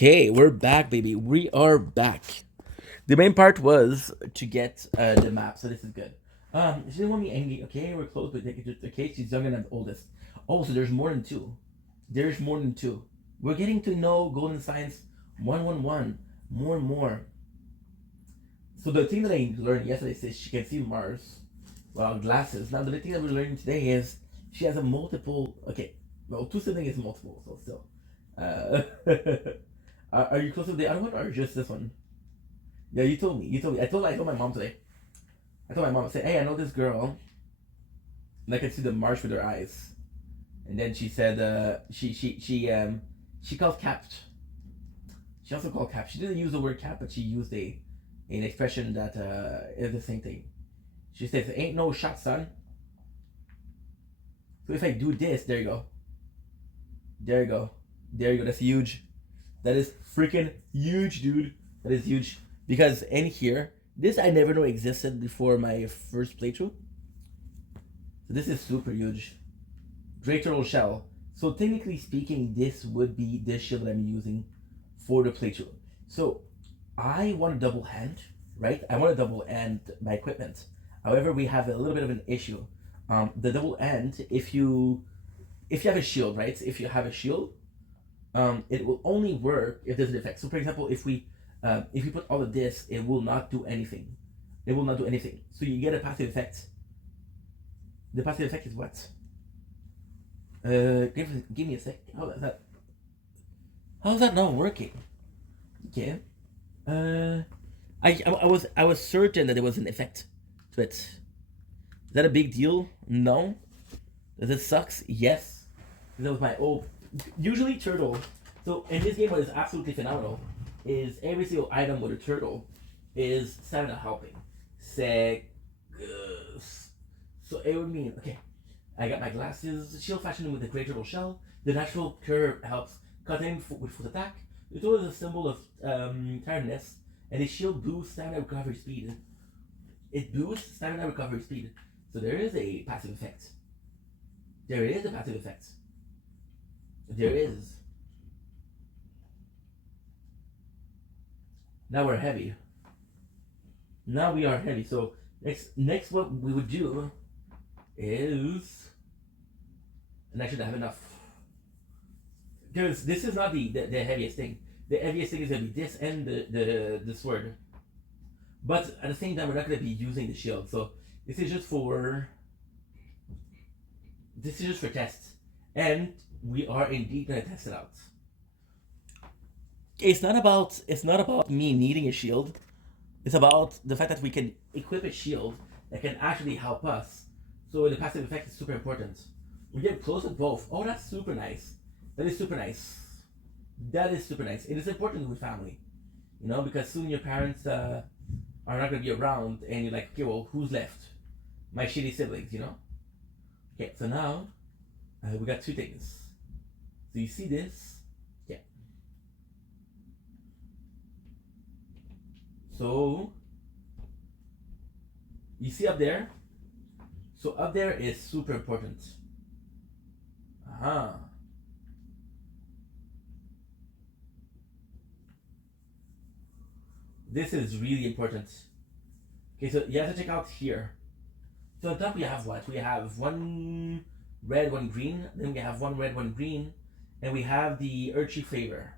Okay, we're back, baby. We are back. The main part was to get the map, so this is good. She didn't want me angry. Okay, we're close, but okay, she's younger than the oldest. Oh, so there's more than two. There's more than two. We're getting to know Golden Science 111 more and more. So the thing that I learned yesterday says she can see Mars without glasses. Now the thing that we're learning today is she has a multiple. Okay, well, two siblings is multiple, so still. Uh, are you close to the other one or just this one? Yeah, you told me. You told me. I told my mom today. I told my mom. I said, "Hey, I know this girl, and I can see the marsh with her eyes." And then she said, she called capped. She also called cap. She didn't use the word cap, but she used an expression that is the same thing. She says, "Ain't no shot, son." So if I do this, there you go. There you go. There you go. That's huge. That is freaking huge, dude. That is huge. Because in here, this I never know existed before my first playthrough. So this is super huge. Great Turtle Shell. So technically speaking, this would be the shield that I'm using for the playthrough. So I want to double hand, right? I want to double hand my equipment. However, we have a little bit of an issue. The double end, if you have a shield, right? If you have a shield, it will only work if there's an effect. So, for example, if you put all of this, it will not do anything. It will not do anything. So you get a passive effect. The passive effect is what? Give me a sec. How's that not working? Okay. I was certain that there was an effect to it. Is that a big deal? No. Does it sucks? Yes. That was my old. Usually turtle. So in this game, what is absolutely phenomenal is every single item with a turtle is stamina helping. Sec. So it would mean okay. I got my glasses. Shield fashion with the great turtle shell. The natural curve helps cut in with foot attack. The turtle is a symbol of tiredness, and the shield boosts stamina recovery speed. It boosts stamina recovery speed. So there is a passive effect. There is a passive effect. There is. Now we're heavy. Now we are heavy. So next what we would do is, and I should have enough. Because this is not the heaviest thing. The heaviest thing is gonna be this and the sword. But at the same time, we're not gonna be using the shield. So this is just for tests, and we are indeed gonna test it out. It's not about me needing a shield. It's about the fact that we can equip a shield that can actually help us. So the passive effect is super important. We get close with both. Oh, that's super nice. That is super nice. That is super nice. It is important with family, because soon your parents are not gonna be around, and you're like, okay, well, who's left? My shitty siblings. Okay, so now we got two things. So you see this? Yeah. So you see up there? So up there is super important. Uh-huh. This is really important. Okay, so you have to check out here. So on top we have what? We have one red, one green. Then we have one red, one green. And we have the Urchi flavor.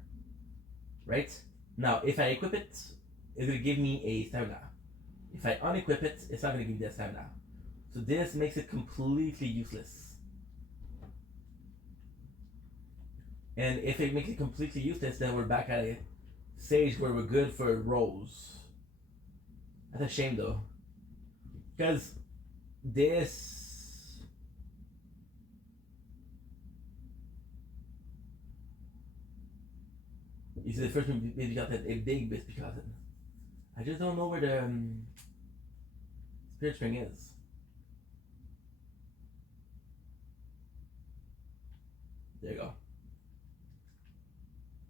Right? Now, if I equip it, it's going to give me a stamina. If I unequip it, it's not going to give me that stamina. So this makes it completely useless. And if it makes it completely useless, then we're back at a stage where we're good for rolls. That's a shame though. Because this. You see, the first one maybe got that a big Bispy cousin. I just don't know where the spirit string is. There you go.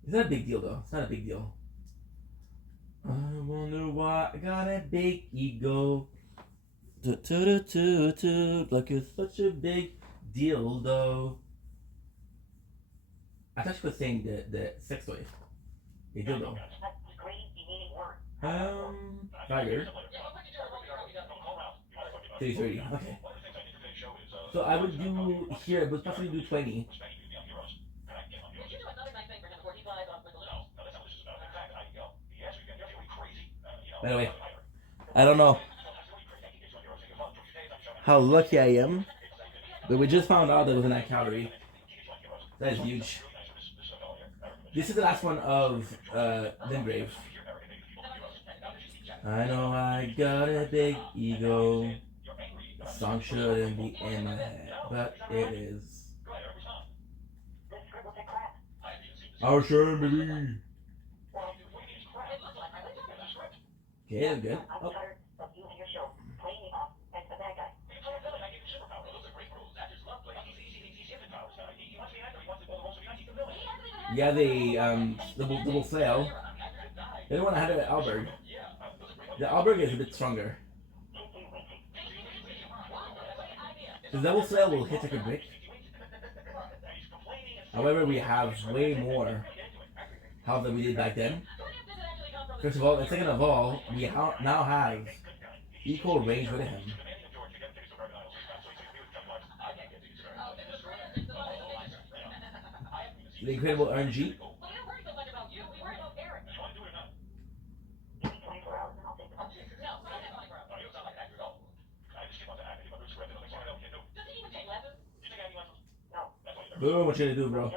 It's not a big deal though. It's not a big deal. I wonder why I got a big ego. Like it's such a big deal though. I thought she was saying the sex toy. It did though. Fire. 330. Okay. So I would do here, but possibly do 20. By the way, I don't know how lucky I am, but we just found out that it was in that calorie. That is huge. This is the last one of Limgrave. I know I got a big ego. The song shouldn't be in my head, but it is. Our turn, baby. Okay, that's good. Oh. Yeah, the double flail. They don't want to have it at Alberg. The Alberg is a bit stronger. The double flail will hit like a brick. However, we have way more health than we did back then. First of all, and second of all, we now have equal range with him. The incredible RNG. Boom, what you gonna do, bro?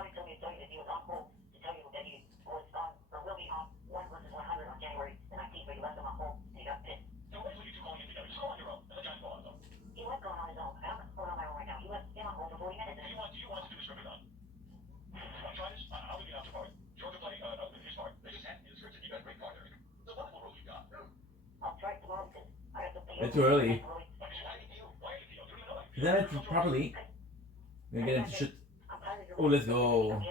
It's too early. Then it's properly. We're gonna get into shit. Oh, let's go.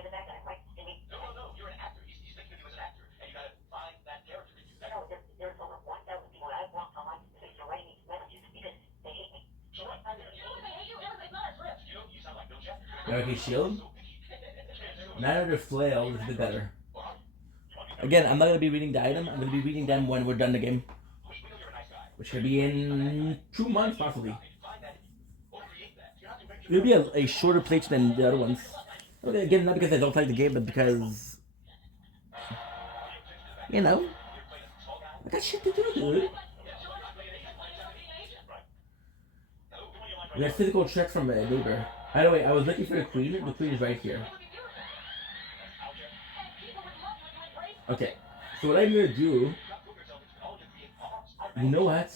Okay, shield. Matter of flail is a bit better. Again, I'm not gonna be reading the item. I'm gonna be reading them when we're done the game, which could be in 2 months possibly. It'll be a shorter playthrough than the other ones. Okay, again, not because I don't like the game, but because, you know, I got shit to do, dude. We got physical check from a neighbor. By the way, I was looking for the queen. The queen is right here. Okay, so what I'm gonna do, you know what?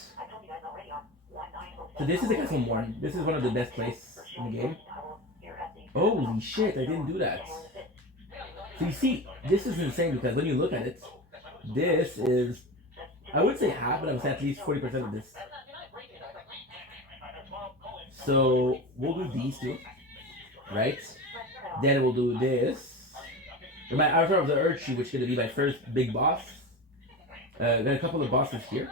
So this is the Castle Morn. This is one of the best places in the game. Holy shit, I didn't do that. So you see, this is insane because when you look at it, this is, I would say half, but I would say at least 40% of this. So we'll do these two, right? Then we'll do this. My Avatar of the Urchi, which is going to be my first big boss. Then a couple of bosses here.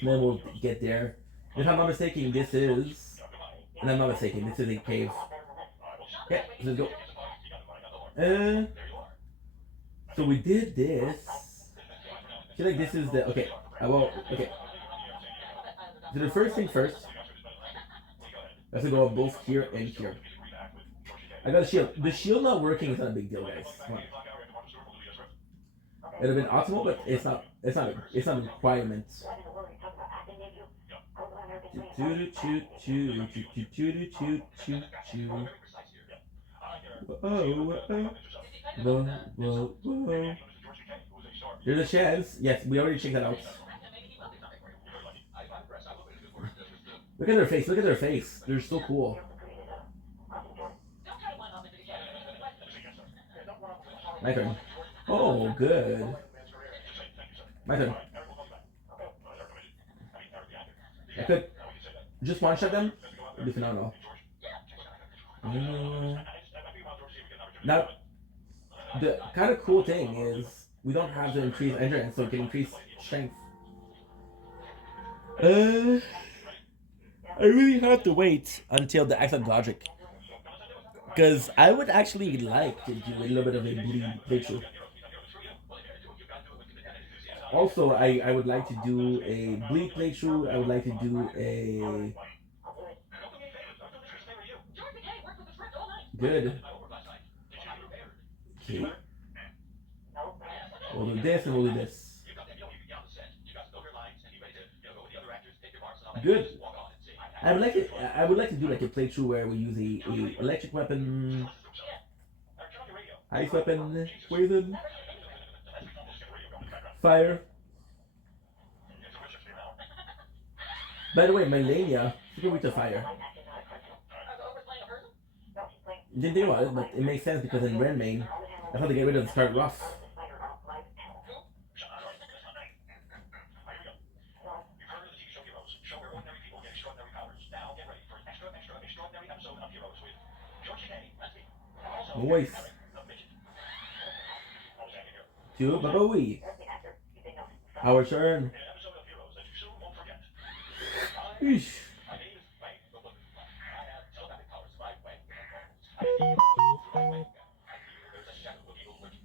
And then we'll get there. If I'm not mistaken, this is... And I'm not mistaken, this is a cave. Okay, let's go. So we did this. I feel like this is the... Okay, okay. So the first thing first. I have to go both here and here. I got a shield. The shield not working is not a big deal, guys. Come on. It would have been optimal, but it's not a requirement. Whoa. There's a chance. Yes, we already checked that out. Look at their face. Look at their face. They're so cool. My turn. Oh, good. My turn. I could just one-shot them. It'd be phenomenal. Now, the kind of cool thing is we don't have to increase endurance, so we can increase strength. I really have to wait until the Axe of Godric. Because I would actually like to do a little bit of a bleed playthrough. Also, I would like to do a Bleak playthrough. I would like to do a good. Okay. We'll do this and we'll do this. Good. I would like to do like a playthrough where we use a electric weapon, ice weapon, poison, fire. By the way, Melania, she can reach the fire. Didn't think about it, but it makes sense because in Redmayne, that's how they get rid of the Scarlet Rough. Voice. To Baba Wee. Our turn. Eesh.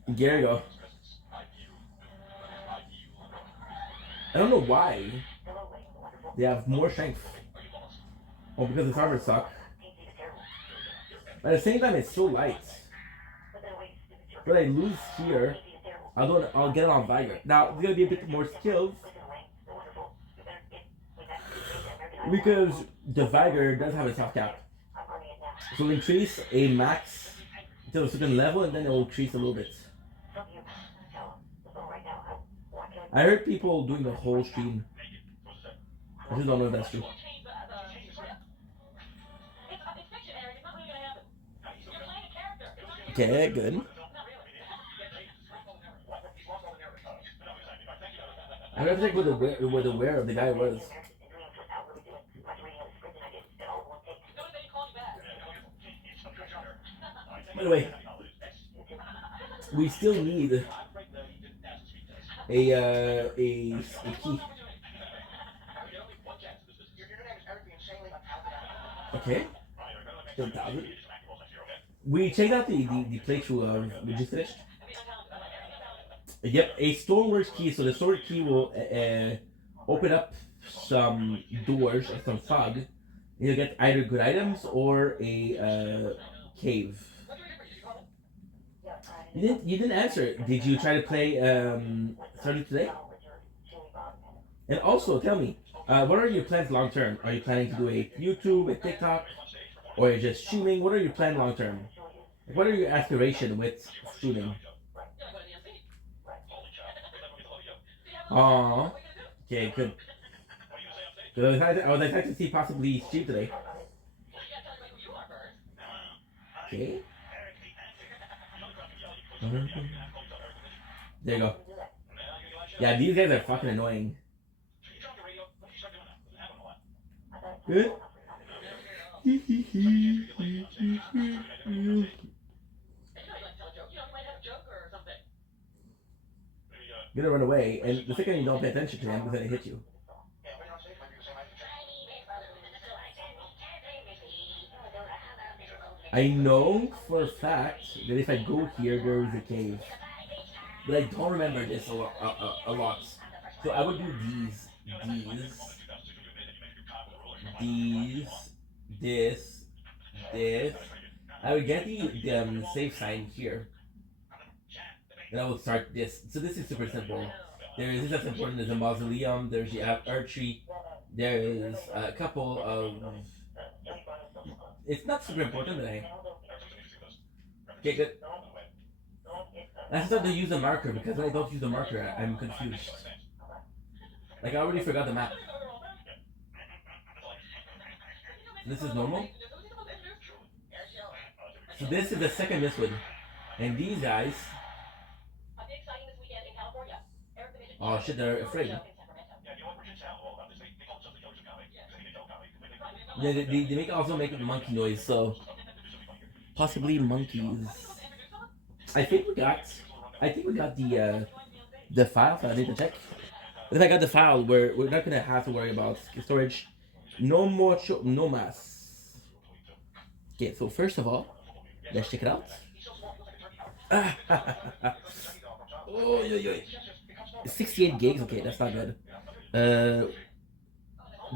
There you go. I don't know why they have more strength. Oh, because the armor suck. But at the same time, it's so light. But I lose here. I'll get it on Vigor. Now, it's gonna be a bit more skills. Because the Vigor does have a soft cap. So it'll increase a max to a certain level and then it will increase a little bit. I heard people doing the whole stream. I just don't know if that's true. Okay, good. I have to check what the wear of the guy was. By the way, we still need a key. Okay. 10,000. We checked out the playthrough of we just finished. Yep, a Stoneworks key. So the sword key will open up some doors or some fog. You'll get either good items or a cave. You didn't answer. Did you try to play Stardew today? And also, tell me, what are your plans long term? Are you planning to do a YouTube, a TikTok, or are you just streaming? What are your plans long term? What are your aspirations with streaming? Aww. Okay, good. I was excited to see possibly stream today. Okay. There you go. Yeah, these guys are fucking annoying. Good? You're gonna run away, and the second you don't pay attention to him, he's gonna hit you. I know for a fact that if I go here, there is a cave. But I don't remember this a lot. So I would do this. I would get the safe sign here. And I will start this. So this is super simple. There is this as important as a mausoleum. There's the archery. There is a couple of. It's not super important, but hey. Okay, good. I just have to use a marker because when I don't use the marker, I'm confused. Like I already forgot the map. This is normal. So this is the second Mistwood, and these guys. Oh shit, they're afraid. Yeah, they make also make a monkey noise, so possibly monkeys. I think we got the file. So I need to check. If I got the file, we're not gonna have to worry about storage. No more no mass. Okay, so first of all, let's check it out. Oh, yo. 68 gigs. Okay, that's not good.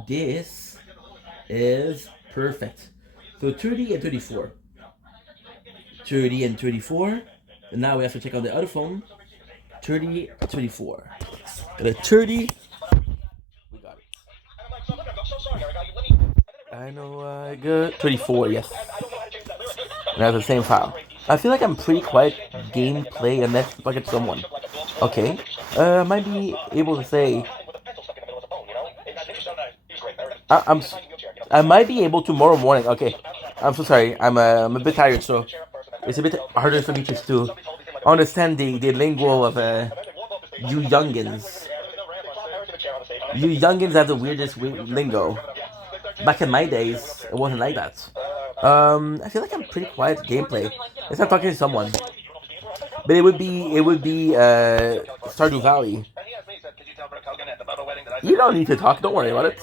This is perfect. So 30 and 34. 30 and 34. And now we have to check out the other phone. 30, 34. The 30. We got it. I know I got 34, yes. And I have the same file. I feel like I'm pretty quiet gameplay unless I get someone. Okay. Might be able to say. I, I'm. I might be able tomorrow morning. Okay. I'm so sorry. I'm a bit tired, so it's a bit harder for me to understand the lingo of you youngins. You youngins have the weirdest lingo. Back in my days, it wasn't like that. I feel like I'm pretty quiet gameplay. Let's not talking to someone. But it would be Stardew Valley. You don't need to talk. Don't worry about it.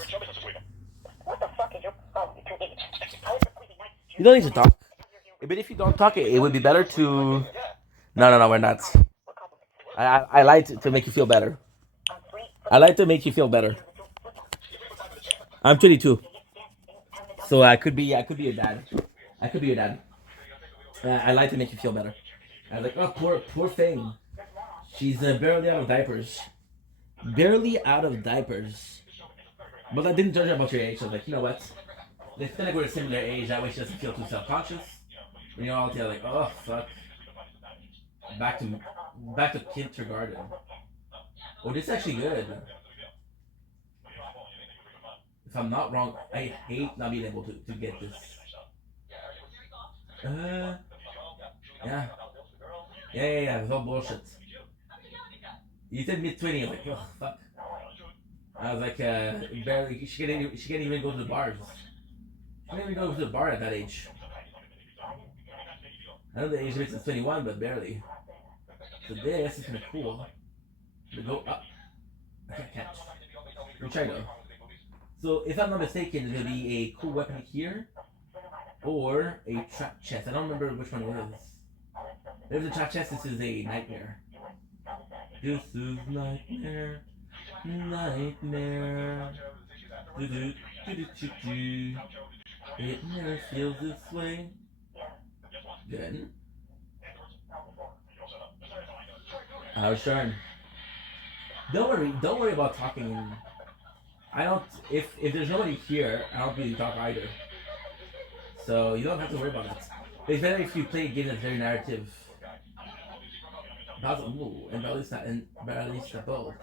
You don't need to talk. But if you don't talk, it would be better to. No, we're not. I lied to make you feel better. I like to make you feel better. I'm 22, so I could be your dad. I could be your dad. I like to make you feel better. I was like, oh, poor thing. She's barely out of diapers. Barely out of diapers. But I didn't judge her about your age. So I was like, you know what? Let's feel like we're a similar age. That way she doesn't feel too self-conscious. When you're all like, oh fuck, back to kindergarten. Oh, this is actually good. If I'm not wrong, I hate not being able to get this. Yeah. Yeah. It's all bullshit. You said mid-20. I was like, oh fuck. I was like, barely. She can't even go to the bars. She can't even go to the bar at that age. I know the age limit is 21, but barely. So this is kind of cool. To go up. I can't catch. Let me try though. So if I'm not mistaken, there's gonna be a cool weapon here, or a trap chest. I don't remember which one it is. There's a trap chest. This is a nightmare. This is nightmare. Nightmare. It never feels this way. Good. How's Sharon? Don't worry about talking. I don't. If there's nobody here, I don't really talk either. So you don't have to worry about it. But it's better if you play a game that's very narrative. Ooh, and Balista both.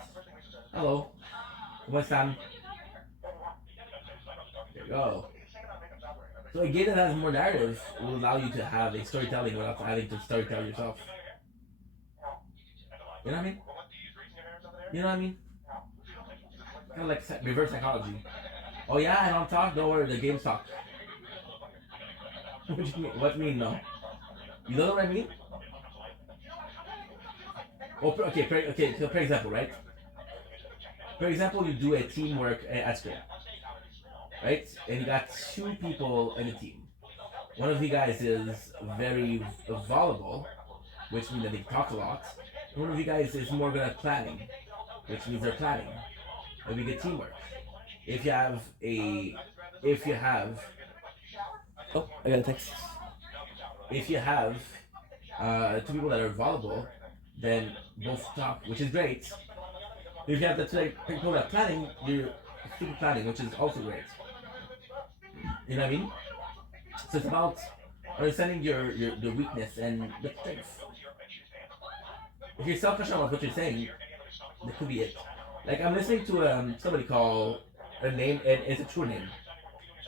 Hello. ¿Cómo están? There you go. So a game that has more narrative will allow you to have a storytelling without having to storytell yourself. You know what I mean? You know what I mean? Kind of like reverse psychology. Oh yeah, I don't talk. Don't worry, the games talk. What do you mean? What do you mean no? You know what I mean? Oh, okay. So for example, right? For example, you do a teamwork at school, right? And you got two people in a team. One of you guys is very voluble, which means that they talk a lot. And one of you guys is more good at planning, which means they're planning. And we get teamwork. If you have, oh, I got a text. If you have two people that are voluble, then both talk, which is great. If you have the two people that are planning, you're super planning, which is also great. You know what I mean? So it's about understanding your the weakness and the strength. If you're selfish about what you're saying, that could be it. Like I'm listening to somebody call a name, and it's a true name.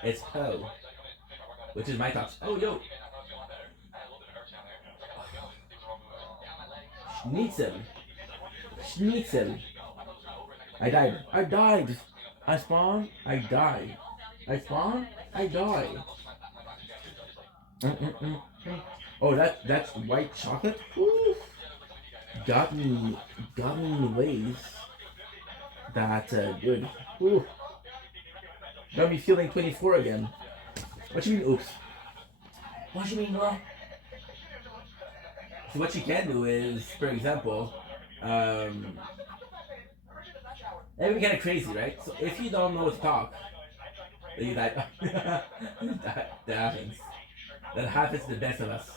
It's Poe, which is my thoughts. Oh yo, Schnitzel. I died. I spawned. I died. I spawned. I die. Oh, that's white chocolate. Ooh. Got me in ways that good. Ooh. Got me feeling 24 again. What you mean, oops? What you mean, bro? So what you can do is, for example, That would be kind of crazy, right? So if you don't know to talk, then you die. That happens. That happens to the best of us,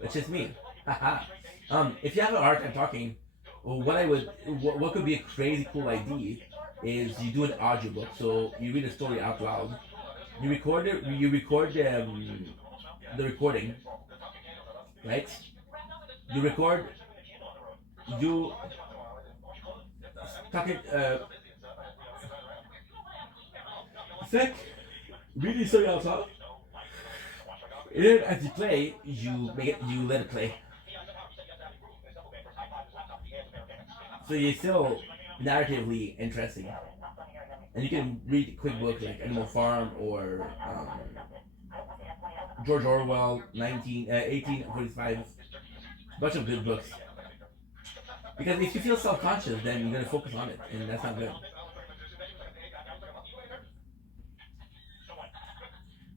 which is me. Haha. If you have a hard time talking, well, what could be a crazy cool idea is you do an audiobook. So you read a story out loud. You record it. You record the recording, right? You record you talking. Sick. Read the story out loud. And then as you play, you let it play. So you're still narratively interesting. And you can read quick books like Animal Farm or George Orwell, 1845. Bunch of good books. Because if you feel self-conscious, then you're gonna focus on it, and that's not good.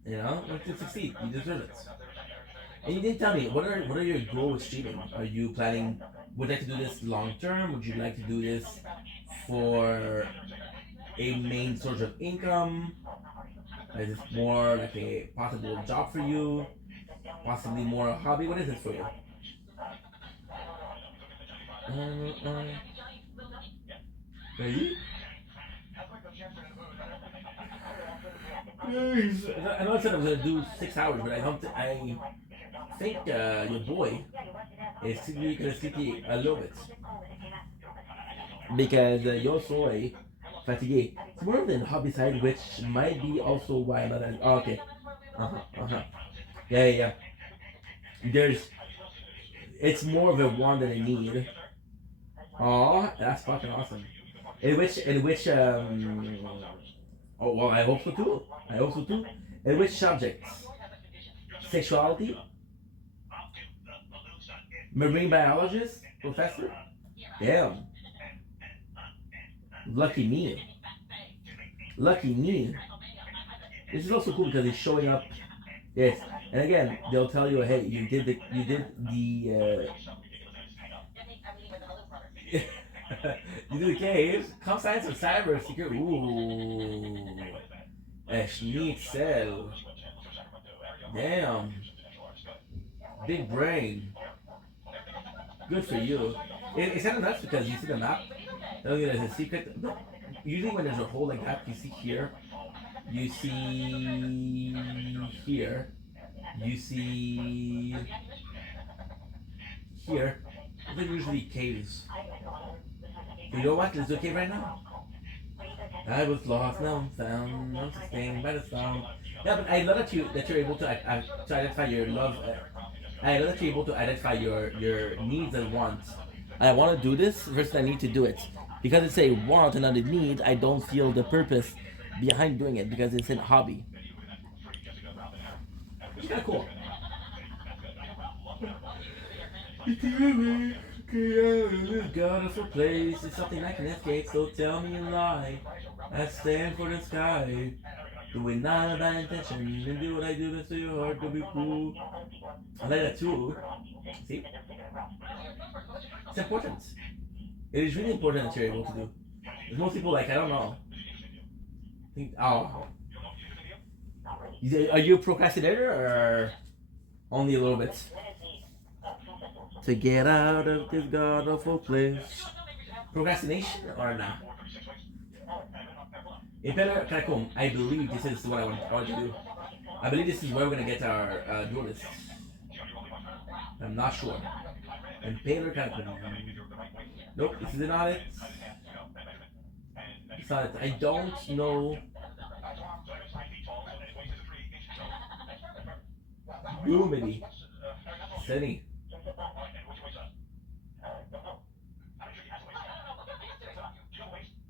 You know, to succeed, you deserve it. And you didn't tell me what are your goals with streaming? Are you planning? Would you like to do this long term? Would you like to do this for a main source of income? Is this more like a possible job for you? Possibly more a hobby? What is it for you? Ready? I know I said I was gonna do 6 hours, but I don't. I think your boy is gonna sleep a little bit because yo soy fatigué. It's more of the hobby side, which might be also why I'm not. Oh, okay. Yeah, yeah, yeah. There's. It's more of a want than a need. Oh, that's fucking awesome. In which. Oh well, I hope so too. I hope so too. In which subjects? Sexuality? Marine biologist? Professor? Damn. Lucky me. Lucky me. This is also cool because it's showing up. Yes. And again, they'll tell you, hey, you did the you do the caves. Come science of cyber security. Ooh. A schnitzel. Damn. Big brain. Good for you. It's kind of nuts because you see the map. Telling you there's a secret. Usually when there's a hole like that, you see here. You see here. You see here. Those are usually caves. You know what? Let's do a cave right now. I was lost, now I'm found, now sustained by the sound. Yeah, but I love that you're able to identify your love. I love that you're able to identify your needs and wants. I want to do this versus I need to do it because it's a want and not a need. I don't feel the purpose behind doing it because it's a hobby. It's kind of cool. God of a place is something I can escape, so tell me a lie. I stand for the sky. Doing not a bad intention. And do what I do, that's so your heart to be cool. I like that too. See? It's important. It is really important that you're able to do. Because most people, like, I don't know. Think, oh. Are you a procrastinator or only a little bit? To get out of this god awful place. Procrastination or not? Impeller Catacomb, I believe this is what I want to do. I believe this is where we're gonna get our duelists. I'm not sure. Impaler Catacomb. Nope, this is not it. It's not it. I don't know. Boomity. Sunny.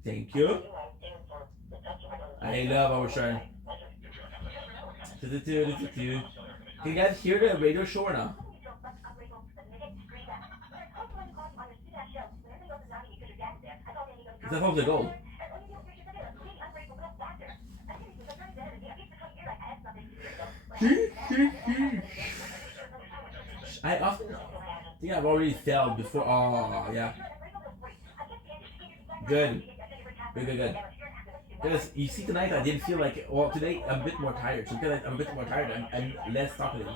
Thank you. I love our turn. Can you guys hear the radio show or not? Is that supposed to go? I often think I've already failed before. Oh, yeah. Good. Good, good, good. Because you see, tonight I didn't feel like. Well, today I'm a bit more tired. So because I'm a bit more tired, I'm less talkative.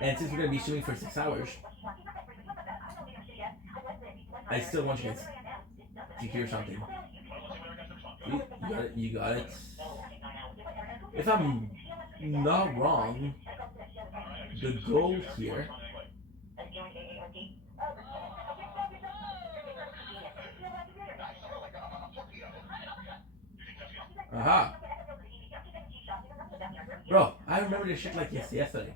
And since we're gonna be shooting for 6 hours, I still want you guys to hear something. You got it. You got it. If I'm not wrong, the goal here. Aha. Bro, I remember this shit like yesterday.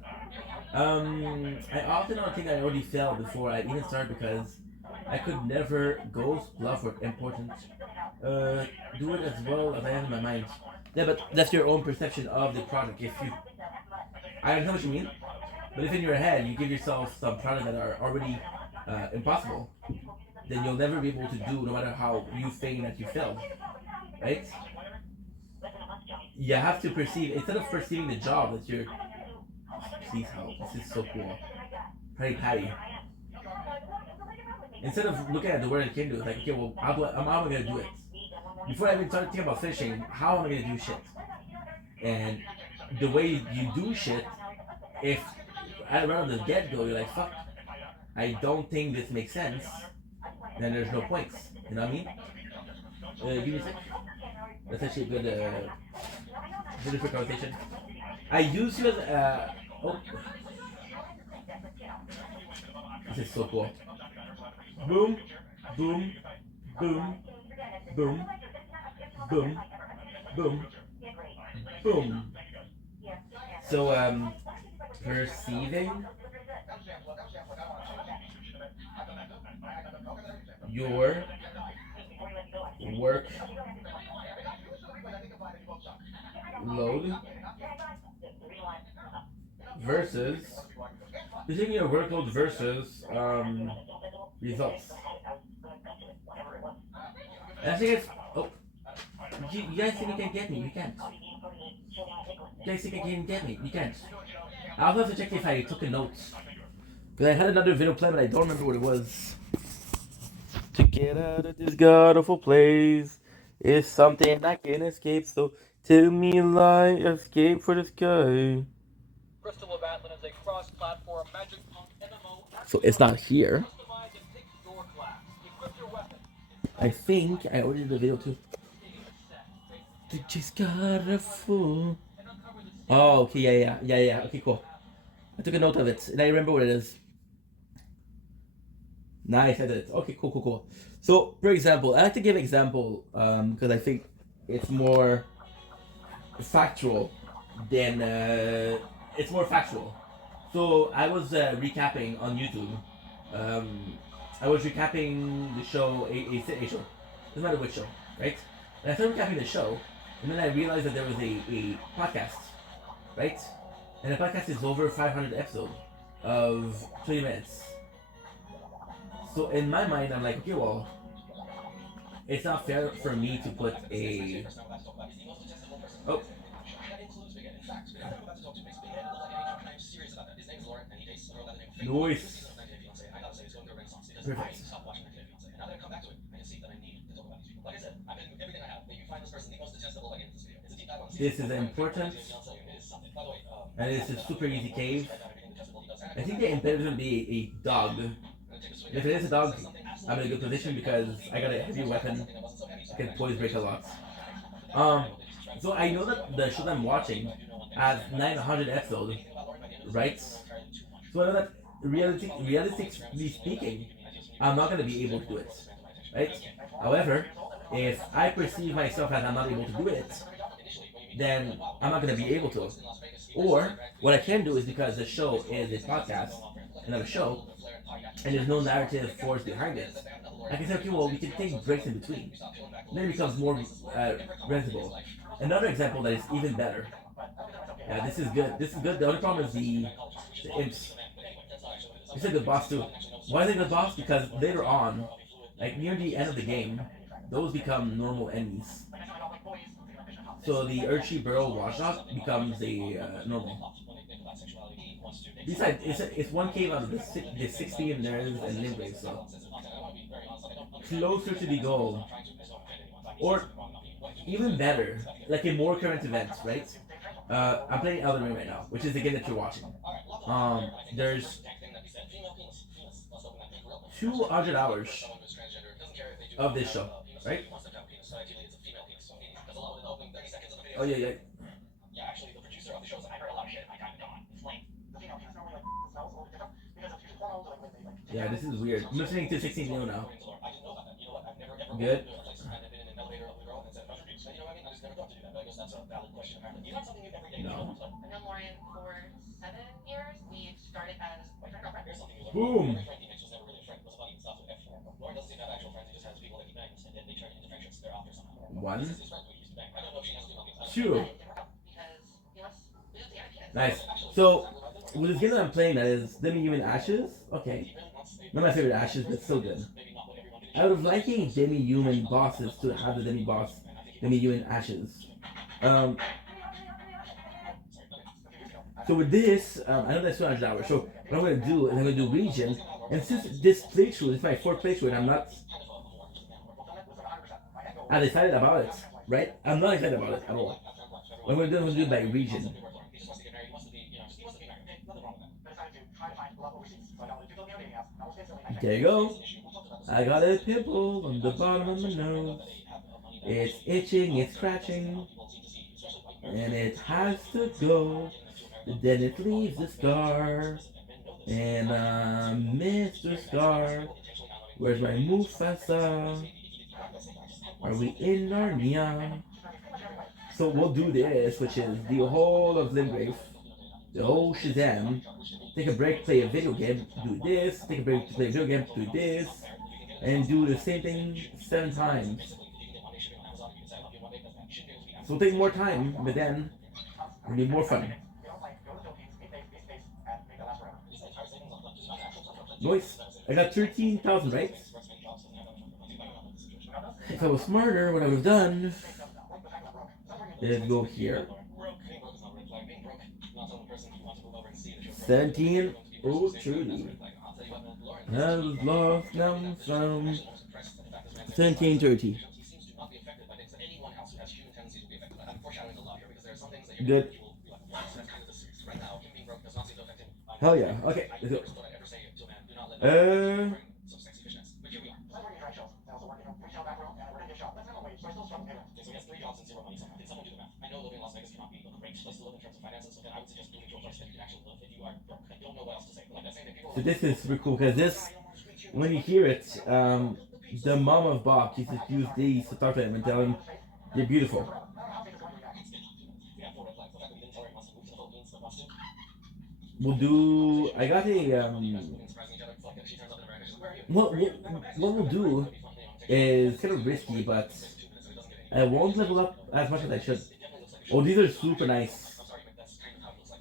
I often don't think I already fell before I even started because I could never ghost, bluff, or important. Do it as well as I have in my mind. Yeah, but that's your own perception of the project. If you, I don't know what you mean, but if in your head you give yourself some projects that are already impossible, then you'll never be able to do no matter how you feign that you failed, right? You have to perceive instead of perceiving the job that you're. Please help. This is so cool. Patty. Instead of looking at the word I can do, it's like, okay, well, how am I gonna do it? Before I even start thinking about fishing, how am I gonna do shit? And the way you do shit, if around the get go, you're like, fuck, I don't think this makes sense, then there's no points. You know what I mean? Give me a sec. That's actually a good quick conversation. I use you as oh. This is so cool. Boom, boom, boom, boom, boom, boom, boom. So perceiving your work load versus perceiving your workload versus results. And I think it's oh you guys think you can get me, you can't. You guys think you can get me, you can't. I'll have to check if I took a note. Because I had another video plan but I don't remember what it was. To get out of this god awful place is something I can't escape, so tell me a lie, escape for the sky. Crystal of Atlan is a cross-platform magic punk MMO. So it's not here. I think I already did the video too. You just got a fool. Oh, okay, yeah. Okay, cool. I took a note of it, and I remember what it is. Nice, I did it. Okay, cool. So, for example, I like to give an example because I think it's more factual than it's more factual. So I was recapping on YouTube. I was recapping the show, a show. Doesn't matter which show, right? And I started recapping the show, and then I realized that there was a podcast, right? And the podcast is over 500 episodes of 20 minutes. So in my mind, I'm like, okay, well, it's not fair for me to put a. Oh. Noise. Perfect. This is important. And this is super easy cave. I think the impediment would be a dog. If it is a dog, I'm in a good position because I got a heavy weapon. I can poise break a lot. So I know that the show I'm watching has 900 episodes, right? So I know that realistically speaking, I'm not gonna be able to do it, right? However, if I perceive myself as I'm not able to do it, then I'm not gonna be able to. Or what I can do is because the show is a podcast, another show, and there's no narrative force behind it, I can say, okay, well, we can take breaks in between. Then it becomes more rentable. Another example that is even better. Yeah, this is good. The only problem is the imps. It's a good boss too. Why is it a good boss? Because later on, like near the end of the game, those become normal enemies. So the Urchi Burrow Washout becomes a normal. Besides, it's one cave out of the 60 and there is a Limwave, so closer to the goal. Or even better, like in more current events, right? I'm playing Elden Ring right now, which is the game that you're watching. There's 200 hours of this show, right? Oh yeah, yeah. Yeah, this is weird. I'm listening to 16 Neo now. Good. No. Boom. One. Two. Nice. So, with this game that I'm playing, that is Demi Human Ashes. Okay. Not my favorite Ashes, but still good. I would have liking Demi Human bosses to have the Demi Human Ashes. Um, so with this, I know that's 200 hours. So what I'm gonna do is I'm gonna do region, and since this playthrough is my fourth playthrough, and I'm not as excited about it, right? I'm not excited about it at all. What I'm gonna do it by region. There you go. I got a pimple on the bottom of my nose. It's itching, it's scratching, and it has to go. Then it leaves a scar. And Mr. Scar, where's my Mufasa? Are we in Narnia? So we'll do this, which is the whole of Limgrave, the whole Shazam. Take a break, play a video game, do this. Take a break to play a video game, do this. And do the same thing 7 times. So it'll take more time, but then it'll be more fun. Noise. I got 13,000, right? If I was smarter, what I would have done is go here. 17. Oh, truly. I was lost, now I'm found. 17:30. Good. Hell yeah. Okay, let's go. Uh, so this is super cool because this, when you hear it, the mom of Bach used to use these to talk to him and tell him you're beautiful. We'll do. I got a. What we'll do is kind of risky, but I won't level up as much as I should. Oh, these are super nice.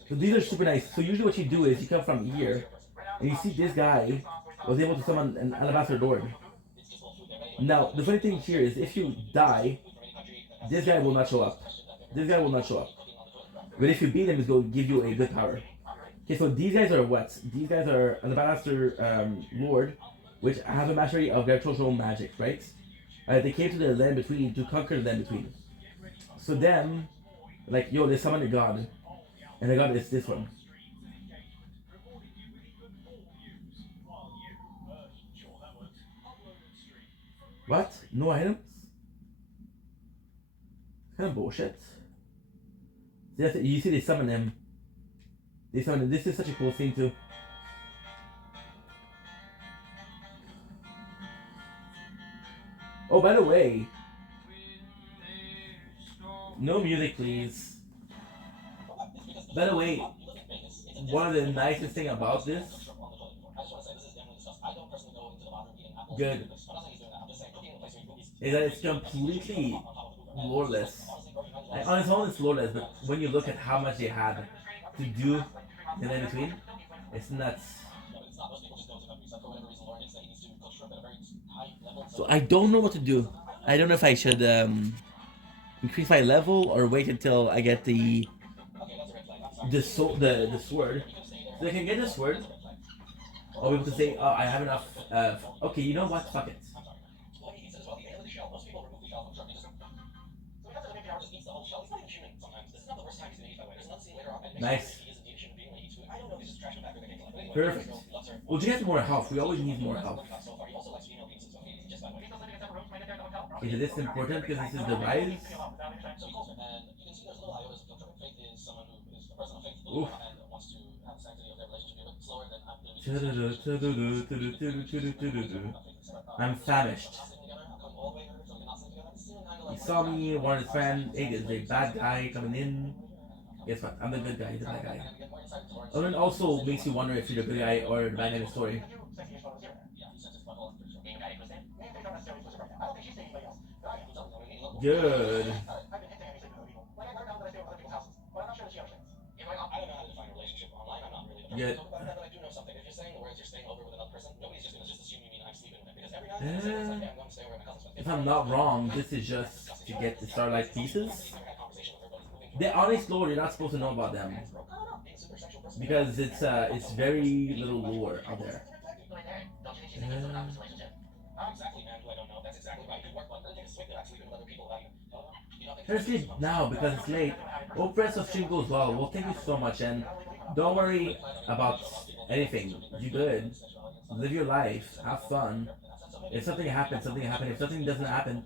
So these are super nice. So usually what you do is you come from here, and you see this guy was able to summon an alabaster lord. Now the funny thing here is if you die, this guy will not show up. This guy will not show up. But if you beat him, it's going to give you a good power. Okay, so these guys are what? These guys are an alabaster lord, which have a mastery of their social magic, right? They came to the land between to conquer the land between. So then, like, yo, they summoned a god, and the god is this one. What? No items? Kind of bullshit. You see, they summon him. They summon him. This is such a cool thing too. Oh, by the way, no music, please. By the way, one of the nicest thing about this, good, is that it's completely loreless. Like, on its own, it's loreless, but when you look at how much they had to do in between, it's nuts. So I don't know what to do. I don't know if I should increase my level or wait until I get the sword. So I can get the sword. I'll be able to say, oh, I have enough. Okay, you know what? Fuck it. Nice. Perfect. Well, she has more health. We always need more health. Is this important because this is the rise? Oof. I'm famished. He saw me, wanted his friend. Hey, there's a bad guy coming in. Guess what? I'm the good guy. He's the bad guy. And then also makes you wonder if you're the good guy or the bad guy in the story. Good. Good. If I'm not wrong, this is just to get the Starlight pieces. The honest lore, you're not supposed to know about them because it's very little lore out there. Let's sleep now because it's late. Hope rest of stream goes well. Well, thank you so much, and don't worry about anything. You good. Live your life. Have fun. If something happens, something happens. If something doesn't happen,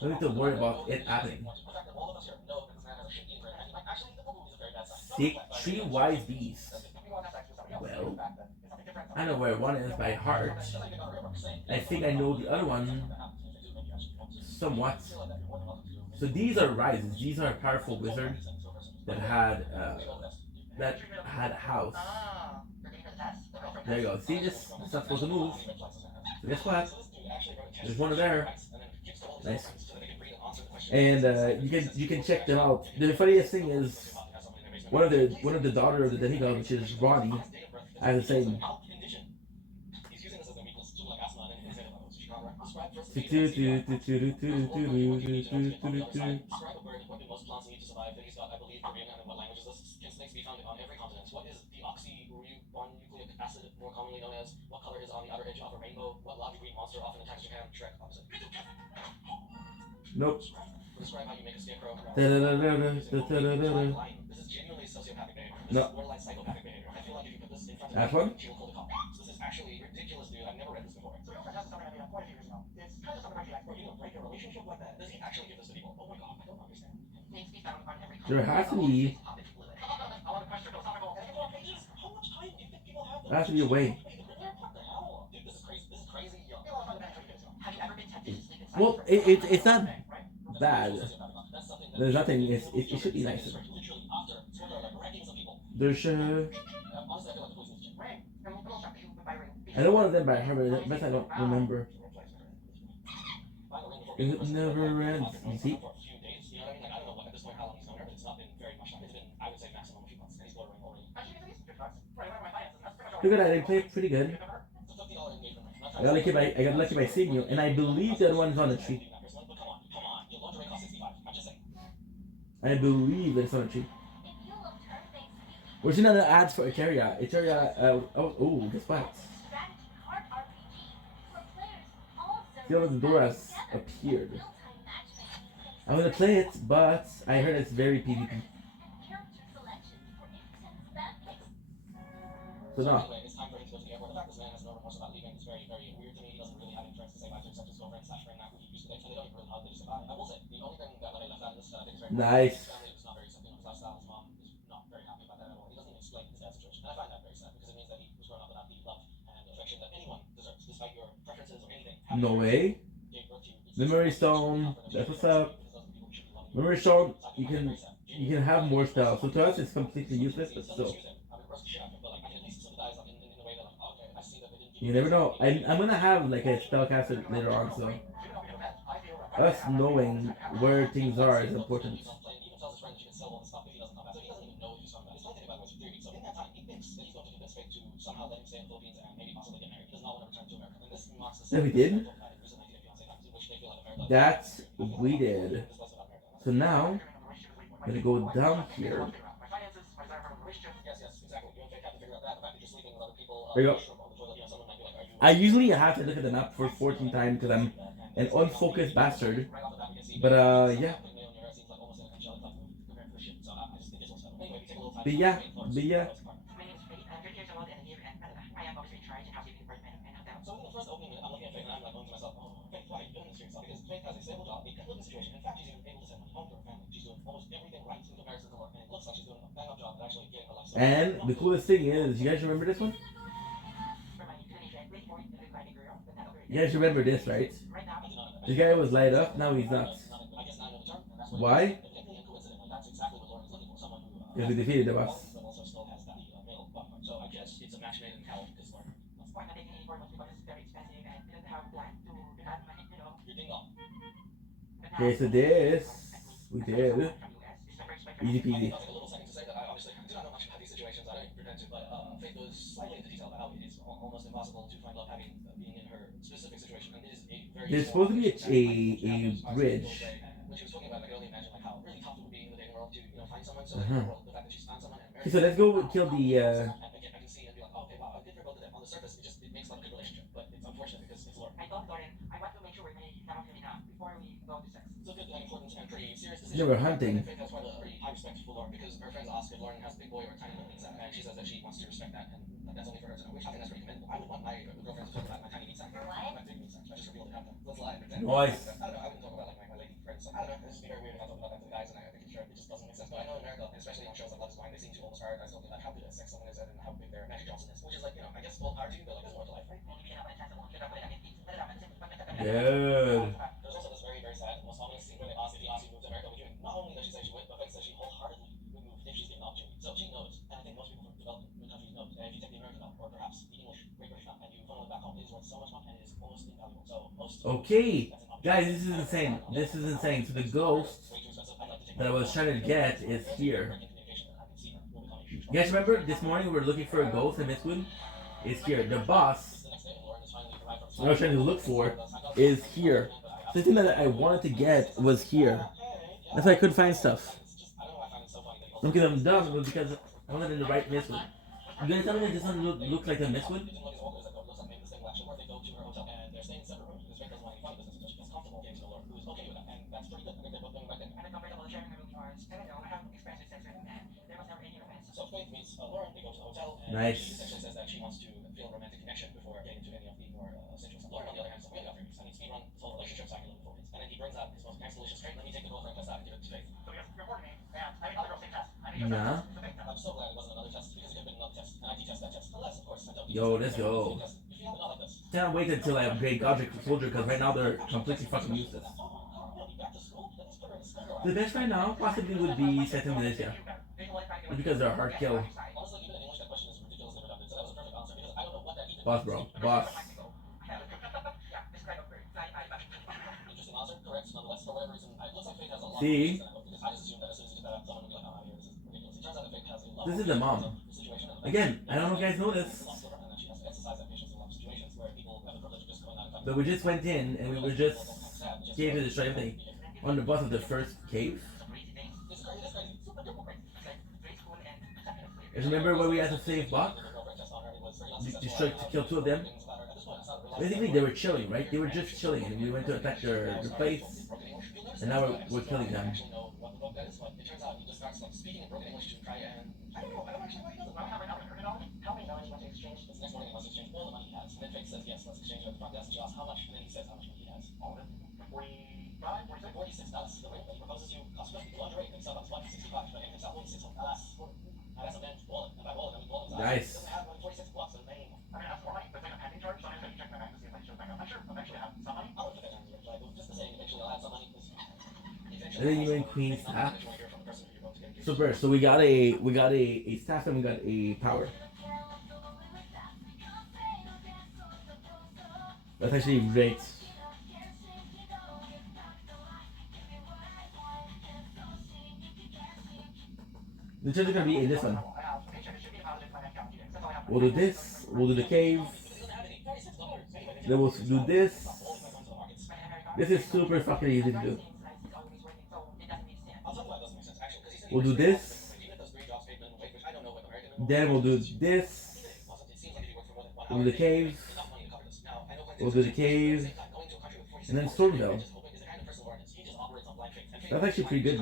don't need to worry about it happening. Three wise beasts. Well, I know where one is by heart. I think I know the other one somewhat. So these are rises. These are powerful wizards that had a house. There you go. See, this is not supposed to move. So guess what? There's one there. Nice. And you can check them out. The funniest thing is one of the daughter of the demigod, which is Ronnie, has the same. Nope. No. That one? There has to be. There has to be a way. Well, it's not bad. There's nothing. It should be nicer. There's I know one of them by heart, but best I don't remember. It never ends. You see? Look at that, they play pretty good. I got lucky by seeing you, and I believe the other one's on the tree. I believe it's on the tree. We're seeing other ads for Eteria. Oh, guess what? The door has appeared. I want to play it, but I heard it's very PvP. So no. Nice. No way. Memory Stone. That's what's up. Memory Stone. You can have more spells. So to us, it's completely useless, but still. You never know. I'm gonna have like a spellcaster later on, so us knowing where things are is important. Yeah, we did. That's we did. So now I'm gonna go down here. There you go. I usually have to look at the map for 14 times because I'm an unfocused bastard. But yeah. But yeah, but yeah. And the coolest thing is, you guys remember this one? You guys remember this, right? This guy was light up, now he's not. Why? Because we defeated the boss. Okay, so this we did. Easy peasy. There's supposed to be a bridge. Uh-huh. Okay, so let's go kill the. They were hunting. Nice. Good. Okay, guys, this is insane. This is insane. So the ghost that I was trying to get is here. You guys remember this morning we were looking for a ghost in Mistwood? It's here. The boss I was trying to look for is here. So the thing that I wanted to get was here. That's why I couldn't find stuff. Not because I'm dumb, but because I wanted in the right Mistwood. You gonna tell me that this one looks like a Mistwood? Nice. Nah. Yo, let's go. Can't wait until I upgrade Godric Soldier because right now they're completely fucking useless. The best right now possibly would be Satan Militia. Because they're a hard kill. Boss, bro. Boss. See? This is the mom. Again, I don't know if you guys know this. But we just went in and we were just cave to destroy everything on the boss of the first cave. And remember where we had to save Bach? Destroy to kill two of them? Basically they were chilling, right? They were just chilling and we went to attack their place. And now we're killing them. Nice. And then you win Queen Staff. Super. So we got a staff and we got a power. That's actually great. The chance are gonna be in this one. We'll do this. We'll do the cave. Then we'll do this. This is super fucking easy to do. We'll do this. Then we'll do this. We'll do the cave. We'll do the cave. And then Stormville. That's actually pretty good.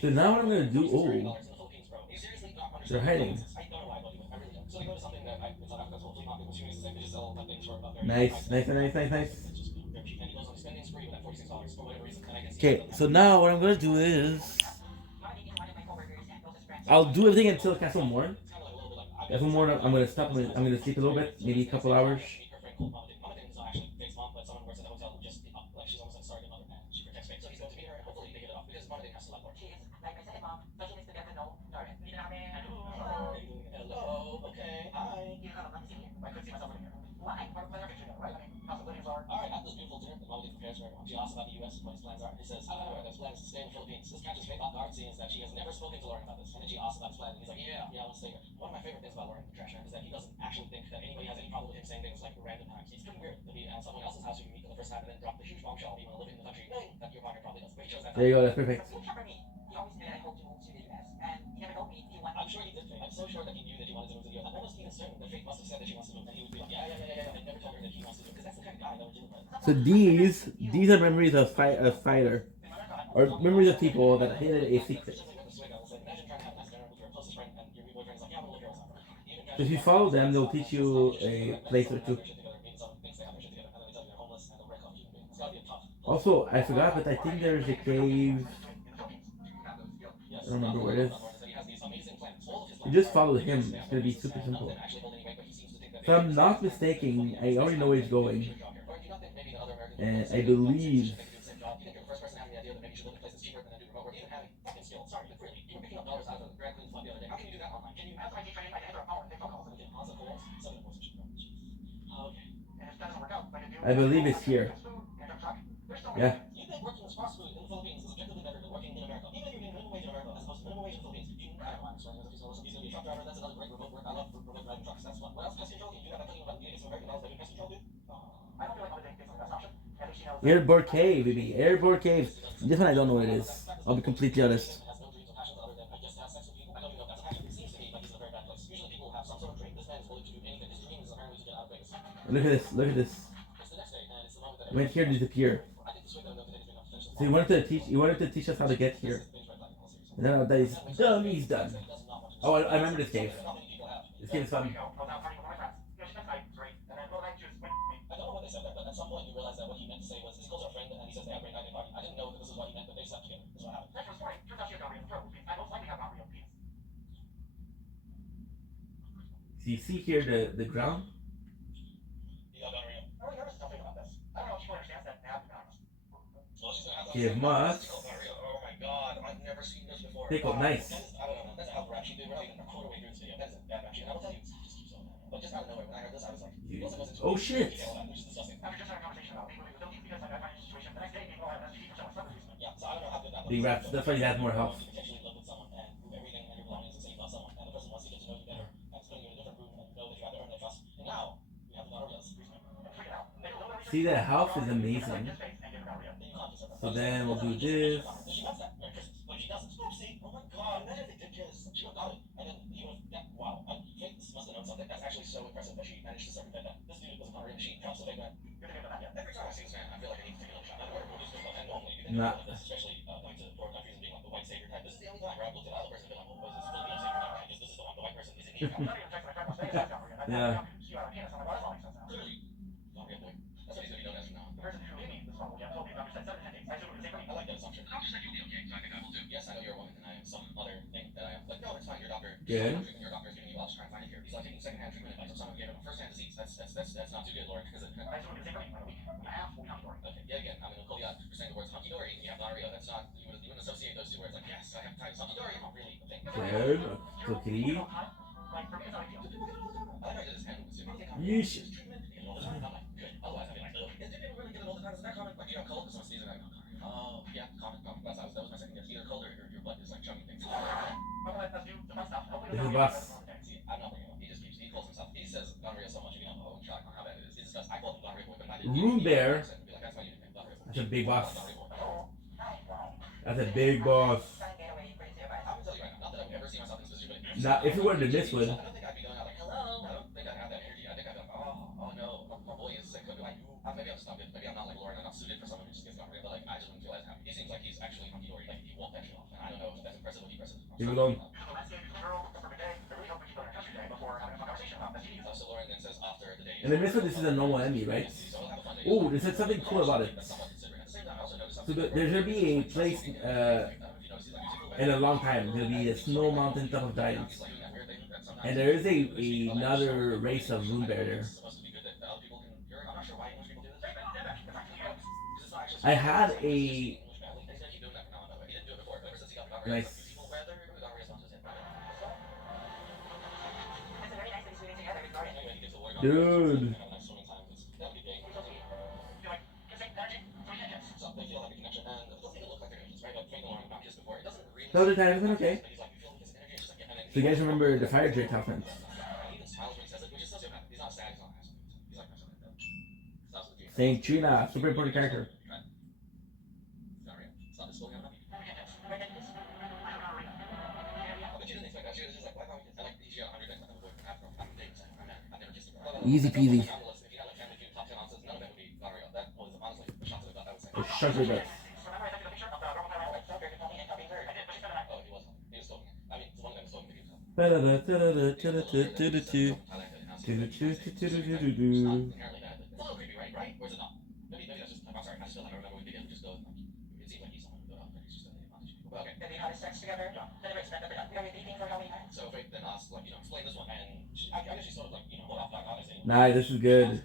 So now what I'm gonna do? Oh, they're hiding. Nice, nice, nice, nice, nice. Okay, so now what I'm gonna do is I'll do everything until Castle Morn. Castle Morn, I'm gonna stop. I'm gonna sleep a little bit, maybe a couple hours. There you go. That's perfect. So these are memories of a fighter, or memories of people that hid a secret. So if you follow them, they'll teach you a place or two. Also, I forgot, but I think there's a cave. I don't remember where it is. You just follow him. It's gonna be super simple. If I'm not mistaken, I already know where he's going, and I believe. I believe it's here. Yeah. Airborne Cave, baby. Airborne Cave. This one I don't know what it is. I'll be completely honest. Look at this. Look at this. Went here to disappear. So he wanted to teach. He wanted to teach us how to get here. And now that he's done, he's done. Oh, I remember this cave. This cave is fun. So you see here the ground? Give must. Pickle, nice. Oh shit! Big raps, that's why he has more health. See, that house is amazing. So then we'll do this. Nah. Yeah. Good. Good. Cookie. Yeesh. This is boss. Room Bear. That's a big boss. That's a big boss. Now, if you wanted to miss one. maybe I'm just not good. Maybe I'm not like Lauren. I'm not suited for someone who just gets gonorrhea. But like, I just wouldn't feel as happy. He seems like he's actually hunky dory. Like he walked that shit off. And I don't know if that's impressive or depressive. Leave it alone. So Lauren then says after the day. And then this one, this is a normal Emmy, right? Oh, they said something cool about it. So there's gonna be a place in a long time. There'll be a snow mountain top of giants, and there is another race of moon bear there. I had a nice. Dude. No, the time is okay. So you guys remember the Fire Drake Hoffman? Saying Trina, super important character. Easy peasy. Shut your guts. Nah, this is good.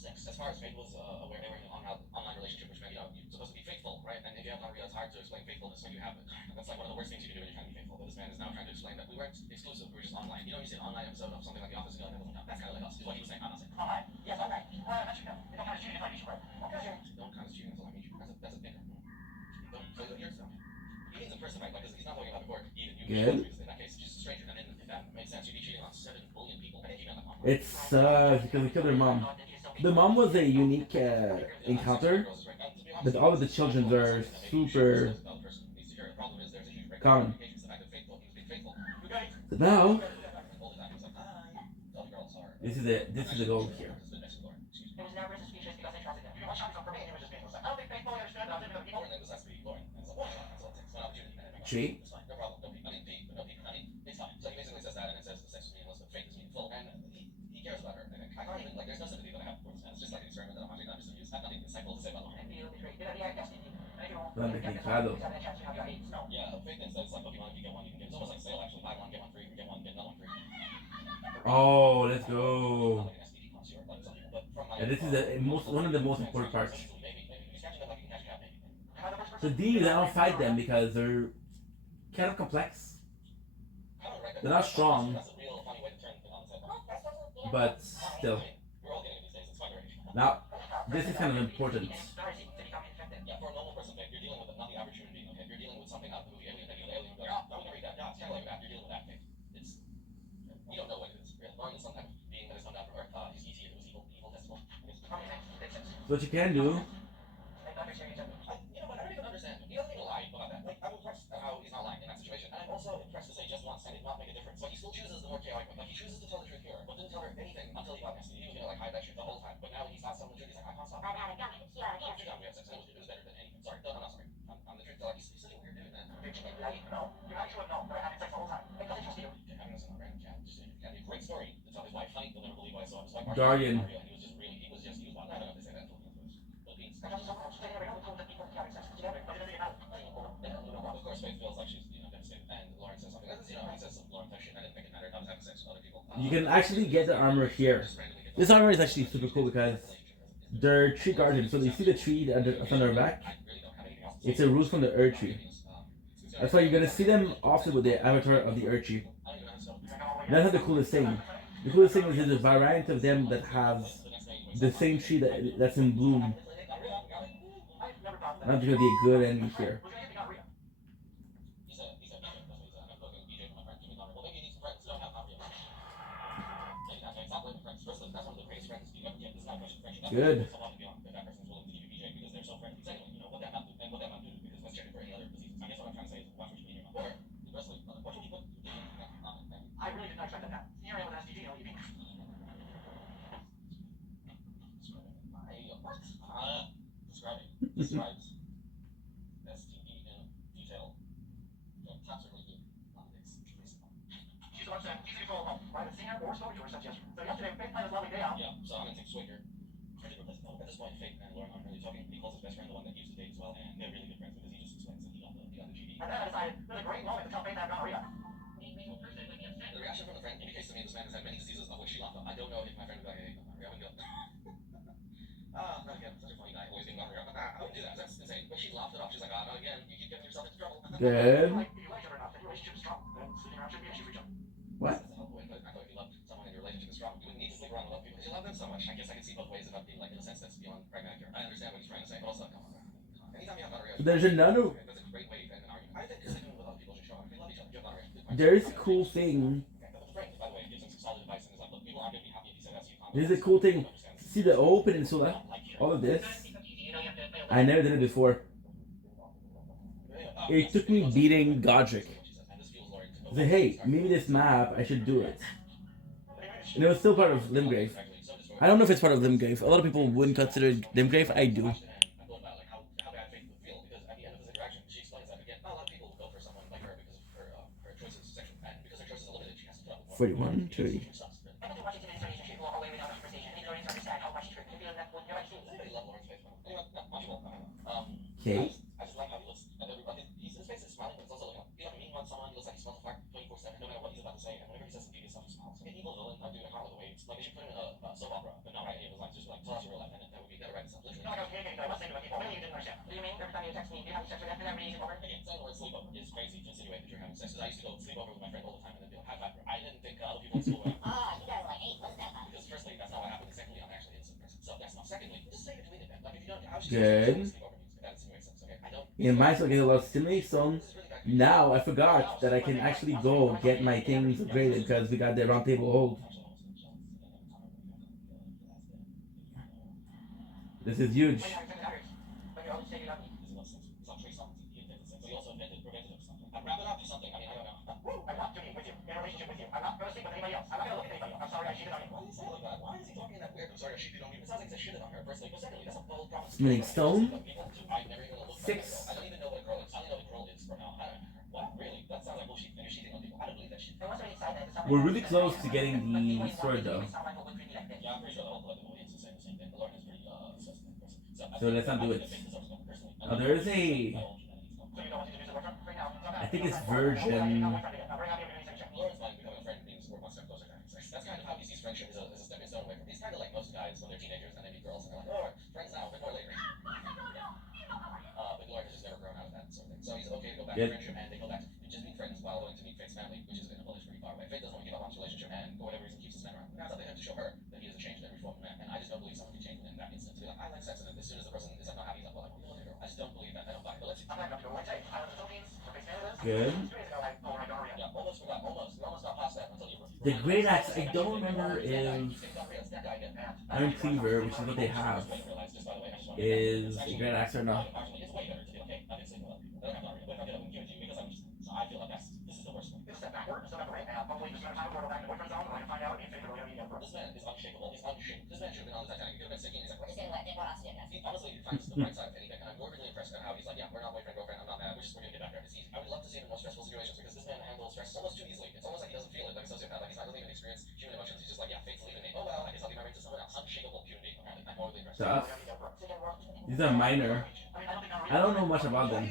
As far as Faith was aware, they were in an online relationship, which meant you're supposed to be faithful, right? And if you have gonorrhea, it's hard to explain faithfulness when you have it. That's like one of the worst things you can do when you're trying to be faithful. But this man is now trying to explain that we weren't exclusive, we were just online. You know, you see an online episode of something like The Office, and you're like, that's kind of like us, is what he was saying. I'm not saying. Online? Yes, online. That's true. They don't kind of cheating, it's like cheating, right? Don't kind of cheating, that's all I mean. That's a bigger. So here's something. He means in person, right? Like, he's not talking about before even you. Good. In that case, just a stranger. And then if that makes sense, you'd be cheating on 7 billion people. I think he meant like online. It sucks because we killed their mom. The mom was a unique encounter, but all of the children are super common. So now, this is the goal here. Tree. Complicado. Oh, let's go. And this is one of the most important parts. So these, I don't fight them because they're kind of complex. They're not strong, but still. Now, this is kind of important. So what you can do. Guardian. You can actually get the armor here. This armor is actually super cool because they're tree guardians. So you see the tree on their back? It's a root from the Earth tree. That's why you're gonna see them often with the avatar of the Earth tree. That's not the coolest thing. The coolest thing is there's a variant of them that has the same tree that's in bloom. Not gonna be a good enemy here. Good. describes STD in detail. Taps are really deep. She's the one saying, easy to follow home. I haven't seen her or spoken to her since yesterday. So yesterday, Faith had this lovely day out. Yeah, so I'm gonna take Swig here. At this point, Faith and Lauren aren't really talking. He calls his best friend the one that he used to date as well, and they're really good friends because he just explains that he got the GD. And then I decided it was a great moment to tell Faith I have gonorrhea. The reaction from the friend indicates to me this man has had many diseases of which she locked up. I don't know if my friend would be like, hey, gonorrhea, I wouldn't go. Not again, such a funny guy, always being gonorrhea. I wouldn't do that, that's insane. But she laughed it off, she's like, not again, you keep getting yourself into trouble. Good. Like, you like each other enough, that your relationship is strong, then sleeping around should be an issue for each other. What? That's a helpful way, but I thought if you loved someone and your relationship is strong, you wouldn't need to sleep around with other people because you love them so much. I guess I can see both ways about being like in a sense that's beyond pragmatic here. I understand what he's trying to say, but also, come on. Anytime you have gonorrhea, There's another. that's a great way to end an argument. I think sleeping with other people should show up. If you love each other, you have gonorrhea. There is a cool thing. Okay, but the friend, by the way, gives him some solid advice and is like, look, people aren't going to be happy if you say that, so you can't. There's a cool thing. See the open insula? All of this. I never did it before. It took me beating Godric. I said, hey, maybe this map, I should do it. And it was still part of Limgrave. I don't know if it's part of Limgrave. A lot of people wouldn't consider it Limgrave. I do. Forty-one, 30. Okay. I just like how he looks at everybody. His face is smiling, but it's also like, you know what I mean? When someone looks like he smells the fart 24/7, no matter what he's about to say, and whenever he says some devious stuff, he smiles. Like an evil villain, dude, I can't look away. Like, they should put him in a soap opera, but not write any of his lines, just like, tell us your real life, and that would be better write stuff. Literally. You know, like I was communicating, but I was saying to my people, really, you didn't understand. What do you mean? Every time you text me, do you have sex with every easy over? Again, saying the word sleepover is crazy to insinuate that you're having sex, because I used to go sleep over with my friend all the time, and then be like, high five her. I didn't think other people in school were like, you guys are like 8, what's that? Because firstly, that's not what happened, and secondly, I'm actually an innocent person. So that's not. Secondly, just say it between it, man. Like, if you don't, how should you Good. sleep over music? That insinuates sex, okay? I don't. In my still getting a lot of stimuli, so now I forgot that I can actually go get my things upgraded because we got the round table hold. This is huge. Wrap it up to something. I mean, I don't know. I'm not doing it with you. In a relationship with you. I'm not going to sleep with anybody else. I'm not going to look at anybody else. I'm sorry I cheated on you. Why does he say like that? Why is he talking in that weird? I'm sorry I cheated on you. It sounds like he said shit on her. Firstly, but secondly, that's a bold promise. Smelling stone. I'm never even gonna look 6. I don't even know what a girl is. I don't know what a girl is for now. I don't. What? Really? That sounds like bullshit. And you're cheating on people. I don't believe that shit. We're really close to getting the sword though. Yeah, I'm pretty sure the whole collective audience is saying the same thing. The Lauren is pretty disgusting. So let's not do it. Now there is a. I think it's Virgin. Lauren's mind becoming a friend means we're one step closer to having sex. That's kind of how he sees friendship as a stepping stone away from. He's kind of like most guys when they're teenagers and they meet girls and they're like, oh, we're friends now, but more later. But Lauren has just never grown out of that sort of thing. So he's okay to go back to friendship and they go back to just being friends while going to meet Faith's family, which is in a village pretty far away. Faith doesn't want to give up on his relationship and for whatever reason keeps this man around. Now it's up to him to show her that he is a changed and reformed man. And I just don't believe someone can change within that instant. To be like, I like sex, and then as soon as the person is like not happy, he's like, well, I want to be a girl. I just don't believe that. I don't buy it. But let's see. I'm not going to go away. I was in the Philippines. Good. Yeah, almost forgot. Almost. We almost got past that until you were. The Great Axe, I don't remember if Iron Cleaver, which is what they have, is the Great Axe or not. I feel like this is the worst one. This is backwards, so back and hopefully just gonna time portal back to the boyfriend zone and find out if it's really gonna be. This man is unshakable. He's unshakable. This man should have been on the Titanic. He could have been sinking. He's like, he honestly finds the bright side of anything, and I'm really impressed at how he's like, yeah, we're not boyfriend girlfriend. I'm not mad. We're gonna get back there. I would love to see him in more stressful situations because this man handles stress almost too easily. It's almost like he doesn't feel it, like a sociopath. Like he's not really even experienced human emotions. He's just like, yeah, fate's leaving me. Oh well, I guess I'll be married to someone else. Unshakable purity. Apparently, I'm totally impressed. Tough. These are minor. I don't know much about them.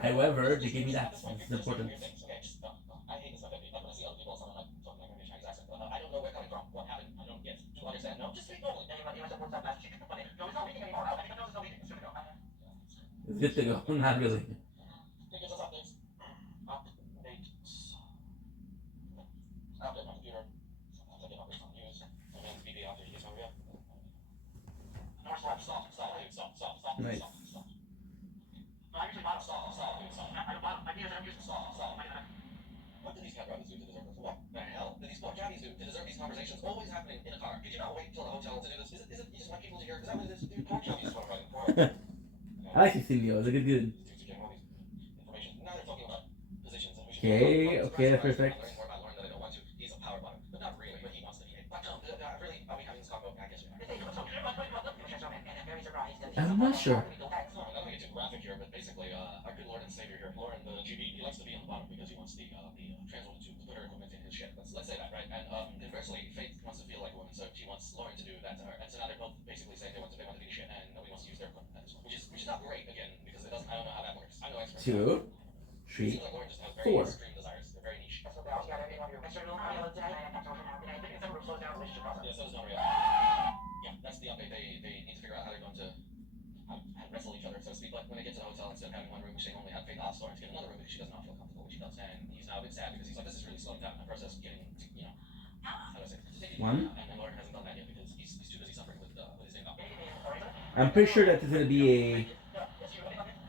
However, they gave me that. It's important. I hate this stuff. Like when I see other people, someone like talking like a Chinese accent, but I don't know where coming from. What happened? I don't get. Do you understand? No, just speak normally. It's good to go. Not really. Update my computer. Sometimes I get numbers on news. My man's BP after he gets hungry. No, stop. Nice. What did these cab drivers do to deserve this? What the hell did these poor cabbies do to deserve these conversations always happening in a car? Could you not wait until the hotel to do this? Is it you just want people to hear? Is that what it is? Dude, poor cabbies are driving. I like Cecilio. It's a good. Information. Now they're talking about positions and Okay, that's perfect. Learning more about Lauren that I don't want to. He's a power bottom, but not really. But he wants to be. But no, I'll be having this convo. I guess. I'm not sure. I'm not gonna get too graphic here, but basically, our good Lord and Savior here, Lauren, the GB, he likes to be on the bottom because he wants the trans woman to put her equipment in his ship. Let's say that, right? And conversely, Faith wants to feel like a woman, so she wants Lauren to do that to her. And so now they're both basically saying they want to be the shit, and nobody wants to use their equipment at this point, which is not great again because it doesn't. I don't know how that works. I'm no expert. 2, It 3, seems like Lauren just has very 4. extreme desires. They're very niche. Yeah, so does Maria. Yeah, that's the update. They need to figure out how they're going to wrestle each other, so to speak. But when they get to the hotel, instead of having one room, which they only have, Faith asked Lauren to get another room because she does not feel comfortable, which she does. And he's now a bit sad because he's like, this is really slowing down the process of getting, how do I say, to take it. 1. And Lauren hasn't done that yet because he's too busy suffering with his name. I'm pretty sure that this is gonna be a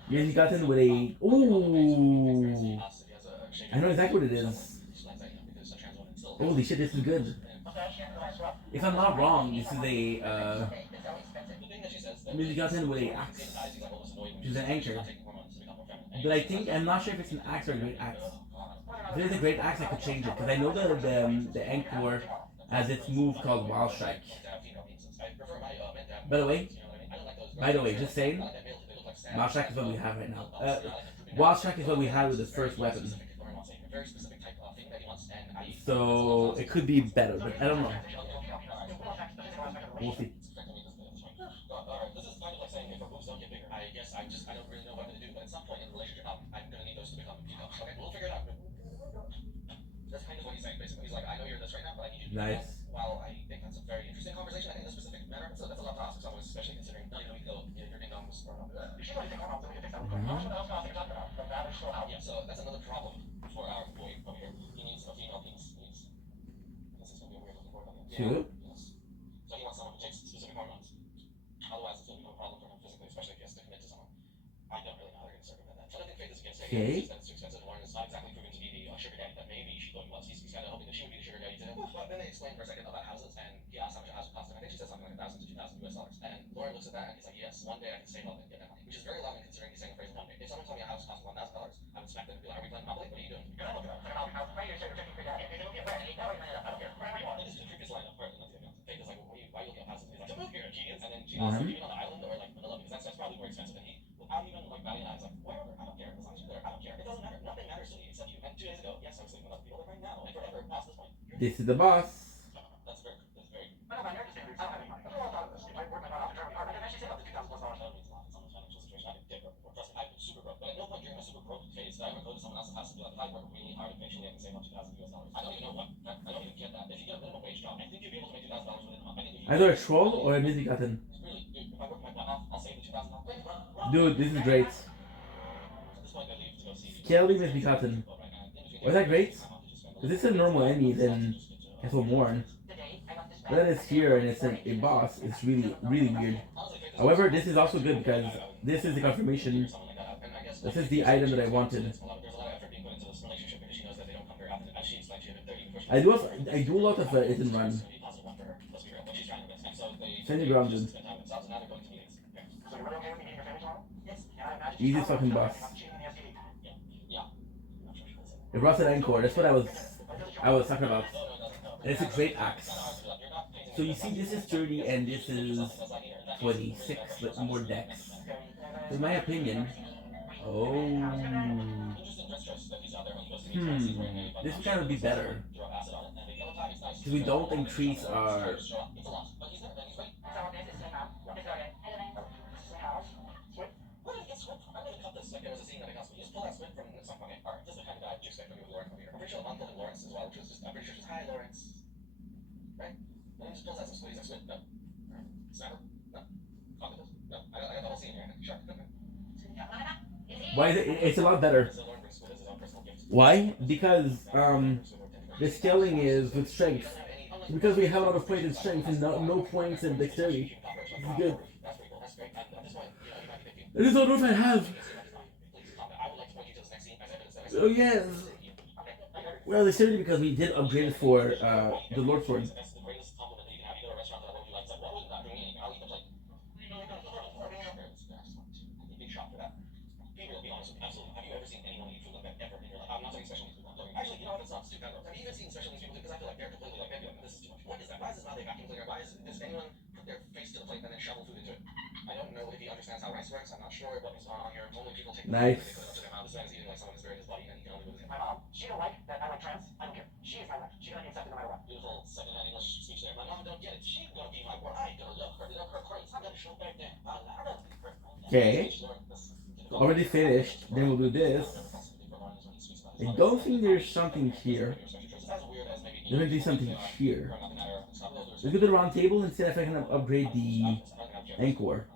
Music Gotten with a. Ooh! I know exactly what it is. Holy shit, this is good. If I'm not wrong, this is a Music Gotten with a axe, which is an anchor. But I think I'm not sure if it's an axe or a great axe. If it is a great axe, I could change it because I know the anchor has its move called Wild Strike. By the way, just saying, Wild Strike is what we have right now. Wild Strike is what we had with the first weapon. So it could be better, but I don't know. We'll see. This is kind of like saying if our boobs don't get bigger, I guess I don't really know what I'm gonna do, but at some point in the relationship, I'm gonna need those to become female. Okay, we'll figure it out. That's kind of what he's saying, basically. He's like, I know you're this right now, but I need you to be Nice. Well, I think that's a very interesting conversation. I think in this specific matter, so that's a lot to ask someone, especially considering not even a week ago, your ding dong was thrown up. You should really think about it. Yeah, so that's another problem for our boy over here. He needs a female penis. This is gonna be a weird looking word on him. 2. Yes. So he wants someone who takes specific hormones. Otherwise, it's going to become a problem for him physically, especially if he has to commit to someone. I don't really know how they're going to circumvent that. So I don't think Faith is against it. Okay. It's just that it's too expensive. Lauren is not exactly proving to be the sugar daddy that maybe she thought he was. He's kind of hoping that she would be the sugar daddy to him. But then they explained for a second about houses, and he asked how much a house would cost him. I think she said something like $1,000 to $2,000 US. And Lauren looks at that and he's like, yes, one day I can save up and get that money. Which is very alarming considering he's saying the phrase one day. If someone told me a house costs $1,000, I would smack them and be like, are we playing Monopoly? What are you doing? You're not looking at it. This is the creepiest line I've heard in the video. Faith is like, well, why are you looking at houses? He's like, come move here, genius. And then she asks him, even on the island or like Manila, because that's probably more expensive. And he, without even like batting an eye, is like, wherever, I don't care. As long as you're there, I don't care. It doesn't matter. Nothing matters to me except you. And 2 days ago, yes, I'm sleeping with other people, but right now and forever past this point. This is the boss. That's very. I've been super broke, but at no point during my super broke phase did I ever go to someone else's house and be like, if I work really hard, eventually I can save up $2,000 US. I don't even know what. I don't even get that. If you get a minimum wage job, I think you'll be able to make $2,000 within a month. I think if you Either a troll or a Music Gotten. really, dude, if I work my butt off, I'll save the $2,000. Dude, this is great. At this point, I leave to go see. Scaly Music Gotten. Was that great? If this is a normal enemy, then it's a Warren. But that is here and it's a boss. It's really, really weird. However, this is also good because this is the confirmation. This is the item that I wanted. I do a lot of it and run. Send your ground, dude. Easy fucking boss. The rusted anchor, that's what I was talking about. And it's a great axe. So you see this is 30 and this is 26 with more decks. In my opinion. This would kind of be better. Because we don't increase our. Why is it? It's a lot better. Why? Because the scaling is with strength. Because we have a lot of points in strength and no points in dexterity. This is good. This is what I have. Oh yes. Well, dexterity because we did upgrade it for the Lord Sword. understands how rice works. I'm not sure what is on here. Normally people take the Nice. they put it up to their mouth. This man is eating like someone has buried his body and he can only move his hand. My mom, she don't like that I like trans. I don't care. She is my wife. She's gonna be accepted no matter what. Beautiful second-hand English speech there. My mom don't get it. She's gonna be my wife. I'm gonna love her. Look her crazy. I'm gonna show back there. Okay. Already finished. Then we'll do this. I don't think there's something here. There's gonna be something here. Let's go to the round table and see if I can upgrade the Anchor.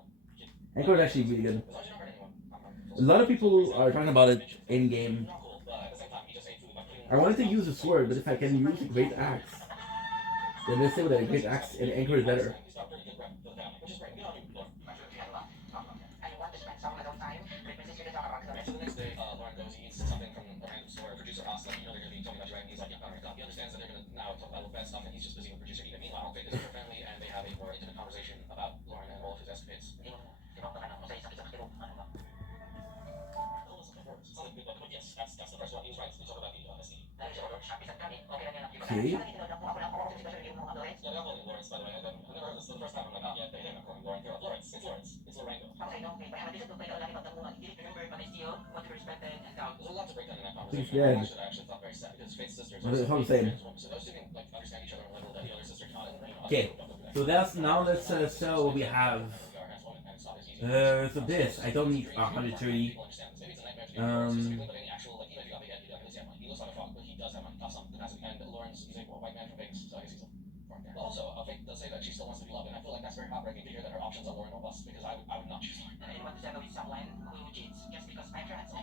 Anchor is actually really good. A lot of people are talking about it in game. I wanted to use a sword, but if I can use a great axe, then let's say with a great axe and Anchor is better. So the next day, Lauren goes, he eats something from a random store. Producer asks, like, you know, they're going to be talking about you, right? And he's like, yeah, alright. He understands that they're going to now talk about bad stuff, and he's just busy with producer Eva. Meanwhile, Faith is with her family, and they have a more intimate conversation about Lauren and all of his escapades. But yes, that's the first one. He was right. They talk about the SE. Okay. Yeah, they're all calling Lawrence, by the way. I've never heard this. The first time I'm like, oh, yeah, they hate him calling Lauren. They're like, Lawrence. It's Lawrence. It's Lorenzo. There's a lot to break down in that conversation. dead. I actually thought very sad because Faith's sisters What are is I'm saying? so those two can like understand each other on a level that the other sister cannot. Okay. So that's now let's so we have so this I don't need 130. Also, Faith does say that she still wants to be loved, and I feel like that's very heartbreaking to hear that her options are Lauren or Bus, because I would not choose Lauren. Anyone to settle with someone who cheats just because I'm trans. The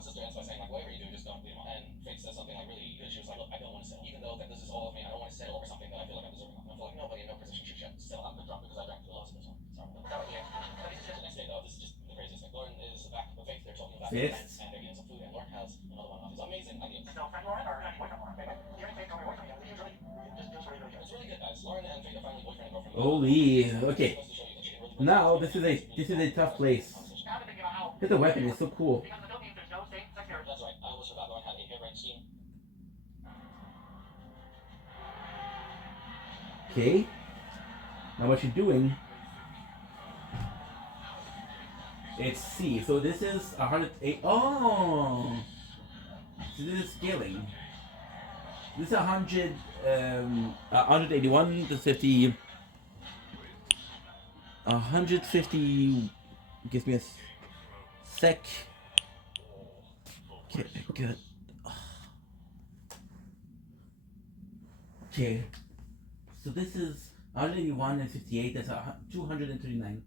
sister ends by saying, like, whatever you do, just don't leave him on. And Faith says something like really good. She was like, look, I don't want to settle. Even though that this is all of me, I don't want to settle over something that I feel like I'm deserving of. And I feel like nobody in no position should settle. I'm drunk because I drank the lots of this one. Sorry. But this is just the next day, though. This is just the craziest thing. Lauren is back with Faith. They're talking about events, and they're getting some food, and Lauren has another one of his amazing ideas. No, friend Lauren or boyfriend Lauren? You and Faith told me boyfriend. It's really good, guys. Lauren and Faith are finally boyfriend and girlfriend. Holy. Okay. Now this is a tough place. Look at the weapon. It's so cool. That's right. I almost forgot Lauren had a hair-brained scheme. Okay. Now what you're doing? It's C. So this is 108. Oh. So this is scaling. This is 181 to 50. 150 gives me a sec. Okay, good. Okay. So this is 181 and 58. That's 239.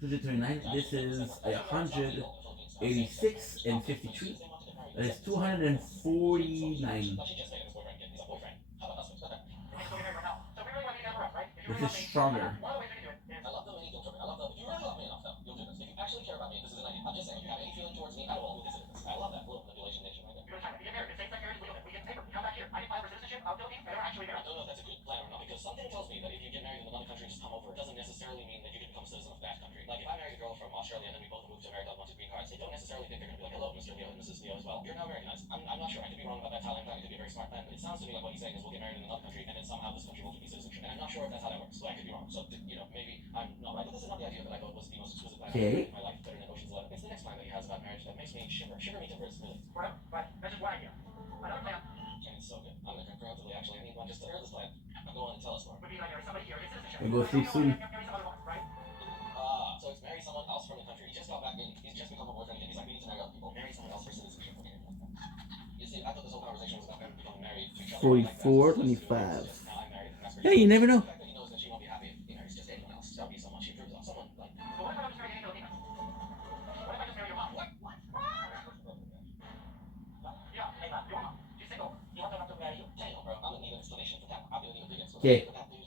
239. This is 186 and 53. That is 249. This is stronger. I love the way you don't I love the. If you really love me enough, though, you'll do this. If you actually care about me, this is an idea. I'm just saying, if you have any feeling towards me at all, you'll consider this. I love that little manipulation nation right there. I don't know if that's a good plan or not, because something tells me that if you get married in another country and just come over, it doesn't necessarily mean that you can become a citizen of that country. Like, if I married a girl from Australia and then we both moved to America and wanted green cards, they don't necessarily think they're going to be like, hello, Mr. Leo and Mrs. Leo as well. You're now Americanized. I'm not sure. I could be wrong about that Thailand plan. It could be a very smart plan, but it sounds to me like what he's saying is we'll get married in another country and then somehow this country will give me citizenship. And I'm not sure if that's how that works, so I could be wrong. So, you know, maybe I'm not right. But this is not the idea that I thought was the most exquisite plan Okay. in my life, better than Ocean's 11. It's the next plan that he has about marriage that makes me shiver. Shiver me timbers, really. Right, that's just one idea. Another plan And it's so good. I'm going to concurrently actually, I need one just to hear this plan. Go on and tell us more. would be like somebody here gets citizenship. And go sleep soon. Marry some other woman, right? So it's marry someone else from the country. He just got back in. He's just become a boyfriend again. He's like, we need to marry other people. Marry someone else for citizenship. Okay. You see, I thought this whole conversation was about them becoming married to each other. 44, 25. Yeah, you never know. The fact that he knows that she won't be happy if he marries just anyone else. That'll be someone she approves of. Someone like. So what if I just marry any Filipino? What if I just marry your mom? What? Yeah, hey man, your mom. She's single. You want her not to marry you? Damn, bro. I'm gonna need an explanation for that. I'm gonna need a big explanation Okay. for that, dude. You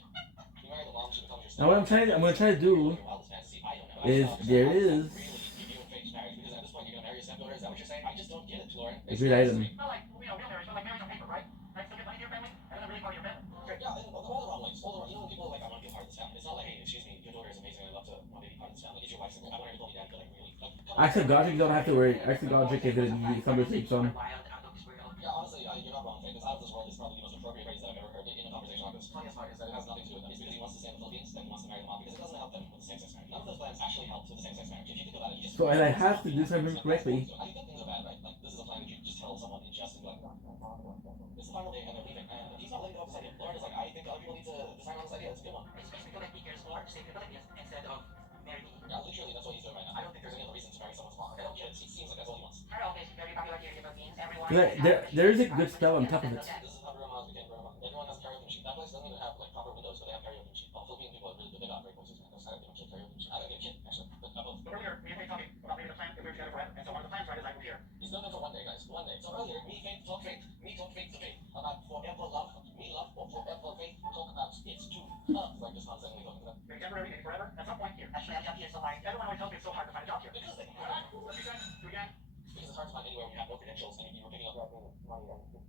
marry the mom, she becomes your Now what I'm gonna try to do your wildest fantasy. I don't know. is there is Really, if you and Faith married, because at this point you're gonna marry your stepdaughter. Is that what you're saying? I just don't get it, Lauren. a good item. Not like, you know, real marriage, but like marriage on paper, right? Like, still get money to your family, and then really part of your family. Yeah, and all the wrong ways. All the wrong. You know when people are like, I want to be a part of this family. It's not like, hey, excuse me, your daughter is amazing. I love to want to be part of this family. Is your wife single? I want her to call me dad, but like really. Like, come on. Axel Godric don't have to worry. Axel Godric is gonna be conversation. Wild out of this world. Yeah, honestly, you're not not wrong, Faith. It's out of this world is probably the most appropriate phrase that I've ever heard in a conversation like this. Funniest part is that it has nothing to do with them. It's because he wants to stay in the Philippines, then he wants to marry the mom because it doesn't help them with the same-sex marriage. None of those plans actually help with the same-sex marriage. If you think about it, you just... So, and I have to do something correctly. I think that things are bad, right? Like, this is a plan that you just tell someone in jest and be like, it's the final day and they're leaving. And he's not letting go of this idea. Lauren is like, I think other people need to design on this idea. It's a good one. It's basically like years more to save the Philippines instead of marrying me. Yeah, literally, that's what he's doing right now. I don't think there's any other reason to marry someone's mom. I don't get it. It seems like that's all he wants. Carol is very popular here in the Philippines. Everyone. There is a good spell on top of it. This is not real moms, we can't grow moms. Everyone has a karaoke machine. That place doesn't even have like proper windows, but they have karaoke machine. All Philippine people are really good. They got great voices, man. Those karaoke machine, karaoke machine. I gotta get a kid, actually. But both. Earlier, me and Faith talking about maybe the plan if we were together forever. And so one of the plans, right, is I move here. He's done it for one day, guys. One day. So earlier, me told Faith to Faith about forever love. Me love or forever Faith talk about it's too tough. Like just constantly talking about. Maybe temporary, maybe forever. At some point here. Actually, that job here is so hard. Everyone always tells me it's so hard to find a job here. Because they can Let's do that. Do it again. Because it's hard to find anywhere when you have no credentials and you're picking up money.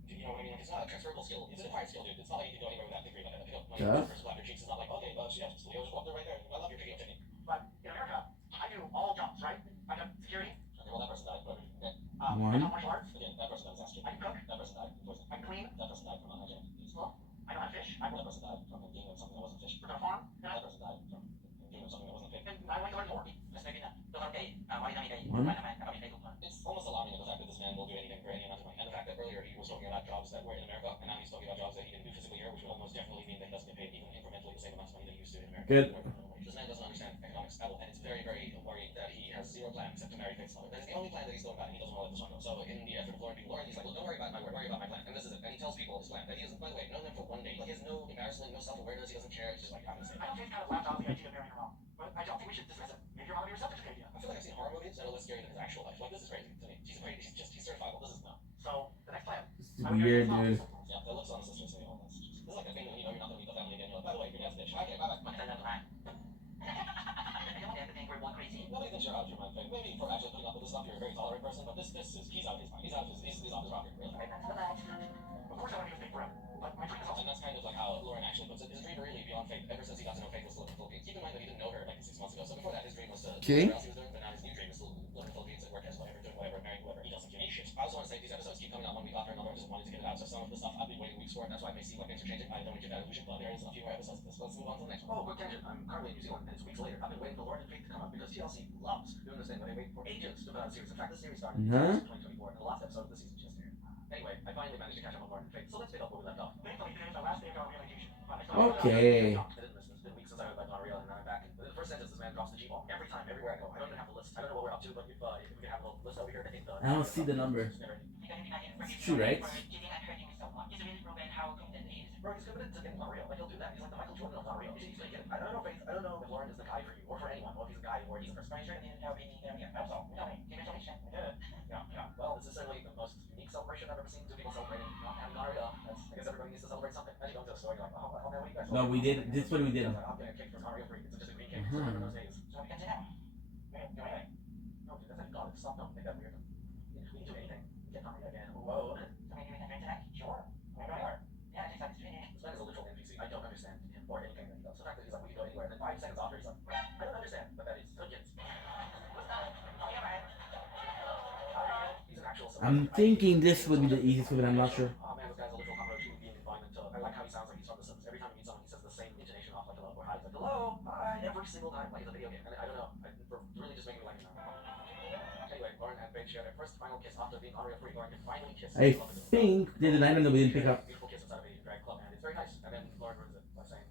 You know what I mean? Like, it's not a transferable skill. It's an acquired skill, dude. It's not like you can go anywhere with that degree. Like, pick up money. Yeah. First slap your cheeks. It's not like, okay, she has to just go up there right there. I love your picking up technique. But in America, I do all jobs, right? I got security. Okay, well, that person died. But, okay. I One. know martial arts. Again, that person died. That's I can cook. That person died. Poison. I can clean. That person died from unhygienic. Well, I know how to fish. That person died from eating something that wasn't fish. Work on a farm. That person died from eating something that wasn't pig. And I want to learn more. Mas maybe na. Doon okay. Origami day. One. Wala naman. Kami kayo pa. It's almost alarming at the fact that this man will do anything for any amount of money. And the fact that earlier he was talking about jobs that were in America, and now he's talking about jobs that he can do physically here, which would almost definitely mean that he doesn't get paid even incrementally the same amount of money that he used to in America. Good. This man doesn't understand economics at all, and it's very, very worrying that he has zero plan except to marry Faith's mother. That is the only plan that he's thought about, and he doesn't want to let this one go. So in the effort of luring people, he's like, look, don't worry about my word, worry about my plan. And this is it. And he tells people his plan. That he has, by the way, known them for one day. Like, he has no embarrassment, no self-awareness, he doesn't care. It's just like, I'm gonna say I don't think kind of laughed off the idea of marrying her mom. But I don't think we should dismiss it. Maybe your mom and yourself is a good idea. I feel like I've seen horror movies that are less scary than his actual life. Like, this is crazy to me. He's afraid. He's certifiable. This is no. So, the next plan. This is weird, dude. Yeah, that looks on the sister's thing. This is like a thing when you know you're not gonna meet the family again. You're like, by the way, your dad's a bitch. Okay, bye-bye. Maganda naman. I don't want them to think we're one crazy. Nobody thinks you're out of your mind, Faith. Maybe for actually putting up with this stuff, you're a very tolerant person, but he's out of his mind. He's off his rocker, really. Right, that's the plan. Of course I want to be with Faith forever. But my dream is also... And that's kind of like how Lauren actually puts it. His dream really beyond Faith, ever since he got to know Faith, was to live in the Philippines. Keep in mind that he didn't know her like 6 months ago. So before that, his dream was to do Okay. whatever else he was doing, but now his new dream is to live in the Philippines and work as whatever, doing whatever, marrying whoever. He doesn't give a shit. I also want to say these episodes keep coming out 1 week after another. I just wanted to get it out. So some of the stuff I've been waiting weeks for, and that's why it may seem like things are changing. I don't want to give that illusion, but there is a few more episodes. Let's move on to the next one. Oh, quick tangent. I'm currently in New Zealand, and it's weeks later. I've been waiting for Lauren and Faith to come up because TLC loves doing this thing where they wait for ages to put out a series. In fact, this series started in 2024, and the last episode of the season just aired. Anyway, I finally managed to catch up on Lauren and Faith, so let's pick up where we left off. Thankfully, today is our last day of our realization. Okay. I didn't listen. It's been weeks since I heard about Unreal, and now I'm back. And within the first sentence, this man drops the G-bomb. Every time, everywhere I go. I don't even have the list. I don't know what we're up to, but if we can have a little list over here, I think I don't see the number. It's true, right? He's really proven how committed he is. Bro, he's committed to getting Unreal. Like, he'll do that. He's like the Michael Jordan of Unreal. He's gonna get it. I don't know, Faith. I don't know if Lauren is the guy for you, or for anyone, or if he's a guy, or he's a person. Pretty sure he didn't have any there. That's all. No, congratulations. Yeah. Well, this is certainly the most unique celebration I've ever seen. Two people celebrating not having Unreal. I guess everybody needs to celebrate something. As you go into the store, you're like, oh, man, what do you guys No, we did. This is what we did. I'm getting a cake from Unreal Free. It's just a green cake. So everyone knows days. So we can do that. No, dude, that's like God. Stop. Don't make that weird. We can do anything. Get Unreal again. Whoa. So maybe we can rent it. Sure. Whatever. Yeah, it takes like 3 days. This man is a literal NPC. I don't understand him or anything that he does. The fact that he's like, we can go anywhere, and then 5 seconds after, he's like, I don't understand, but that is Dungeons. What's that? Oh, yeah, man. He's an actual I'm thinking this would be the easiest one, but I'm not sure. Oh man, this guy's a literal cockroach who being confined until I like how he sounds like he's from The Sims. Every time you meet someone, he says the same intonation off like hello or hi. He's like, hello, hi, every single time, like it's a video game. And I don't know, for really just making me like him now. Anyway, Lauren and Faith share their first final kiss after being Unreal Free. Lauren can finally kiss. I think there's an item that we didn't pick up. Beautiful kiss inside of a drag club, and it's very nice. And then Lauren ruins it by saying,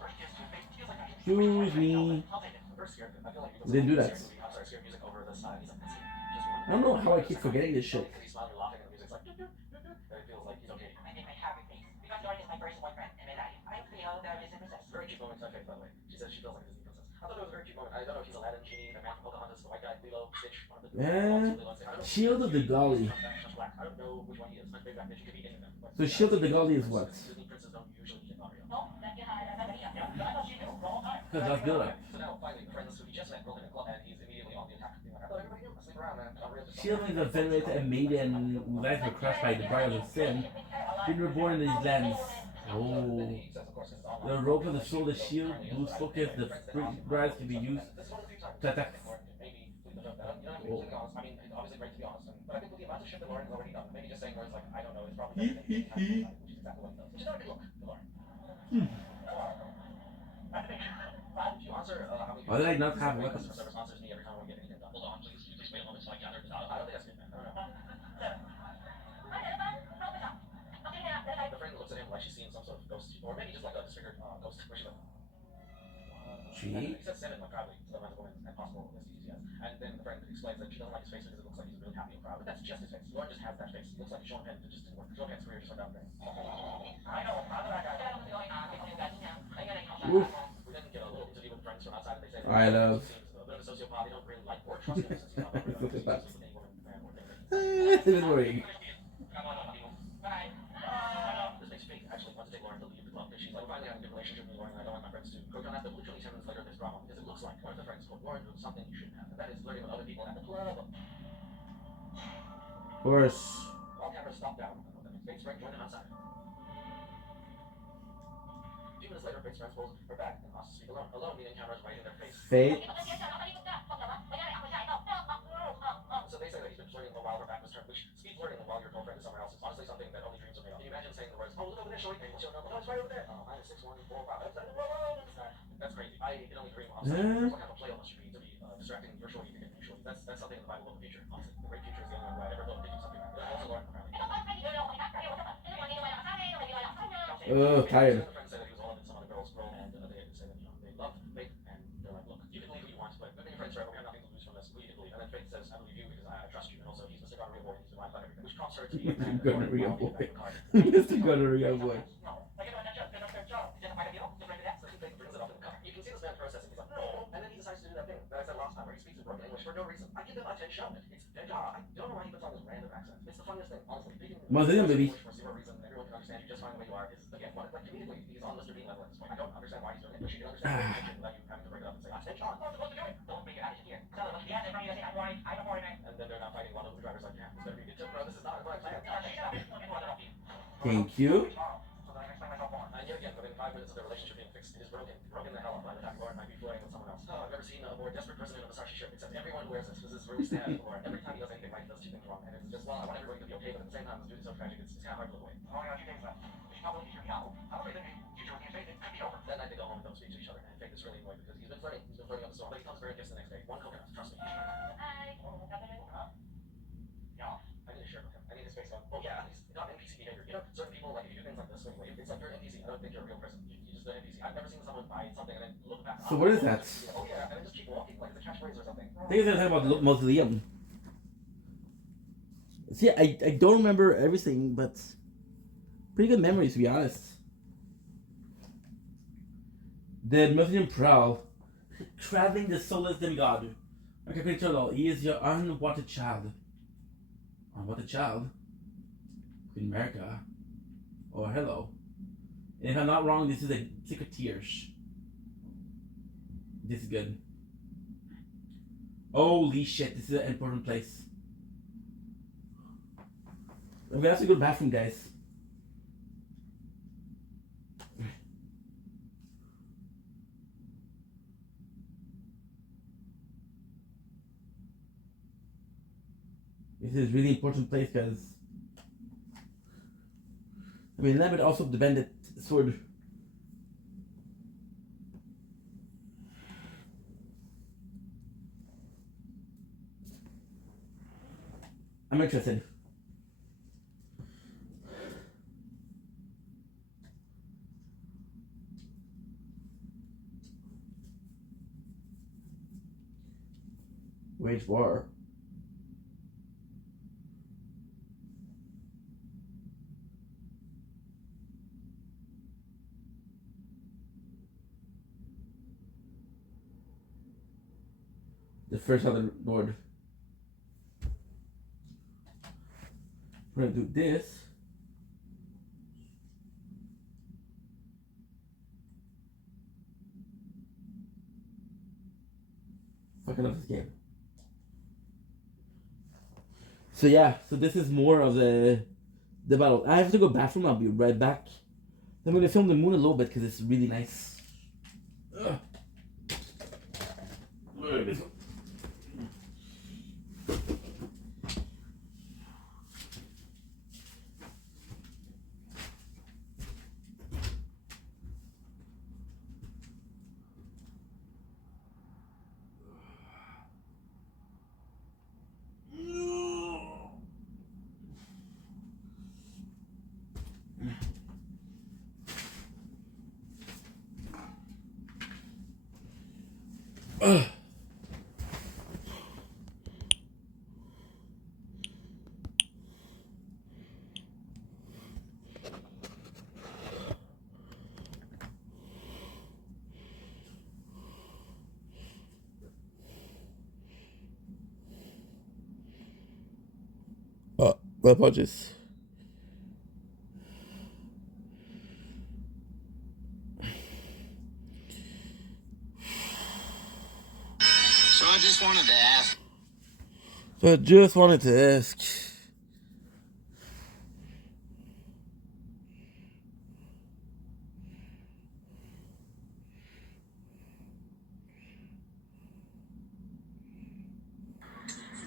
First kiss, feels like that. Excuse me. I'll take it. we're scared. I feel like We didn't do that. I'm sorry, scared music over this. He's like, that's it. I don't know how I keep forgetting this shit. He's smiling, laughing, and the music's like, and it feels like he's okay. I made my happy face. Because Lauren is my first boyfriend in my life. I feel there is a princess. Very cute moment, Faith, by the way. She says she feels like a Disney princess. I thought it was a very cute moment. I don't know if he's Aladdin, Genie, the man from Pocahontas, the white guy, Lilo, Stitch, one of the Shield of the Golly. I don't know which one he is. My favorite bitch, you could be any of them. So Shield of the Golly is what? Disney princes don't usually get Mario. No, that you had a Maria. Yeah, I thought she knew the whole time. Because that's build up. So now, finally, friends who he just met roll in a club, and he's immediately on the attack. I thought everybody knew. I sleep around, man. Shield is a venerate and maiden whose lives were crushed by the Briar of Sin. Been reborn in these lands. Oh. The rope of the soul, the shield, boost focus, the briars can be used to attack. Oh. But I think with the amount of shit that Lauren has already done, maybe just saying words like, I don't know, is probably better than anything which is exactly what he does. Which is not a good look for Lauren. I think, if you answer how many Why did I not have customer weapons? service answers me every time I get anything done. Hold on, please. Can you please wait a moment so I gather the data? I don't think that's good, man. I don't know. The friend looks at him like she's seeing some sort of ghost, or maybe just like a disfigured ghost, where she's like, She? he said 7 like proudly to the amount of women and possible STDs he has. And then the friend explains that she doesn't like his face because it looks like he's really happy and proud. But that's just his face. Lauren just has that face. He looks like he's Sean Penn. It just didn't work. Sean Penn's career just went down the drain. I know. I'm the bad guy. Oof. We then get a little interview with friends from outside and they say I love. he seems a bit of a sociopath. They don't really like or trust him since he's not really Look at that. with any woman, man, or thing. This is worrying. This makes me actually want to take Lauren to leave the club because she's like, finally having a good relationship with Lauren and I don't want my friends to go down that. But literally 10 minutes later, there's drama because it looks like one of the friends told Lauren doing something you shouldn't have, and that is flirting with other people at the club. Of course. All cameras stop down. I don't know what that means. Fate's friend joined him outside. A few minutes later, Fate's friend pulls her back and asks to speak alone. Alone meaning cameras right in their face. Fate. So they say that he's been flirting while her back was turned, which speed flirting while your girlfriend is somewhere else is honestly something that only dreams are made of. Can you imagine saying the words, oh, look over there, shorty, and she'll know, oh, it's right over there. Oh, minus 6, 1, 4, 5. That's crazy. I can only dream of something. What kind of play almost should be to be distracting your shorty to get you shorty. That's something in the Bible of the future, honestly. The great future is the only way I ever hope to do something like that. Also Lauren, apparently. Oh, tired. The friend said that he was all up in some other girl's role, and they say that, they love Faith, and they're like, look, you can believe who you want, but we've been your friends forever, we have nothing to lose from this, who you can believe. And then Faith says, I believe you because I trust you, and also he's Mr. Gonorrhea Boy, and he's been lying about everything, which prompts her to be Gonorrhea boy. Mr. Gonorrhea boy. So he brings it up in the car. You can see this man processing. He's like, no. And then he decides to do that thing that I said last time where he speaks in broken English for no reason. I give him attention. It's I don't know why he puts on this random accent. It's the funniest thing, honestly. Brazilian, baby. For zero reason, everyone can understand you just fine the way you are. Is again, what, like comedically, he's on Mr. Bean level at this point. I don't understand why he's doing it, but you can understand the intention without you having to break it up and say, attention. Don't bring your attitude here. Tell them, yeah, they're going to say, I'm right, and then they're not fighting while the driver's like, yeah, this better be a good tip, bro. This is not what I planned. Thank you. And yet again, within 5 minutes of their relationship being fixed, it is broken the hell up by the time Lauren might be flirting with someone else. Oh, I've never seen a more desperate person in a Versace shirt, except everyone wears this. This is really sad for Lauren. Every time he does anything right, he does 2 things wrong. And it's just, well, I want everybody to be okay, but at the same time, this dude is so tragic, it's kind of hard to look away. Oh my gosh, you think that? You should probably hear me out. I'm afraid that future with you and Faith, it could be over. That night they go home and don't speak to each other, and Faith is really annoyed because he's been flirting up the storm, but he comes very gifts the next day. 1 coconut, trust me. Yeah, I need a shirt with him. I need his face on. Oh yeah, he's not NPC behavior. Certain people, like, if you do things like this, anyway, it's like you're an NPC. I don't think you're a real person. You just an NPC. I've never seen someone buy something and then look back. So what is that? Oh yeah, and then just keep walking like it's a catchphrase or something. I think it's gonna talk about the mausoleum. See, I don't remember everything, but pretty good memories to be honest. The Mausoleum Prowl, traveling the soulless demigod. Okay, control. He is your unwanted child. Unwanted child? Queen America. Oh, hello. And if I'm not wrong, this is a Secret Tears. This is good. Holy shit, this is an important place. I'm gonna have to go to the bathroom, guys. This is a really important place because I mean that would also the bandit sword. I'm interested. Wage war. The first other Lord. We're gonna do this. Fucking love this game. So yeah, so this is more of the battle. I have to go bathroom. I'll be right back. I'm gonna film the moon a little bit because it's really nice. Ugh. My apologies. So I just wanted to ask.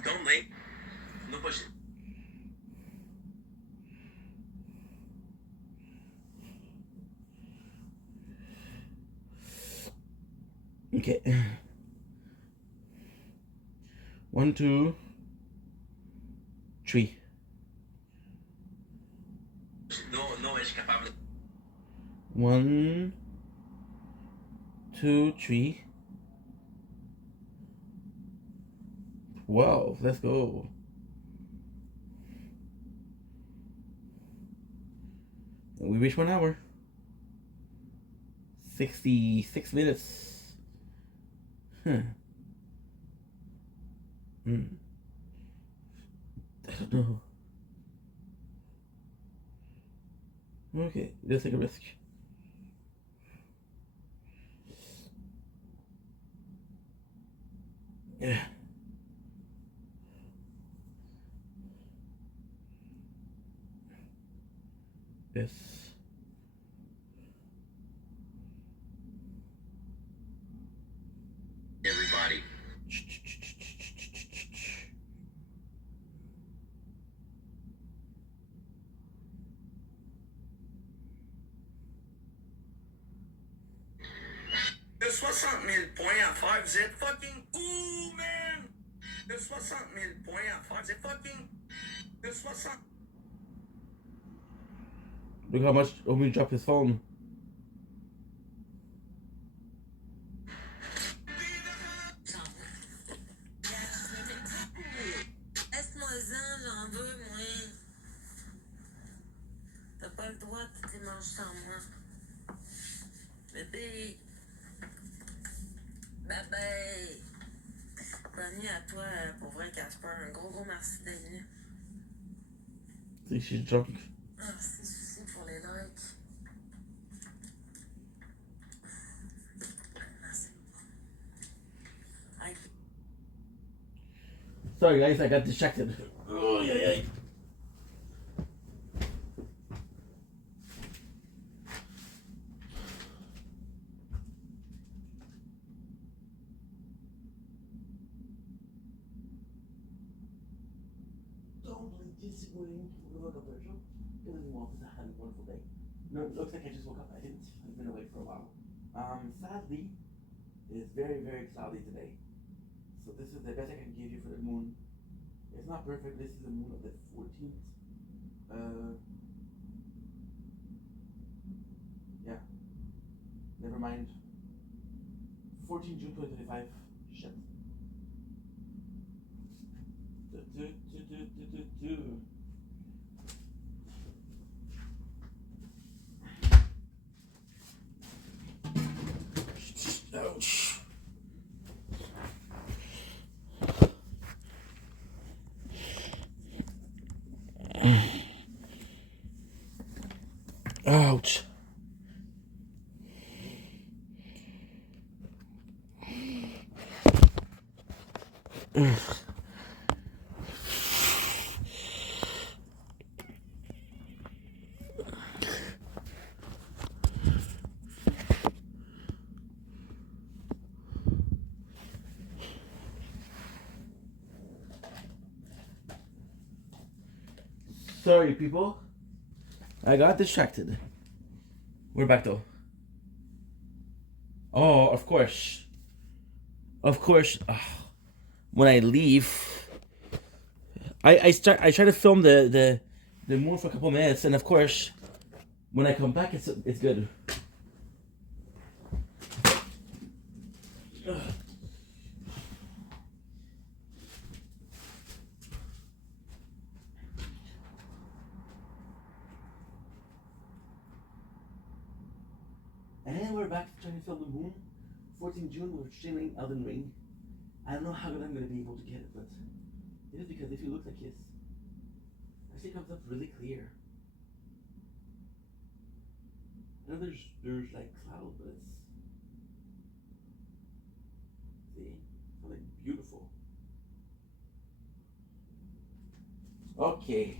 Don't wait. No push it. Okay. 1, 2, 3. No es capable. 1, 2, 3. 12. Let's go. We reached 1 hour. 66 minutes. I don't know. Okay, let's take a risk. Yeah. Yes. Everybody. De 60 000 points à faire, vous êtes fucking cool, man! De 60 000 points à faire, vous êtes fucking... De 60... Look how much Omi dropped his phone. Laisse-moi-en, j'en veux, moi. T'as pas le droit de te manger sans moi. Bébé. Bébé. Bonne nuit à toi, pour vrai, Casper. Un gros merci d'être venu. See, she's drunk. Ah, c'est souci pour les likes. Merci. Hey. Sorry, guys, I got distracted. Oh, yeah, yeah. No, it looks like I just woke up. I didn't. I've been awake for a while. Sadly, it's very, very cloudy today. So this is the best I can give you for the moon. It's not perfect. This is the moon of the 14th. Yeah. Never mind. 14 June 2025. Shit. Ouch. Ouch. Sorry, people. I got distracted. We're back though. Oh, of course. Of course. When I leave, I try to film the moon for a couple minutes, and of course, when I come back, it's good. And we're back to Chinese Film the Moon. 14 June, we're streaming Elden Ring. I don't know how good I'm gonna be able to get it, but it is because if you look like this, it actually comes up really clear. I know there's like cloud, but it's like beautiful. Okay.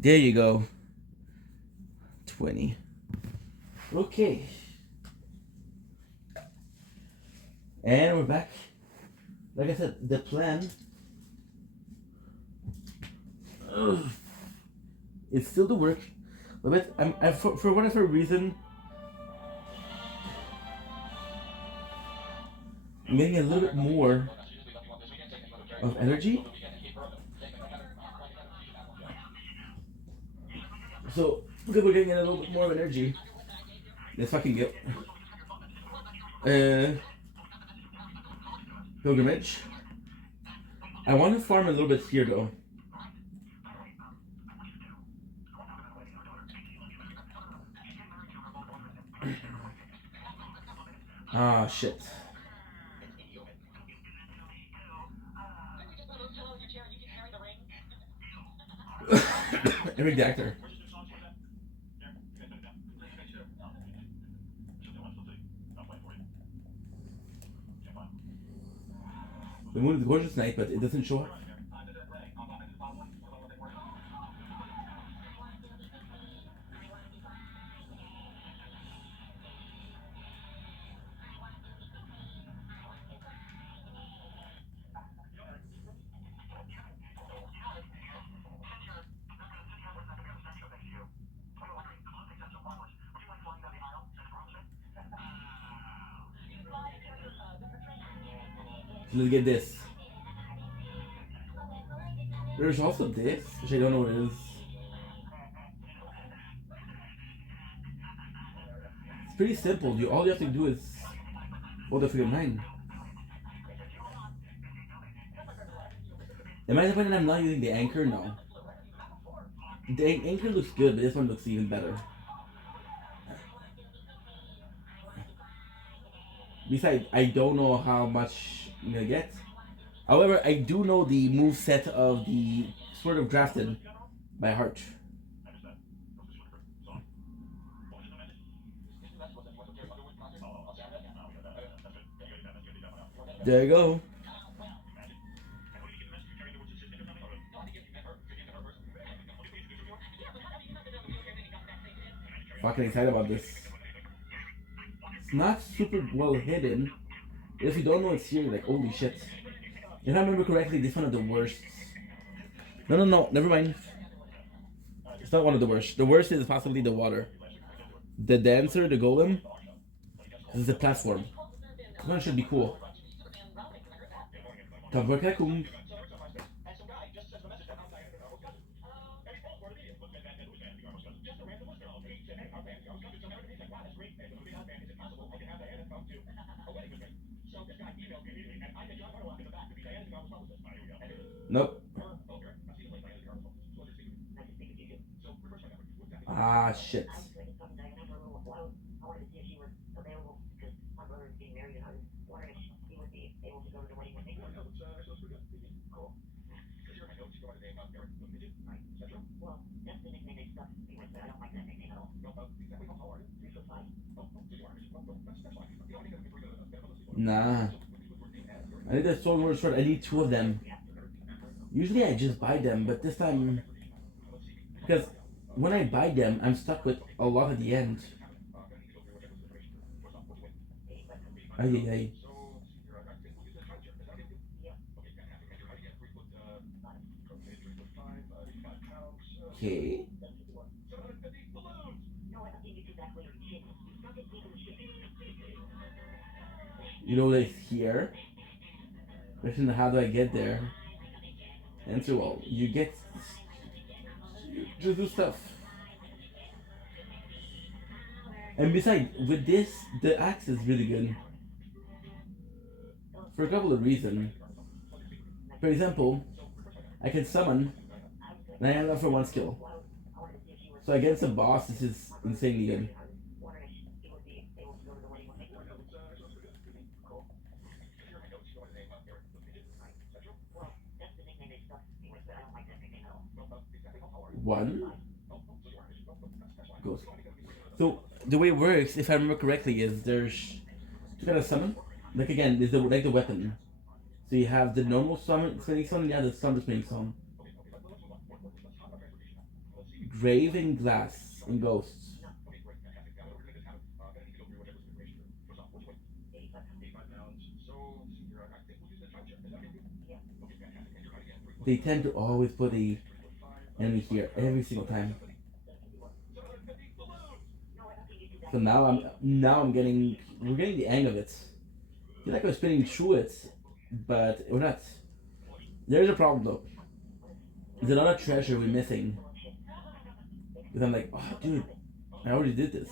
There you go. 20. Okay. And we're back. Like I said, the plan is still to work. A little bit. For whatever reason, I'm getting a little bit more of energy. So, because we're getting a little bit more of energy, let's fucking get pilgrimage. I want to farm a little bit here though. Ah, shit. Eric the actor. The moon is gorgeous night, but it doesn't show up. Let's get this. There's also this, which I don't know what it is. It's pretty simple. All you have to do is hold the freaking line. Am I disappointed I'm not using the anchor? No. The anchor looks good, but this one looks even better. Besides, I don't know how much I'm gonna get. However, I do know the move set of the Sword of Grafton by heart. There you go. Fucking excited about this. It's not super well hidden. If you don't know it's here, like, holy shit. If I remember correctly, this is one of the worst. No, never mind. It's not one of the worst. The worst is possibly the water. The dancer, the golem, this is a platform. This one should be cool. Tabakakum. Nope. Ah, shit. Nah. I need the sword short. I need 2 of them. Usually I just buy them, but this time, because when I buy them, I'm stuck with a lot at the end. Ay. Okay. You know that's here. Question: how do I get there? Answer: well, you just do stuff. And besides, with this, the axe is really good for a couple of reasons. For example, I can summon, and I have enough for one skill. So against a boss, this is insanely good. One goes. So the way it works, if I remember correctly, is there's two kind of summon. Like again, there's like the weapon. So you have the normal summon spinning stone and you have the summon spinning stone. Grave and glass and ghosts. They tend to always put the enemy here every single time. So now I'm getting we're getting the hang of it. I feel like we're spinning through it, but we're not. There's a problem though. There's a lot of treasure we're missing. Because I'm like, oh dude, I already did this.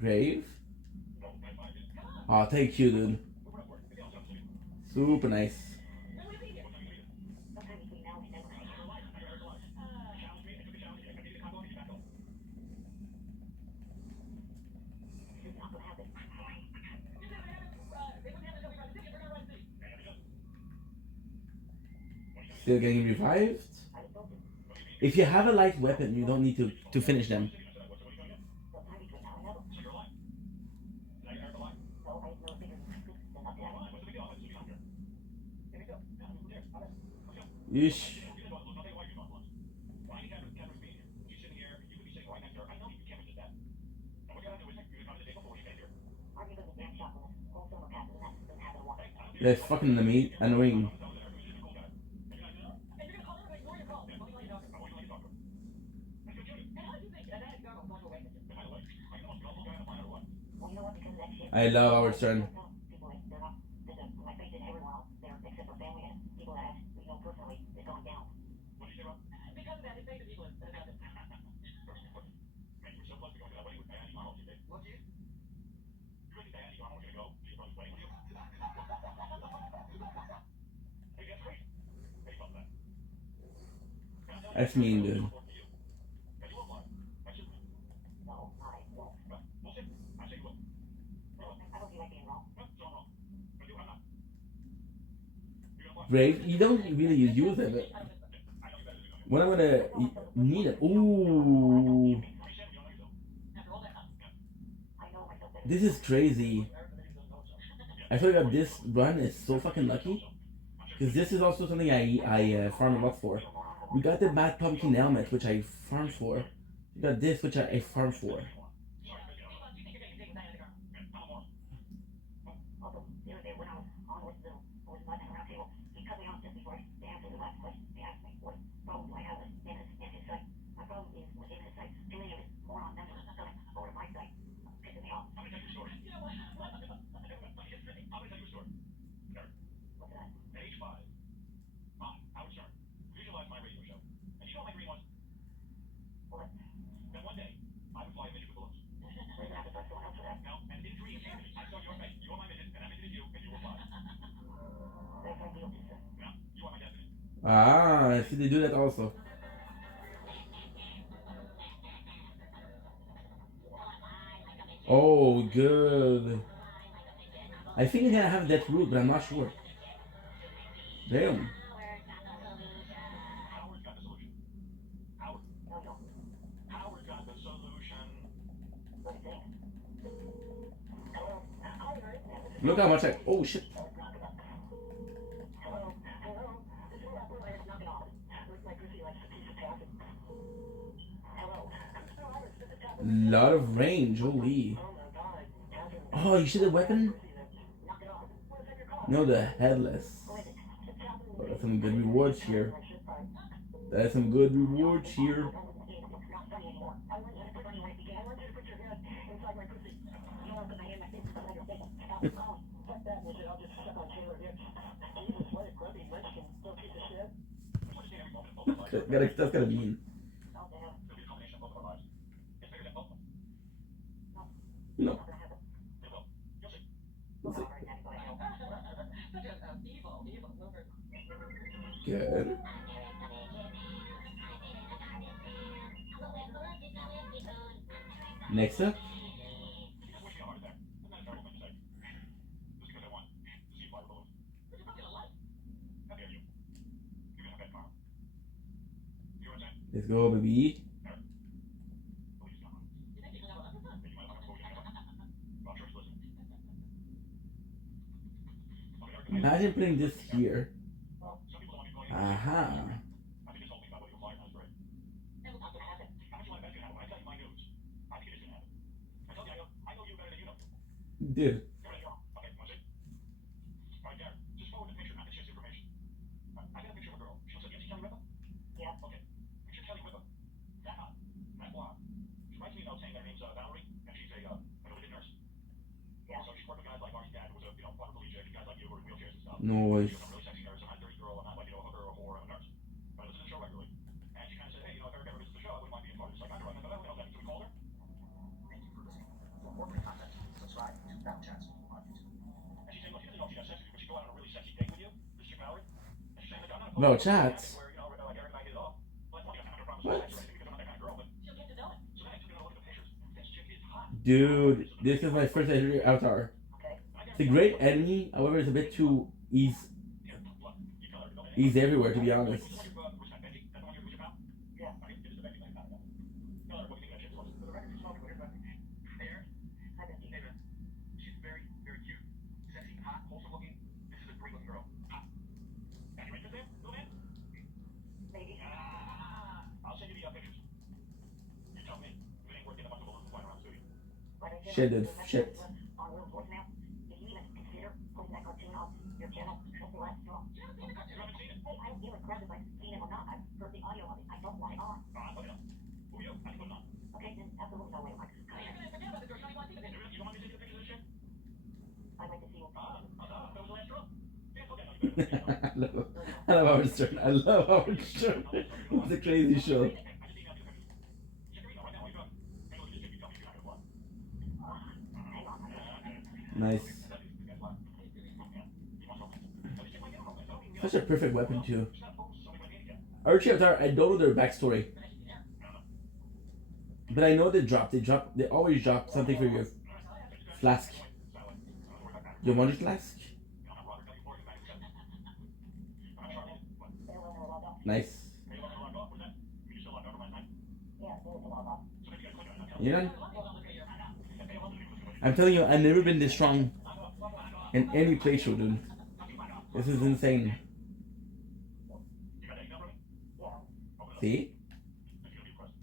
Grave. Oh, thank you, dude. Super nice. Still getting revived. If you have a light weapon, you don't need to finish them. Yeesh. That's fucking annoying. I love our turn. That's mean, dude. Brave, you don't really use it. When I'm gonna need it. Ooh. This is crazy. I feel like this run is so fucking lucky. Because this is also something I farm a lot for. We got the Mad Pumpkin helmet, which I farmed for. We got this, which I farmed for. Ah, see, they do that also. Oh, good. I think they're gonna have that route, but I'm not sure. Damn. Look how much I. Oh shit. Lot of range, holy. Oh, you see the weapon? No, the headless. Oh, got some good rewards here. That's some good rewards here. That's gotta mean. No. Good. Next up. Let's go, baby. Imagine putting this here. Aha. Dude. Noise. No chats. What? Dude, this is my first legendary avatar. It's a great enemy, however, it's a bit too easy. He's everywhere, to be honest. Shit, dude. Shit. I love Howard Stern. I love Howard Stern. It's a crazy show. Nice. Such a perfect weapon too. Archie Avatar, I don't know their backstory. But I know they always drop something for your flask. Your money flask? Nice. You know? I'm telling you, I've never been this strong in any playthrough, dude. This is insane. See?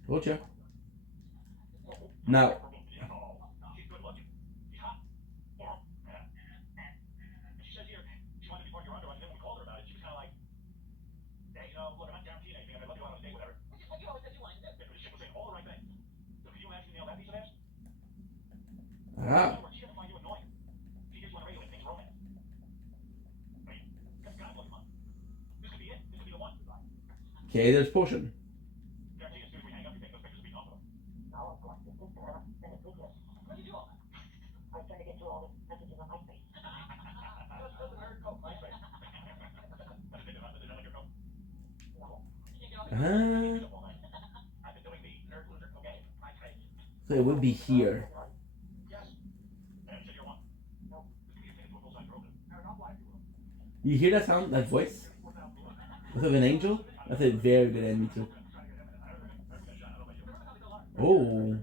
Told you. Now. Ah. Okay, there's potion. So it would be here. You hear that sound, that voice? That's of an angel? That's a very good enemy too. Oh.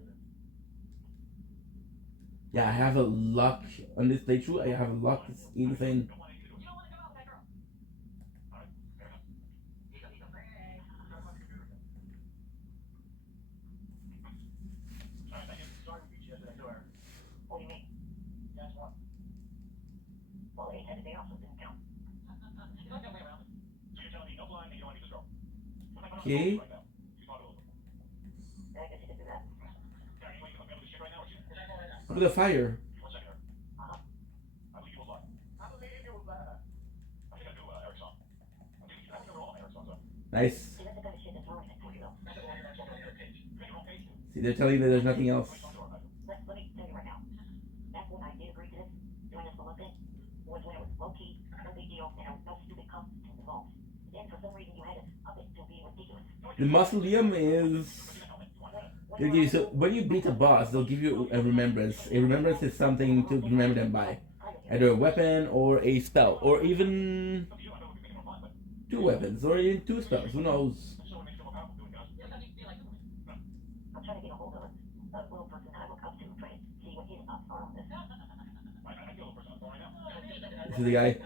Yeah, I have a luck on this playthrough. I have a luck. It's insane. Okay. Look at the fire. Nice. See, they're telling you that there's nothing else. Let me tell you right now. That's when I did agree to this. Doing this for one thing was when it was low key, no big deal, and there was no stupid costs involved. Then for some reason you had to up it to be ridiculous. The mausoleum is. They'll give you, so when you beat a boss, they'll give you a remembrance. A remembrance is something to remember them by, either a weapon or a spell, or even 2 weapons, or even 2 spells. Who knows? I'm trying to get a hold of a little person that I look up to, try to see what his thoughts are on this. This is the guy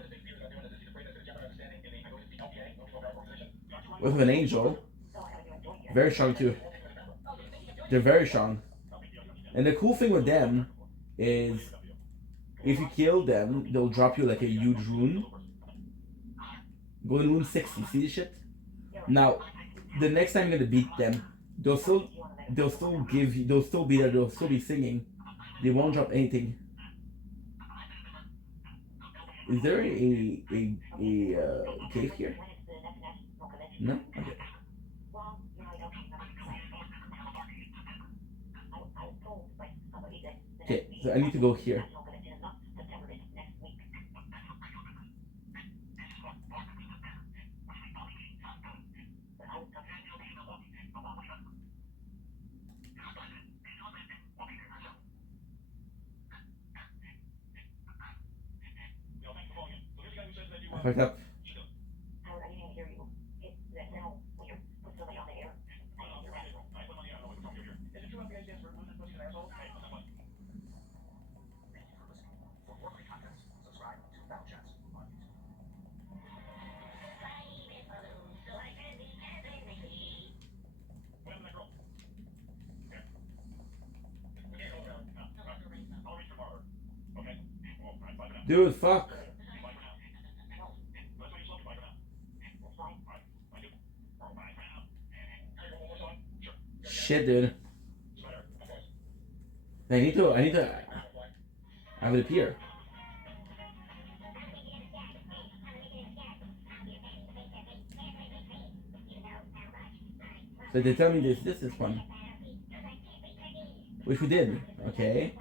with an angel. Very strong too. They're very strong. And the cool thing with them is if you kill them, they'll drop you like a huge rune. Golden rune 60. See this shit? Now, the next time you're gonna beat them, they'll still give you, they'll still be there, they'll still be singing. They won't drop anything. Is there a cave here? No? Okay. Okay, so I need to go here. I fucked up. Dude, fuck. Shit, dude. I need to have it appear. So they tell me this is fun. Which we did, okay.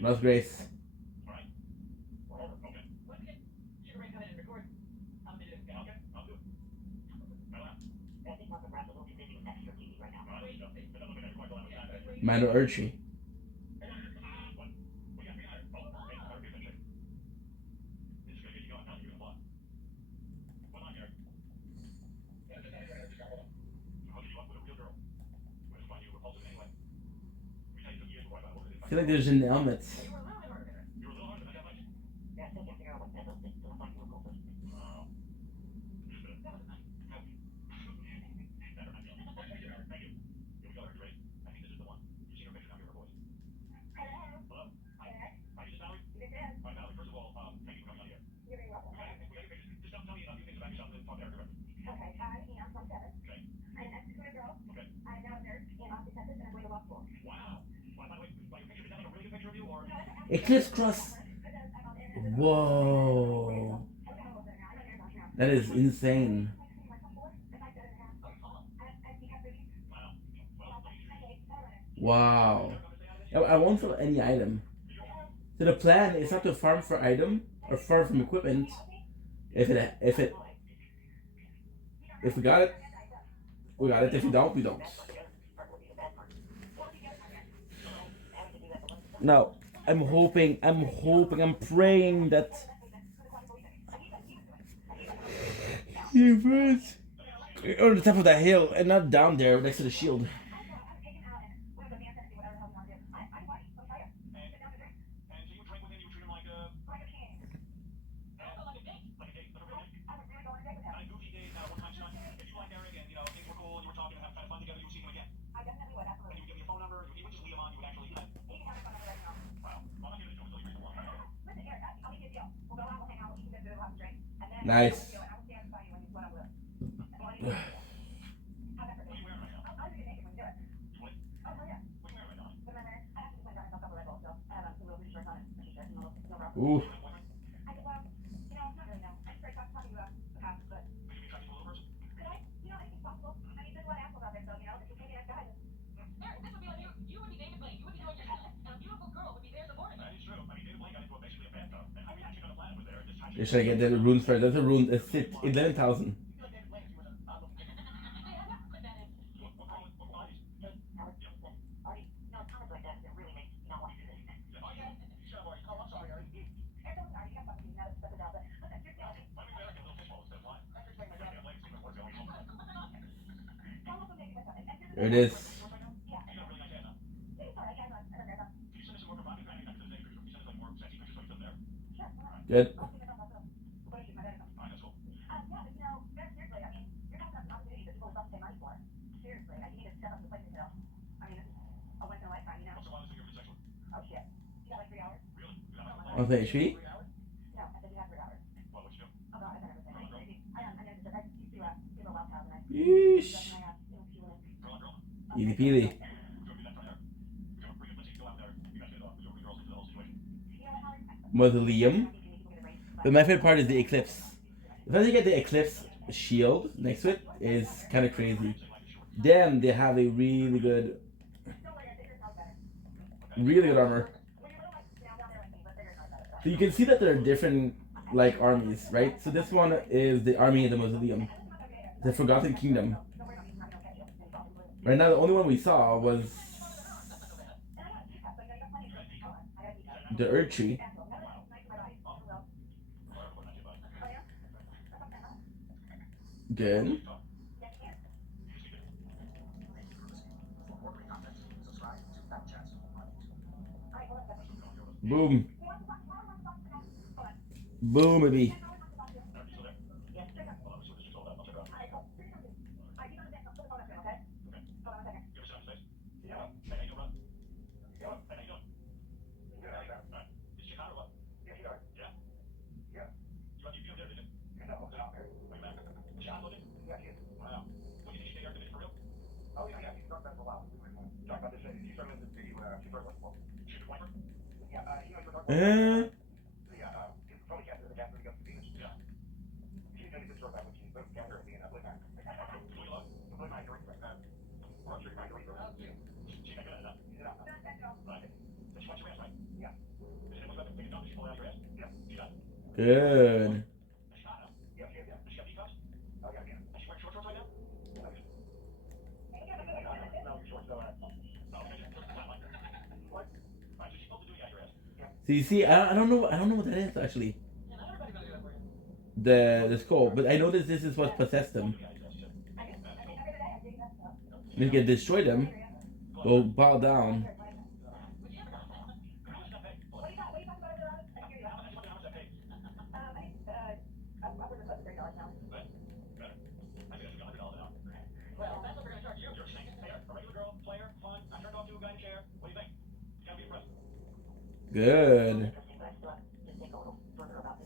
Lost Grace. Minor Urchi. I feel like there's an helmet. Eclipse Cross. Whoa. That is insane. Wow. I won't sell any item. So the plan is not to farm for item or farm from equipment. If we got it, we got it. If we don't, we don't. Now, I'm hoping, I'm praying that he was on the top of that hill and not down there next to the shield. Nice. Ooh. They should get the runes first. That's a rune. It's 11,000. There it is. Good. On the HP? Yeesh. Easy peasy. Mausoleum. But my favorite part is the Eclipse. If I get the Eclipse shield next to it, is kind of crazy. Then they have a really good armor. So you can see that there are different like armies, right? So this one is the army of the Mausoleum, the Forgotten Kingdom. Right now, the only one we saw was the Erdtree. Good. Boom. Boom, baby. Good. So you see, I don't know what that is actually. The skull, but I know that this is what possessed them. We can destroy them. Go bow down. Good.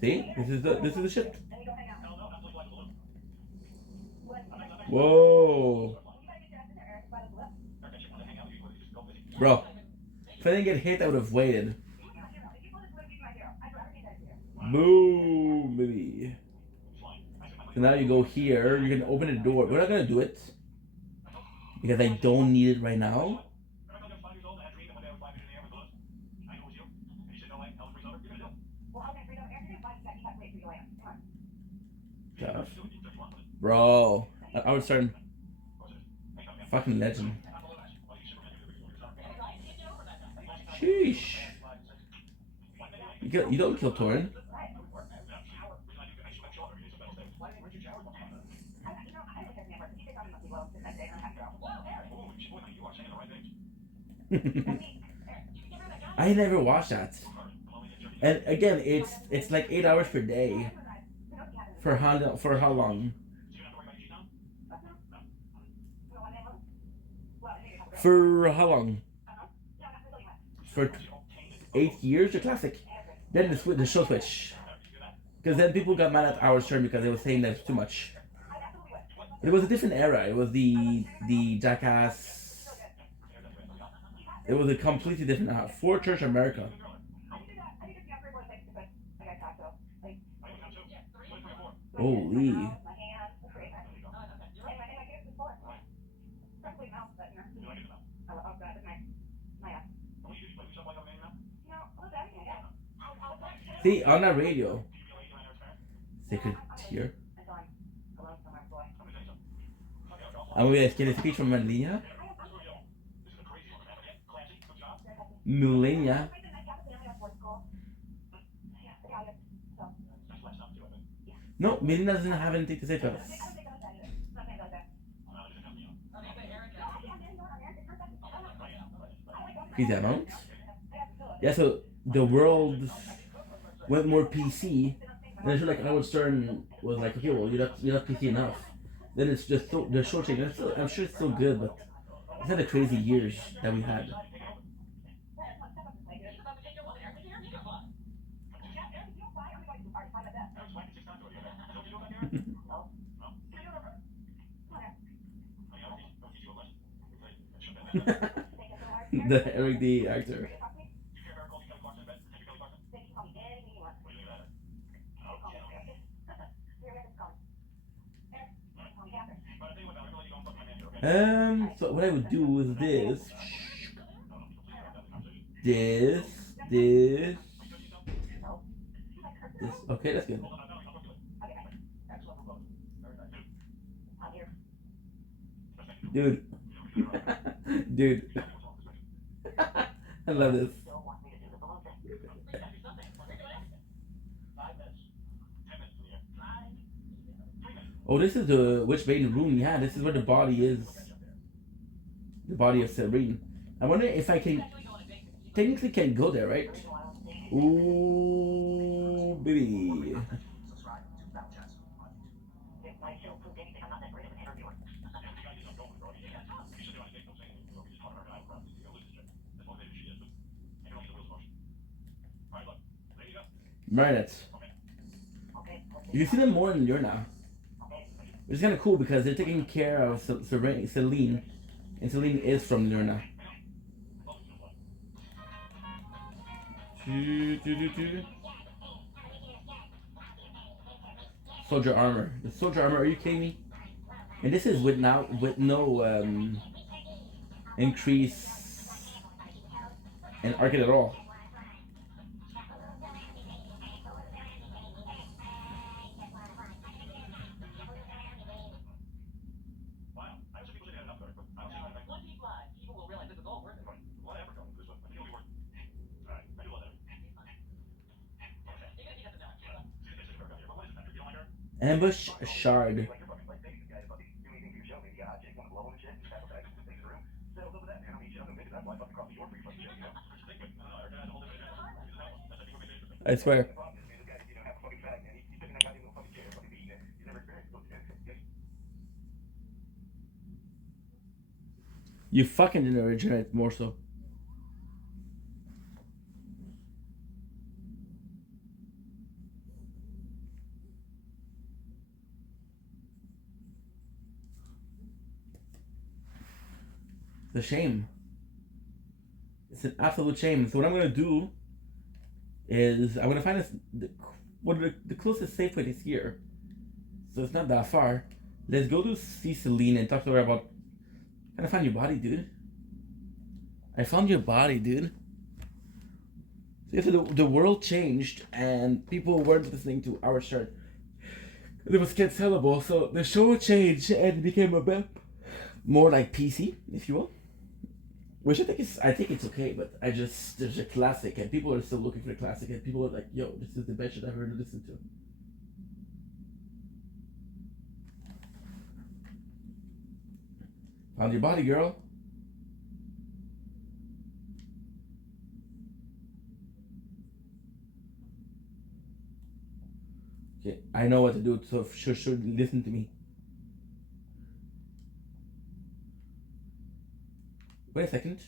See, this is the ship. Whoa, bro! If I didn't get hit, I would have waited. Boom, baby. So now you go here. You can open the door. We're not gonna do it because I don't need it right now. Tough. Bro, I would start fucking legend. Sheesh. You don't kill Torin. I never watched that. And again, it's like 8 hours per day. For how long? For how long? For 8 years, the classic. Then the show switch. Because then people got mad at Howard Stern because they were saying that it's too much. But it was a different era. It was the Jackass. It was a completely different era. For Church America. Holy. See, on that radio. Sacred Tear. I'm going to get a speech from Melania. Melania. No, Melania doesn't have anything to say to us. He's out. Yeah, so the world went more PC. And I feel like Howard Stern was like, okay, well, you're not PC enough. Then it's just so, the show change. I'm sure it's still good, but it's not the crazy years that we had. The Eric D actor. So what I would do is this. Okay, that's good. Dude. Dude. I love this. Oh, this is the Witchbane room. Yeah, this is where the body is. The body of Serene. I wonder if I can technically can go there, right? Ooh, baby. Marionette. You see them more in Lurna. Which is kind of cool because they're taking care of Celine. And Celine is from Lurna. Soldier armor. The soldier armor, are you kidding me? And this is with no increase in arcade at all. Ambush Shard. I swear. You fucking didn't originate more so. It's a shame. It's an absolute shame. So what I'm gonna do is I'm gonna find the closest Safeway is here. So it's not that far. Let's go to see Celine and talk to her about. I found your body, dude. I found your body, dude. So if the world changed and people weren't listening to our shirt, it was cancelable. So the show changed and it became a bit more like PC, if you will. Which I think it's okay, but there's a classic and people are still looking for the classic and people are like, yo, this is the best shit I've ever listened to. Found your body, girl. Okay, I know what to do, so sure, listen to me. Wait a second.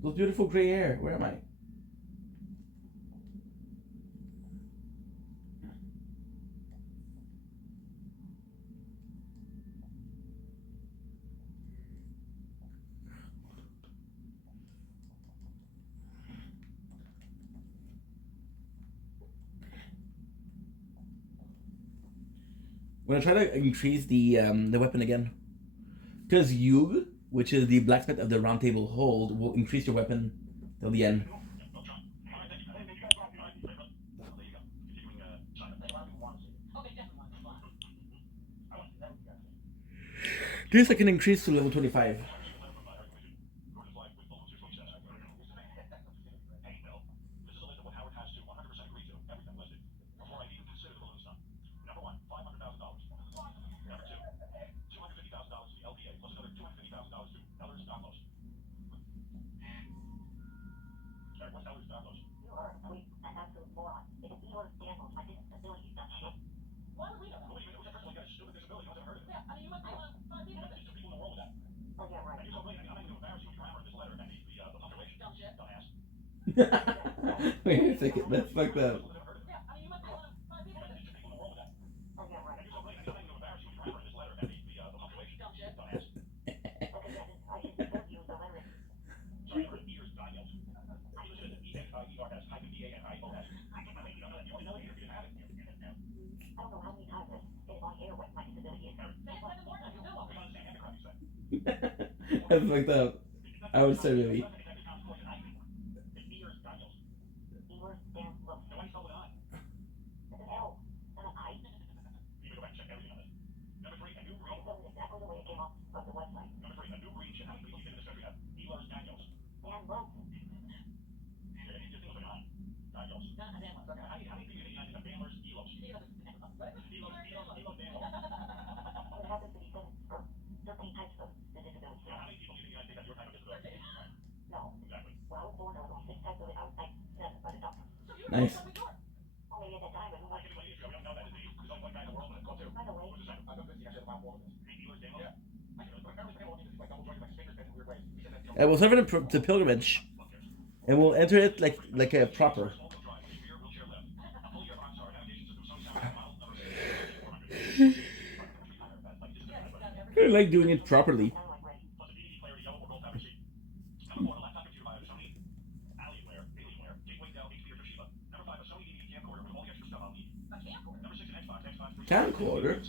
Those beautiful gray hair, where am I? I'm gonna try to increase the weapon again. Because Yug, which is the blacksmith of the round table hold, will increase your weapon till the end. This I can increase to level 25. Wait a second, that's fucked up. That's fucked up. I would say really. Nice. We'll serve it to pilgrimage, and we'll enter it like a proper. I like doing it properly. Camcorder.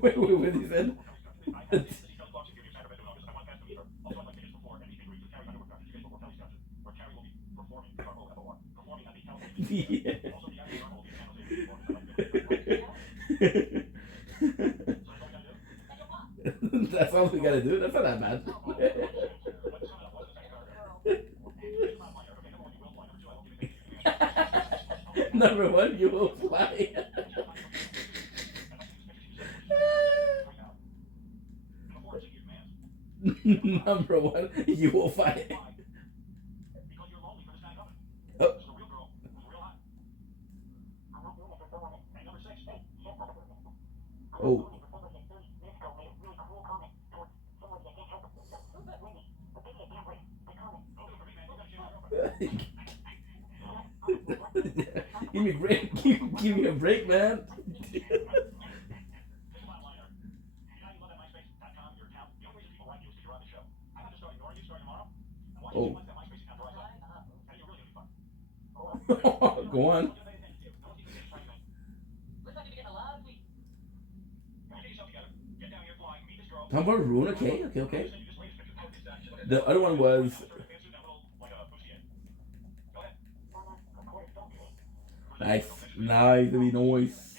Wait, what he said? Yeah. That's all we gotta do. That's not that bad. Number one, you will fly. Number one, you will fight. Oh. Oh. Give me a break. Give me a break, man. Oh. Go on. Talk about Rune, okay. The other one was. Nice. Noise.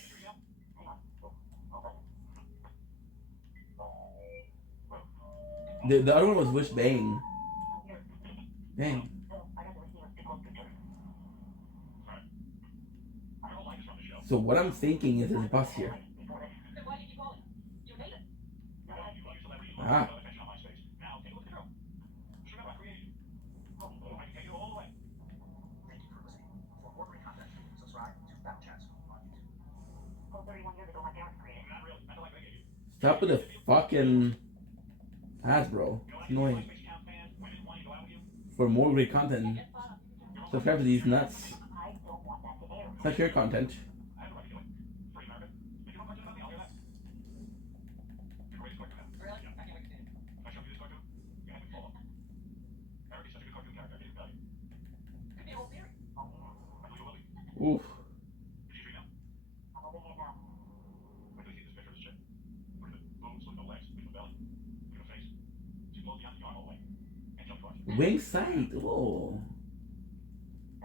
The other one was Wish Bang. Dang. So what I'm thinking is there's a bus here. Ah. Stop with the fucking ads, bro. It's annoying. For more great content, subscribe to these nuts. It's not your content. I have the right to do it. Free America. If you want to cartoon about me, I'll hear that. You're the greatest cartoon ever. Really? Yeah. I can't wait to see it. If I showed you this cartoon, you have to follow. Eric is such a good cartoon character. I didn't tell you. Could be a whole series. I believe it will be. Oof. Did you dream now? I'm holding it now. Wait till you see this picture of this chick. Look at the boobs, look at the legs, look at the belly, look at the face. She blows beyond the arm all the way. And jump across. Wing side. Oh.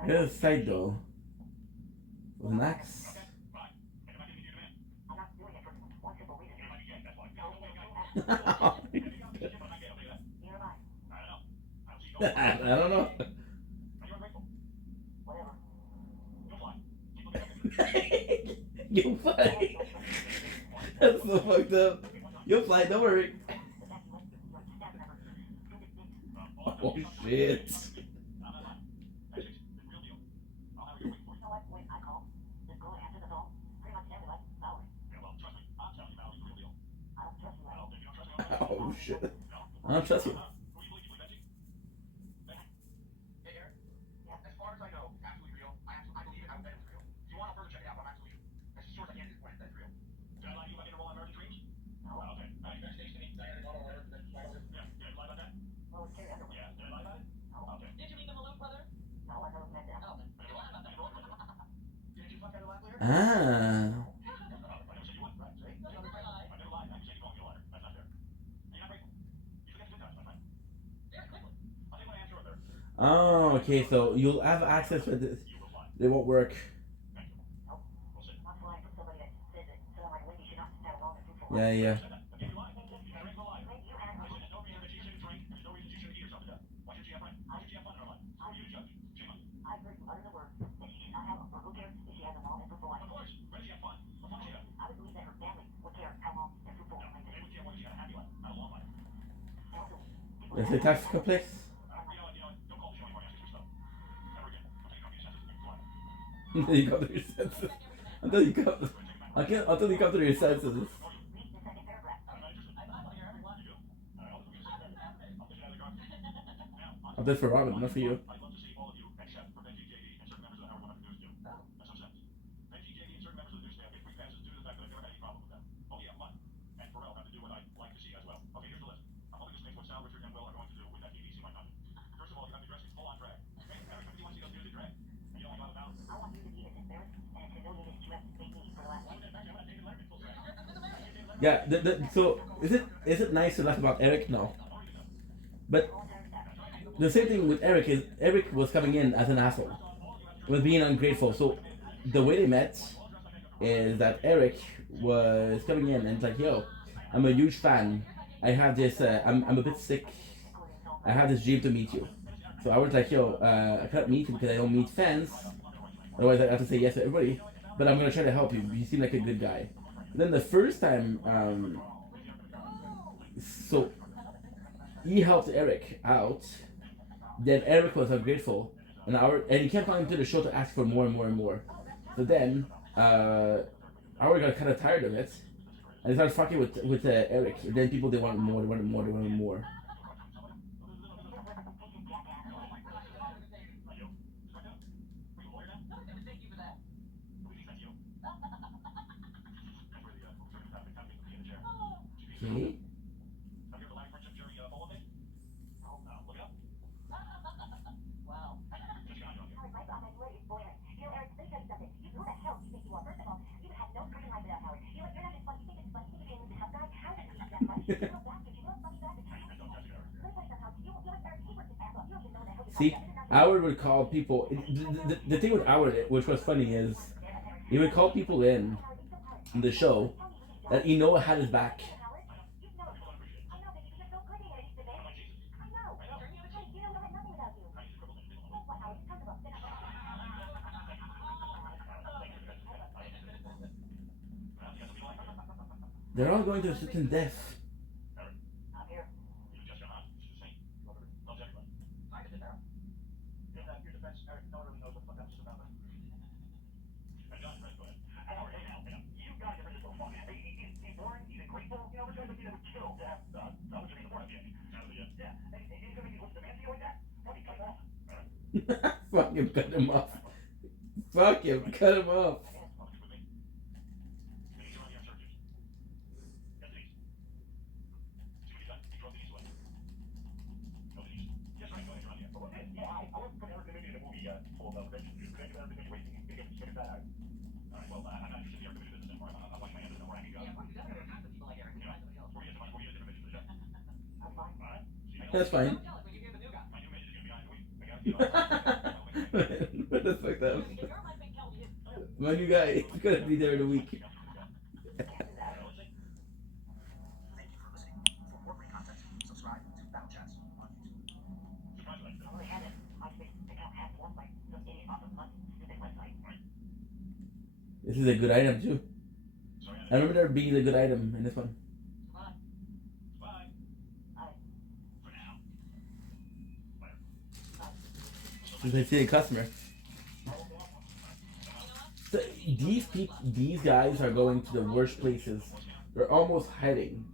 Here's the side though. With an axe. Okay, fine. And I'm not giving you a demand. I'm not doing it for one simple reason. You're like a gay, that's why. No, You're a gay. no, If you got me, I'm not gay, I'll tell you that. neither am I. I don't know. I don't see you I going. don't know. Are you ungrateful? Whatever. You'll fly. Keep looking at me. You'll fly. That's so fucked up. You'll fly, don't worry. Oh shit. I'm not lying. That's it. The real deal. I'll have your waiting for you. You know what? When I call, the girl that answers the phone, pretty much every like Valerie. Yeah, well, trust me. I'm telling you, Valerie's the real deal. I don't trust you. Well, if you don't trust me, I'll Oh shit. No? I don't trust you. Who do you believe? You believe Betsy? Hey, Eric. Yeah. As far as I know, it's absolutely real. I believe it. I bet it's real. If you want to further check it out, but I'm absolutely as sure as I can at this point, that's real. Did I lie to you about Interval on American Dreams? No. Oh, okay. You backstage to me, Diana got all over. That's why I was. Yeah. Did I lie about that? Well, it's Carrie Underwood. Yeah. Did I lie about it? No. Okay. Did you leave them alone, brother? No, I never met them. Oh, then you lied about that. Did you fuck out of last year? Ah. I never said you would, right? See? You never lied. I never lied. I said you called me a liar. That's not fair. And you're not grateful. You forget the good times, my friend. Eric Cleveland. I'll take my answer over there. Oh, okay, so you'll have access to this. You will fly. They won't work. Thank you. We'll see. I'm not flying from somebody that says that someone like Wendy should not have long and fruitful Yeah, yeah. I said that. Again, you lied. You had a reason to lie. Maybe you had I said there's no reason that she shouldn't drink, and there's no reason she shouldn't eat herself to death. Why should she have fun? Why should she have fun in her life? Who are you to judge? Shame on you. I heard you utter the word that she should not have, or who cares if she has a long and fruitful life. Of course. Where does she have fun? What fun does she have? I would believe that her family would care how long and fruitful No. her life They is. would care whether she had a happy life, not a long life. And also, people There's that a tax complex. You know what? Don't call the show anymore. Answer your stuff. Never again. Until you come to your senses and fly. Until you come to your senses. Until you come. Until you come to your senses. read the second paragraph. I'm not interested. I want to hear every one. You do? I'll put you to sleep. I'll put you out of the garden. Now, on I'm dead for Robin, not for you. I'd love to see all of you, except for Benji, JD, and certain members of the Howard 100 News do. That's some sense. Benji, JD, and certain members of the news staff get free passes due to the fact that I've never had any problem with them. Oh yeah, fun. And Pharrell have to do what I'd like to see as well. Okay, here's the list. I'm hoping this makes what Sal, Richard, and Will are going to do with that BBC might not. First of all, you have me dressed in full-on drag. Okay, Eric, if you want to see those music drag, and you only got about. I want you to be as embarrassed and as humiliated as you have made me for the last Why would that matter? I'm not David Letterman full drag. Yeah, so is it nice to laugh about Eric? No. But the same thing with Eric is Eric was coming in as an asshole. Was being ungrateful. So the way they met is that Eric was coming in and it's like, yo, I'm a huge fan. I have this I'm a bit sick. I have this dream to meet you. So I was like, yo, I can't meet you because I don't meet fans. Otherwise I have to say yes to everybody. But I'm gonna try to help you. You seem like a good guy. Then the first time, so he helped Eric out. Then Eric was ungrateful, and he kept coming to the show to ask for more and more and more. So then, Howard got kind of tired of it, and he started fucking with Eric. And then people they wanted more, they wanted more, they wanted more. Thank you for that. Okay. Wow. See, Howard would call people. The thing with Howard, which was funny, is he would call people in the show that he know had his back. They're all going to a certain death. I'm here. Fucking cut him off. Fuck him. Cut him off. That's fine. What the fuck that? My new guy is gonna be there in a week. Thank you for listening. For more great content, subscribe to Battle Chats on YouTube. This is a good item too. I remember there being a good item in this one. Since I see a customer. So these guys are going to the worst places. They're almost hiding,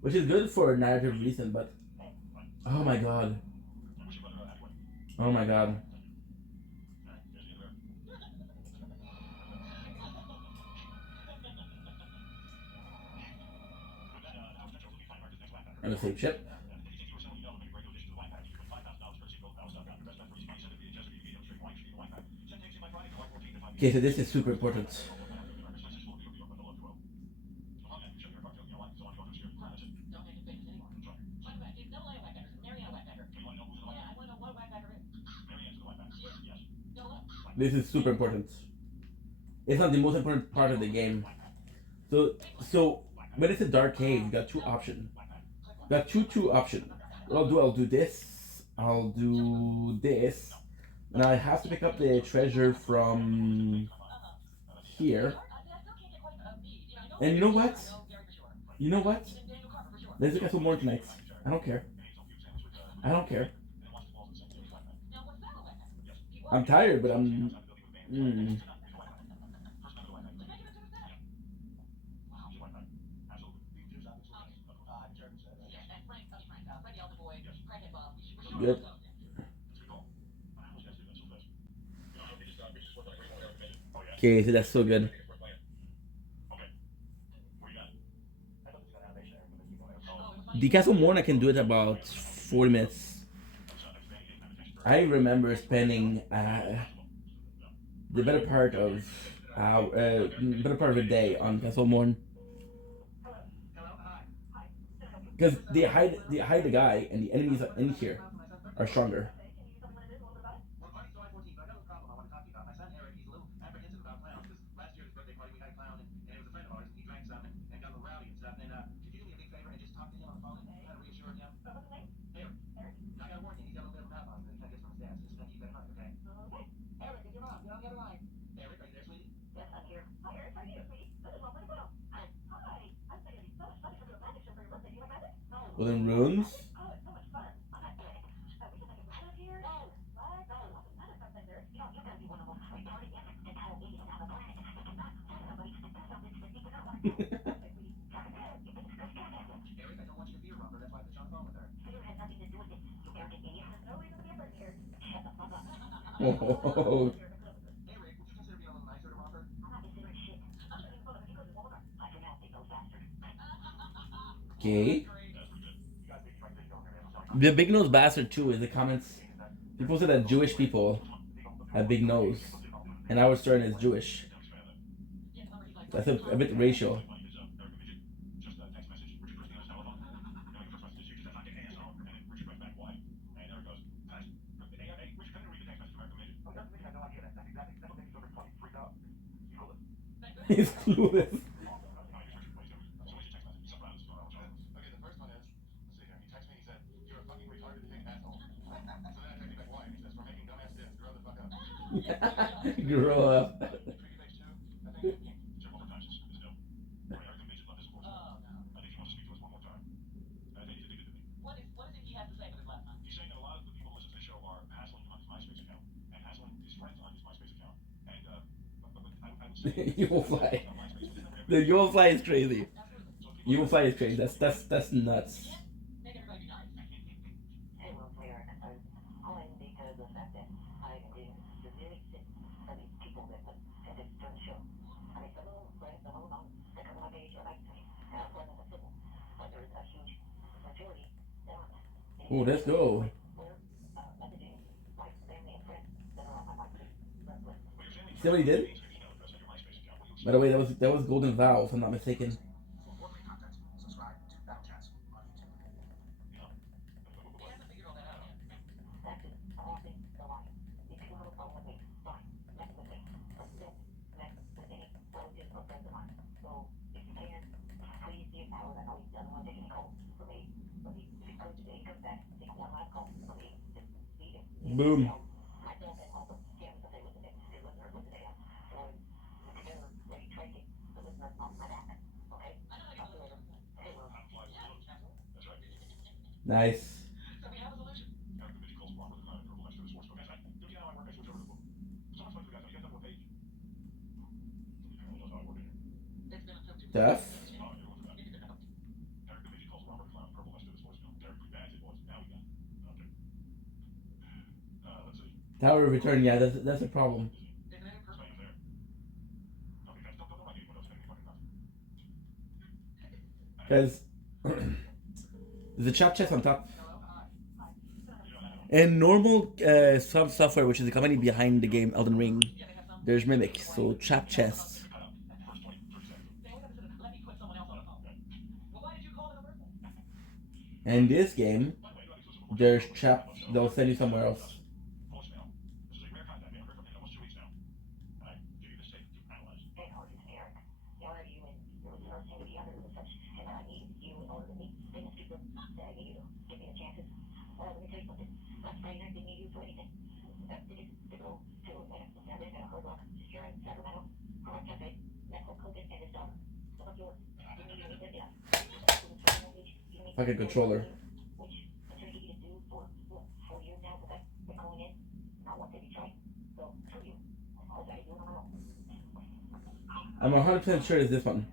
which is good for a narrative reason. But oh my god, oh my god. On the same ship. Okay, so this is super important. This is super important. It's not the most important part of the game. So when it's a dark cave, you got two options. You got two options. What I'll do this. I'll do this. And I have to pick up the treasure from here. And you know what? You know what? Let's look at some more tonight. I don't care. I don't care. I'm tired, but I'm... Good. Okay, so that's so good. The Castle Morn, I can do it about 40 minutes. I remember spending the better part of a day on Castle Morn. Because they hide the guy, and the enemies in here are stronger. Within runes. Oh. Okay. The big nose bastard too is the comments. People said that Jewish people have big nose, and our stern is Jewish. That's a bit racial. He's clueless. Grow up. You will fly. The you will fly is crazy. You will fly is crazy. That's nuts. Oh, let's go. See what he did? By the way, that was Golden Vow, if I'm not mistaken. For more great content, subscribe to Battle Chats on YouTube. We haven't figured all that out yet. Boom. Nice. So we have a solution. It's been approved to Tough. Tower of Return, yeah, that's a problem. Because there's a chat chest on top. And normal software, which is the company behind the game Elden Ring, there's Mimic, so trap chests. And this game, there's trap, they'll send you somewhere else. Fucking controller. I'm 100% sure it's this one.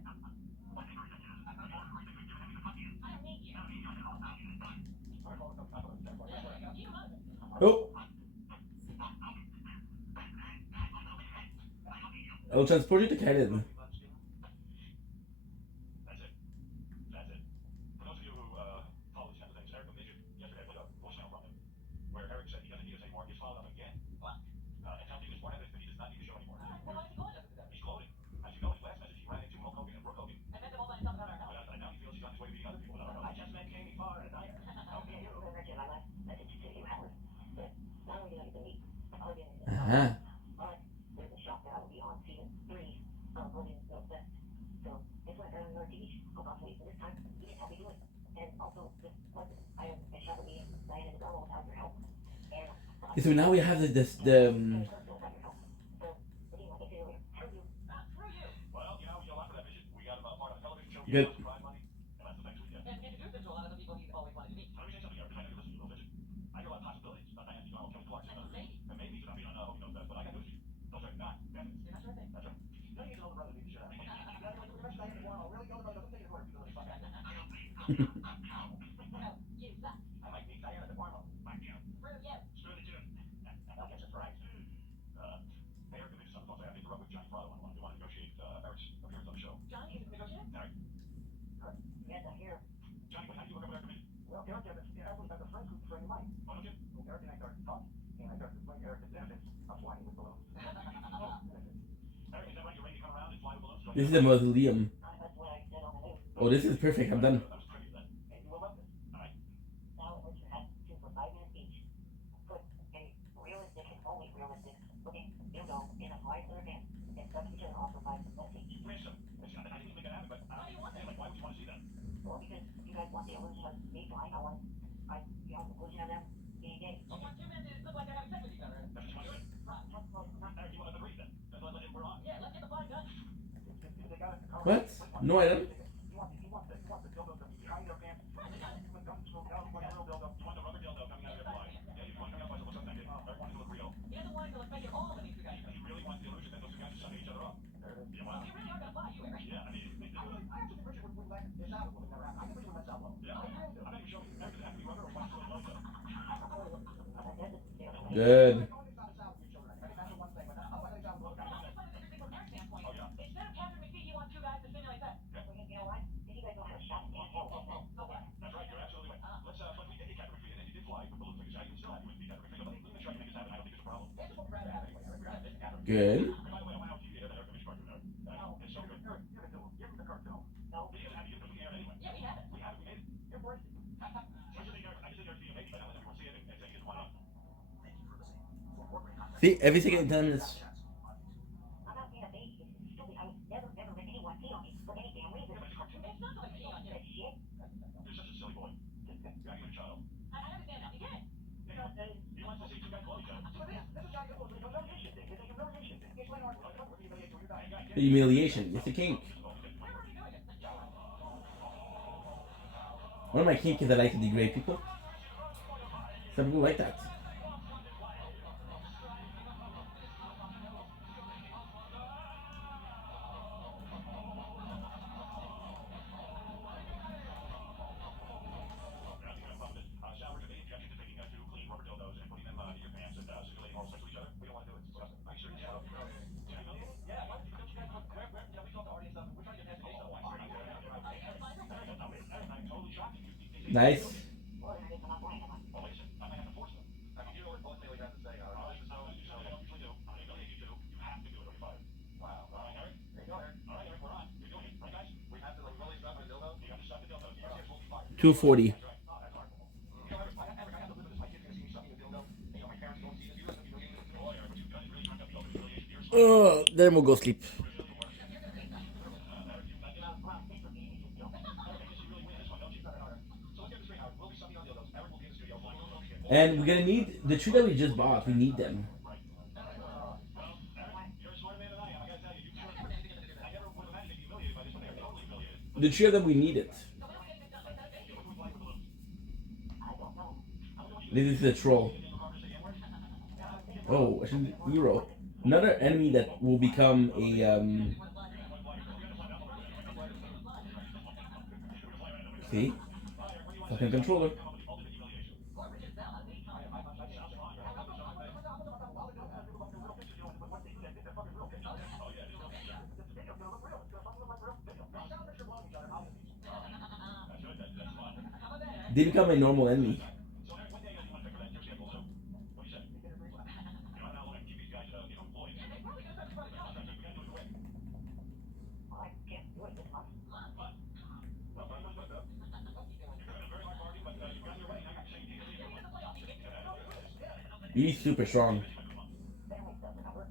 Oh! I'll transport you to Canada. Uh-huh. So now we have the good. And introduce them to a lot of the people he's always wanted to meet. This is the mausoleum. Oh, this is perfect. I'm done. What? No, I don't. Good. Good. See, every single 10 minutes. Humiliation. It's a kink. One of my kink is that I like to degrade people. Some people like that. Nice. $240. Then we'll go sleep. And we're gonna need the two that we just bought. We need them. The three of them we need it. This is the troll. Oh, actually, hero. Another enemy that will become a See? Fucking controller. They become a normal enemy. He's super strong.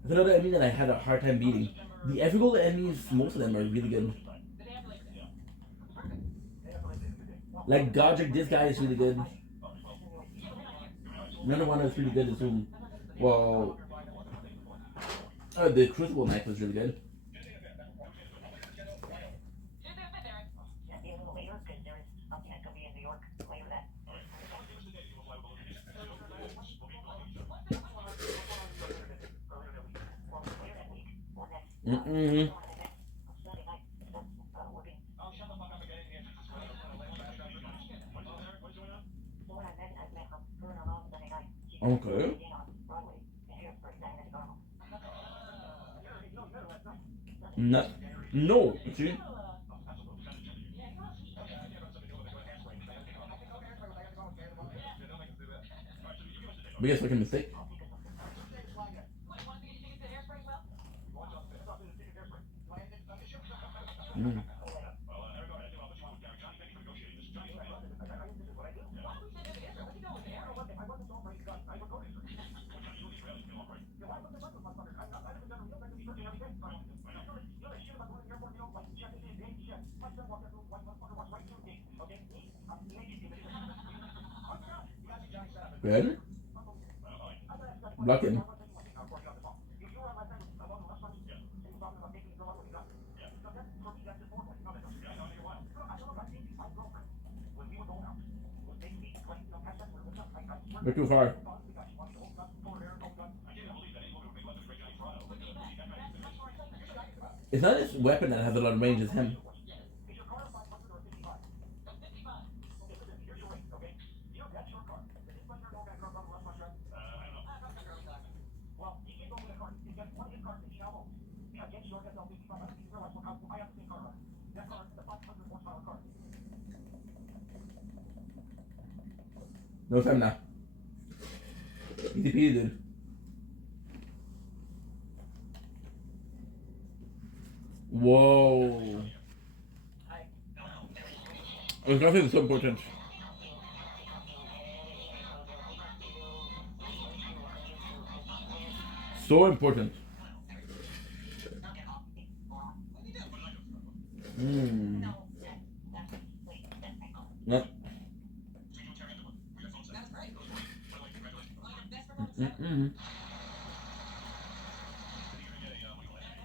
There's another enemy that I had a hard time beating. The Evergold enemies, most of them are really good. Like Godric, this guy is really good. Another one that's really good is well, the Crucible Knife was really good. Mm-mm. Okay. No. See? Biggest fucking mistake. Mm. Good. Block him. We're too far. It's not his weapon that has a lot of range, it's him. No time now. Easy peasy, dude. Whoa. It's nothing so important. So important. Mmm. Yep. Mm-mm.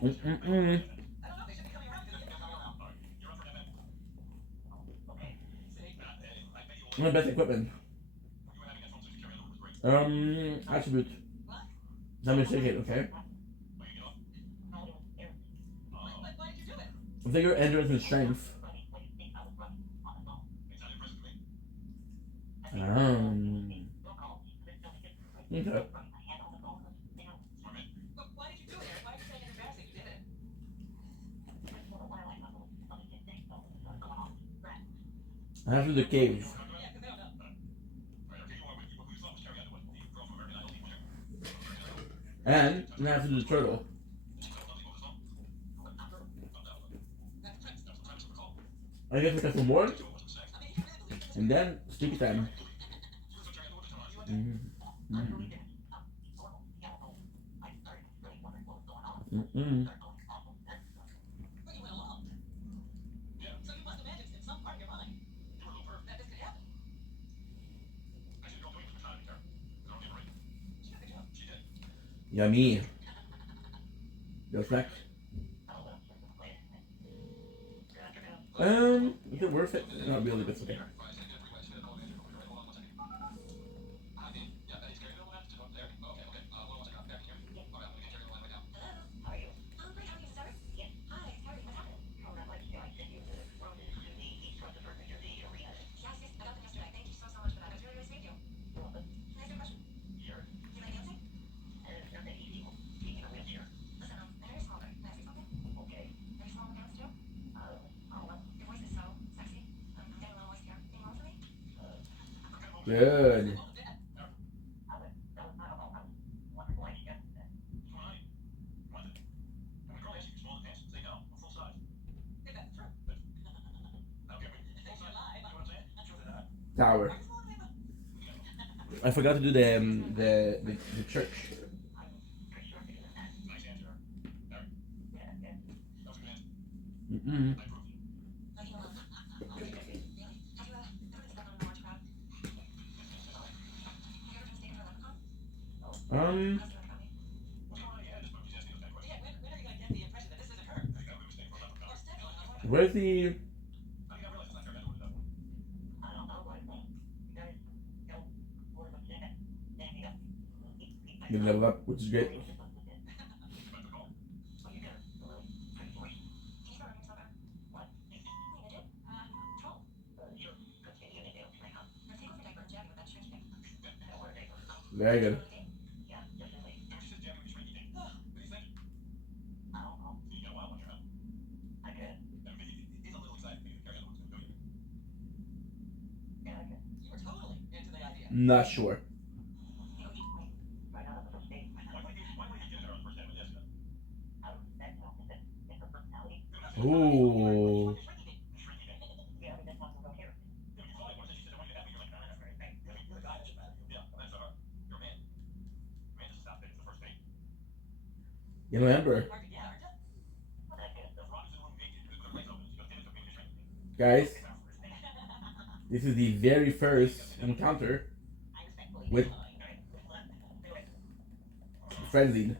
Mm-mm. My best equipment. Attribute. Let me check it, okay? Vigor, endurance, and strength. Okay. I have to do the cave. And I have to do the turtle. I guess we have some more. And then sticky time. Mm-hmm. Mm-hmm. Yummy. Go snack. Is it worth it? Not really, but it's okay. Good. Tower. I forgot to do the church. Mm-mm. Where's the? You level up, which is great. Very good. Not sure. Ooh. You remember, guys? This is the very first encounter with Frenzied.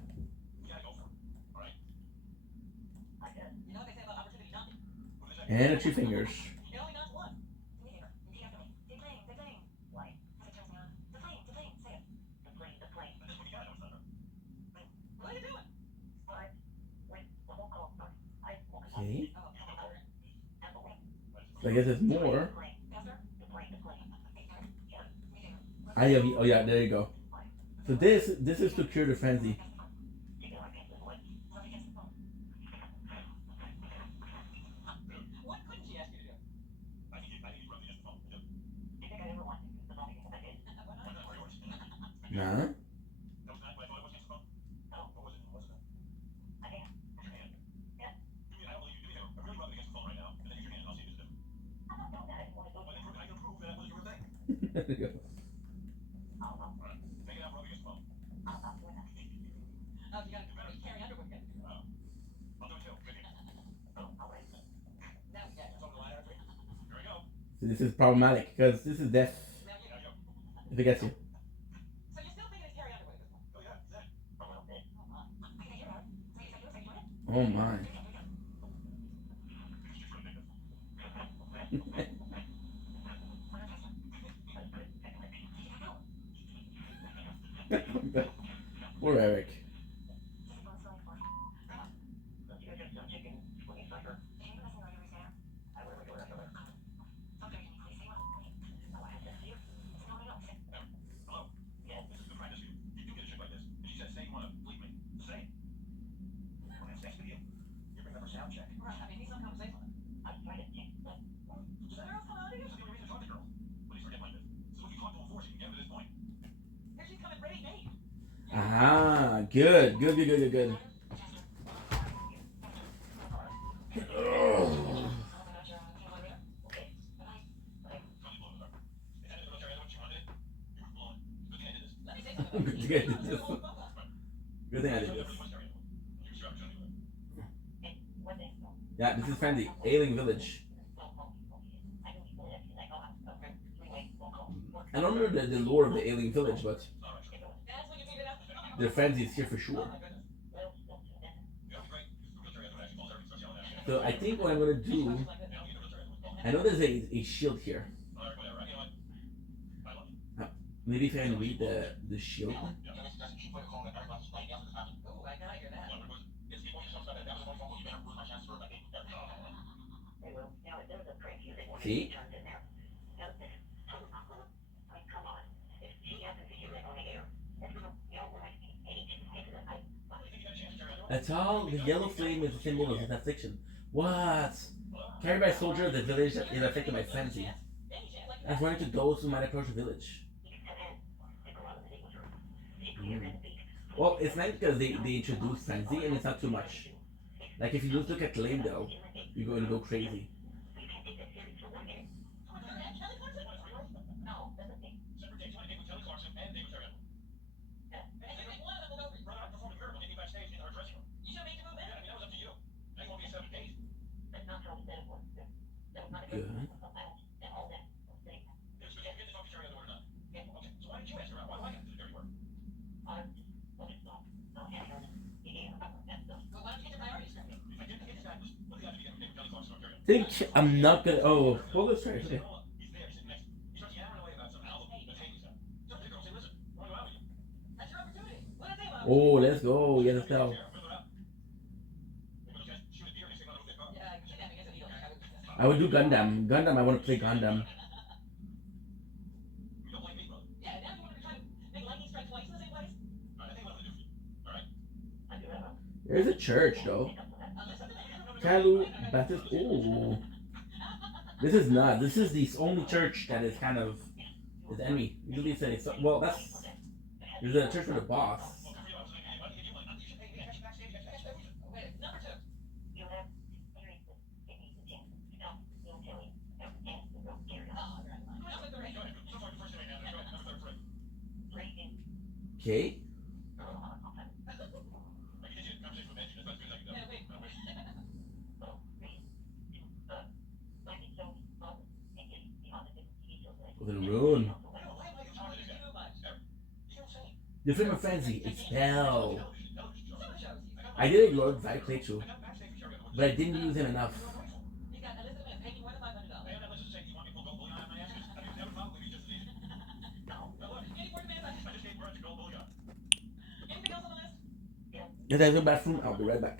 And the two fingers. Okay. So I guess it's more. Oh yeah, there you go. So this is to cure the frenzy. Nah. Make it out, rub against the bone. Oh, you gotta Carrie Underwood. I'll do it too. Good here. Oh, wait. Now we get it. It's over the line, Here we go. So this is problematic because this is death Now you There you go. if it gets you. So you're still thinking it's Carrie Underwood at this point? Oh, yeah, that's it. A little bit. Oh my. Poor Eric. Hello? Yeah, this is the friend issue. You do get a chick like this. And she said, say you want to bleep me. Say it. Well, that's next video. You bring up her sound check. Right, I mean, he's not conversational. So the only reason to talk to girls. When you forget like this. This is what you talk to them for, so you can get them to this point. Here she's coming ready-made. Ah, good. Good thing I did this. Yeah, this is Frenzy. Ailing Village. I don't know the lore of the Ailing Village, but That's what you figured out? the Frenzy is here for sure. So I think what I'm gonna do, I know there's a shield here. Maybe if I can read the shield. Ooh, I gotta hear that. See? That's all. The yellow flame is a symbol of his affliction. What? Carried by a soldier of the village is affected by frenzy. And running to those who might approach the village. Well, it's nice because they introduce frenzy and it's not too much. Like if you just look at Lame-Dell, you're going to go crazy. Good. Think I'm not gonna. Oh, hold this right. Okay. Oh, let's go. Yeah, let's go. I would do Gundam. Gundam, I want to play Gundam. There's a church, though. Kalu Baptist. Ooh. This is not. This is the only church that is kind of his enemy. Usually say, so, well, that's. There's a church for the boss. Okay. With a rune. The Flame of Frenzy, expel. I did a Lord Vi playthrough, but I didn't use him enough. If there's a bathroom, I'll be right back.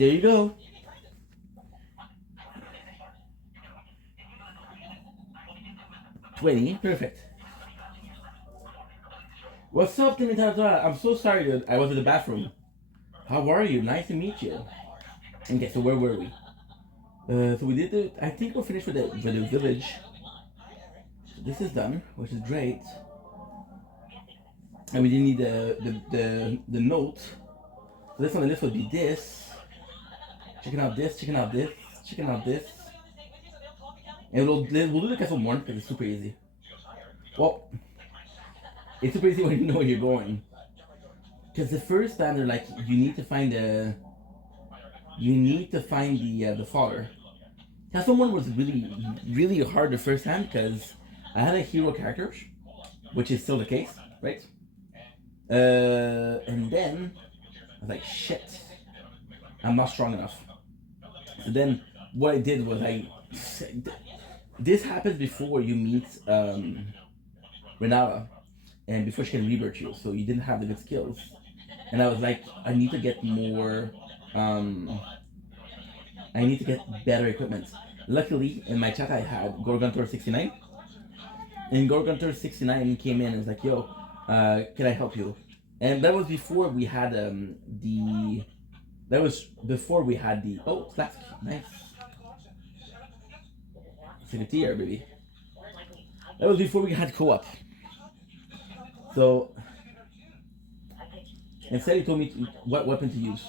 There you go. $20, perfect. What's up, Timmy Tata? I'm so sorry that I was in the bathroom. How are you? Nice to meet you. Okay, so where were we? So we did the. I think we're finished with the village. So this is done, which is great. And we didn't need the note. So this on the list would be this. Checking out this. Checking out this. Checking out this. And we'll do the Castle Morn because it's super easy. Well, it's super easy when you know where you're going. Because the first time they're like, you need to find the father. Castle Morn was really hard the first time because I had a hero character, which is still the case, right? And then I was like, shit, I'm not strong enough. So then what I did was this happens before you meet Renata, and before she can rebirth you, so you didn't have the good skills. And I was like, I need to get more, I need to get better equipment. Luckily, in my chat I had Gorgontor69, and Gorgontor69 came in and was like, yo, can I help you? And that was before we had oh, flask, nice. Secretaire, baby. That was before we had co-op. So instead he told me what weapon to use.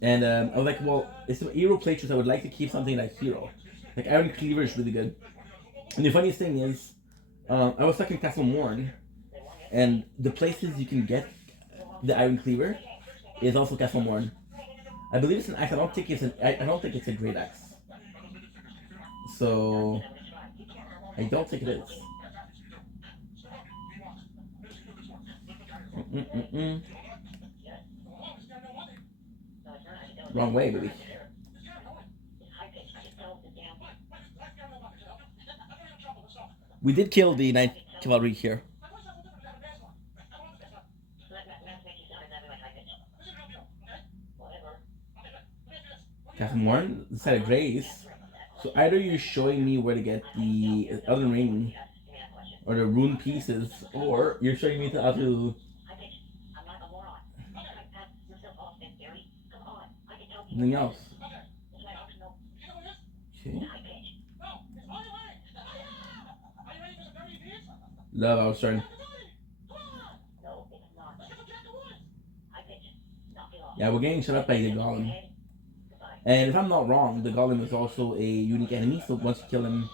And I was like, well, it's some hero playthroughs. I would like to keep something like hero. Like Iron Cleaver is really good. And the funniest thing is, I was stuck in Castle Morn, and the places you can get the Iron Cleaver is also Castle Morn. I believe it's an axe. I don't think it's a great axe. So I don't think it is. Wrong way, baby. We did kill the Night Cavalry here. Castle Morn, the side of Grace. So either you're showing me where to get the Elden Ring or the rune pieces, or you're showing me how to. Nothing else. Okay. Love our turn. Yeah, we're getting shut up by the Golem. And if I'm not wrong, the Golem is also a unique enemy, so once you kill him,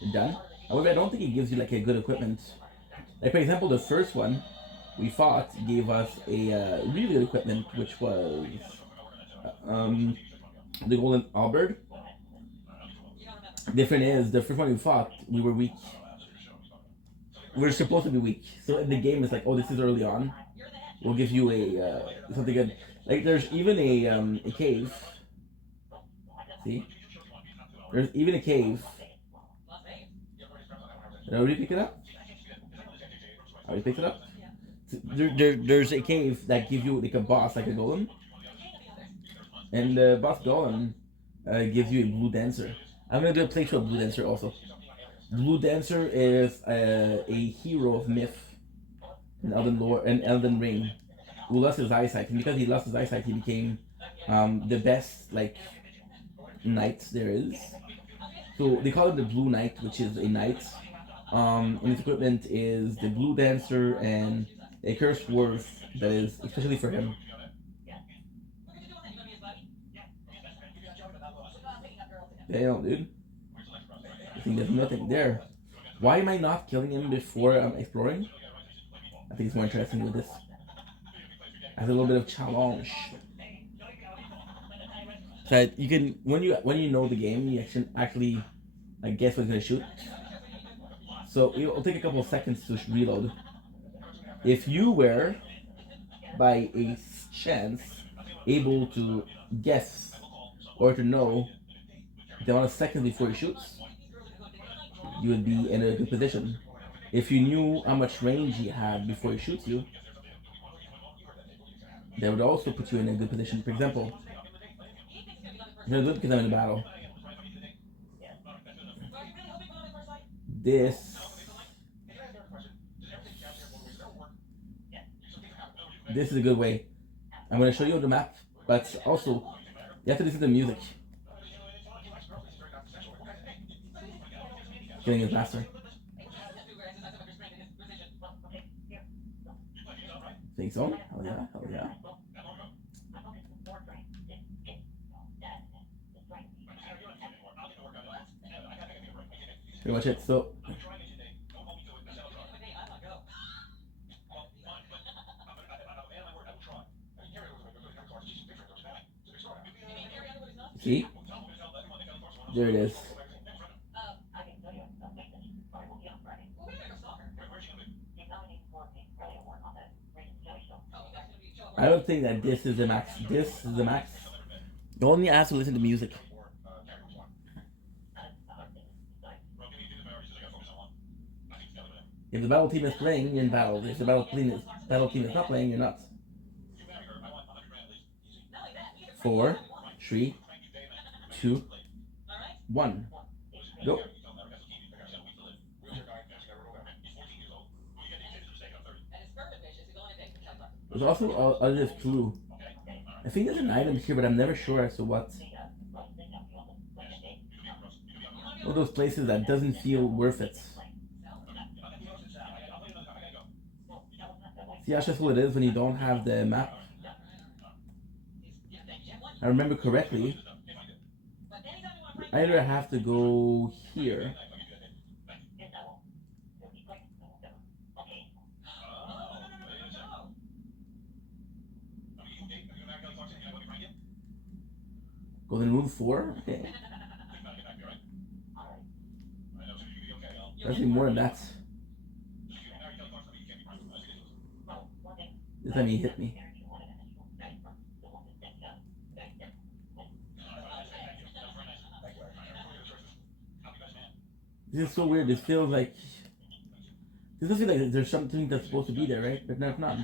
you're done. However, I don't think it gives you like a good equipment. Like for example, the first one we fought gave us a really good equipment, which was the Golden Halberd. Different is the first one we fought, we were weak. We're supposed to be weak. So in the game, it's like, oh, this is early on. We'll give you a something good. Like there's even a cave. See, there's even a cave. Did I already pick it up? I already picked it up. There's a cave that gives you like a boss, like a golem, and the boss golem gives you a blue dancer. I'm gonna do a playthrough of blue dancer also. Blue dancer is a hero of myth in Elden Ring, who lost his eyesight, and because he lost his eyesight, he became the best like knight there is. So they call him the Blue Knight, which is a knight. And his equipment is the Blue Dancer and a cursed dwarf that is especially for him. Damn, dude. I think there's nothing there. Why am I not killing him before I'm exploring? I think it's more interesting with this. As a little bit of challenge. So you can when you know the game, you actually like guess what he's gonna shoot. So it'll take a couple of seconds to reload. If you were, by a chance, able to guess or to know the amount of seconds before he shoots, you would be in a good position. If you knew how much range he had before he shoots you, that would also put you in a good position. For example, gonna do it because I'm in a battle. This is a good way. I'm gonna show you the map, but also you have to listen to the music. Getting it faster. Think so? Hell yeah, hell yeah. Pretty much it. So see? There it is. I don't think that this is the max. This is the max. You only have to listen to music. If the battle team is playing, you're in battle. If the battle team is not playing, you're not. 4, 3, 2, 1. Go. There's also other clue. I think there's an item here, but I'm never sure as to what. One of those places that doesn't feel worth it. See how stressful it is when you don't have the map? I remember correctly. I either have to go here. Golden Rule 4? Okay. Actually more than that. This time he hit me. This is so weird. This feels like... This doesn't feel like there's something that's supposed to be there, right? But there's not.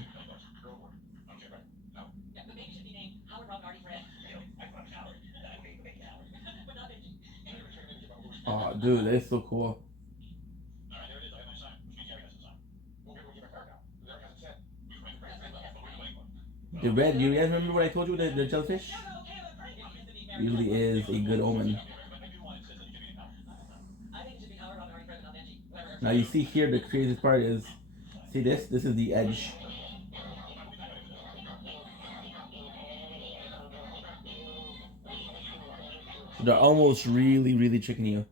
Oh, dude, that's so cool. The red, you guys remember what I told you, the jellyfish? Usually is a good omen. Now you see here, the craziest part is, see this? This is the edge. So they're almost really tricking you.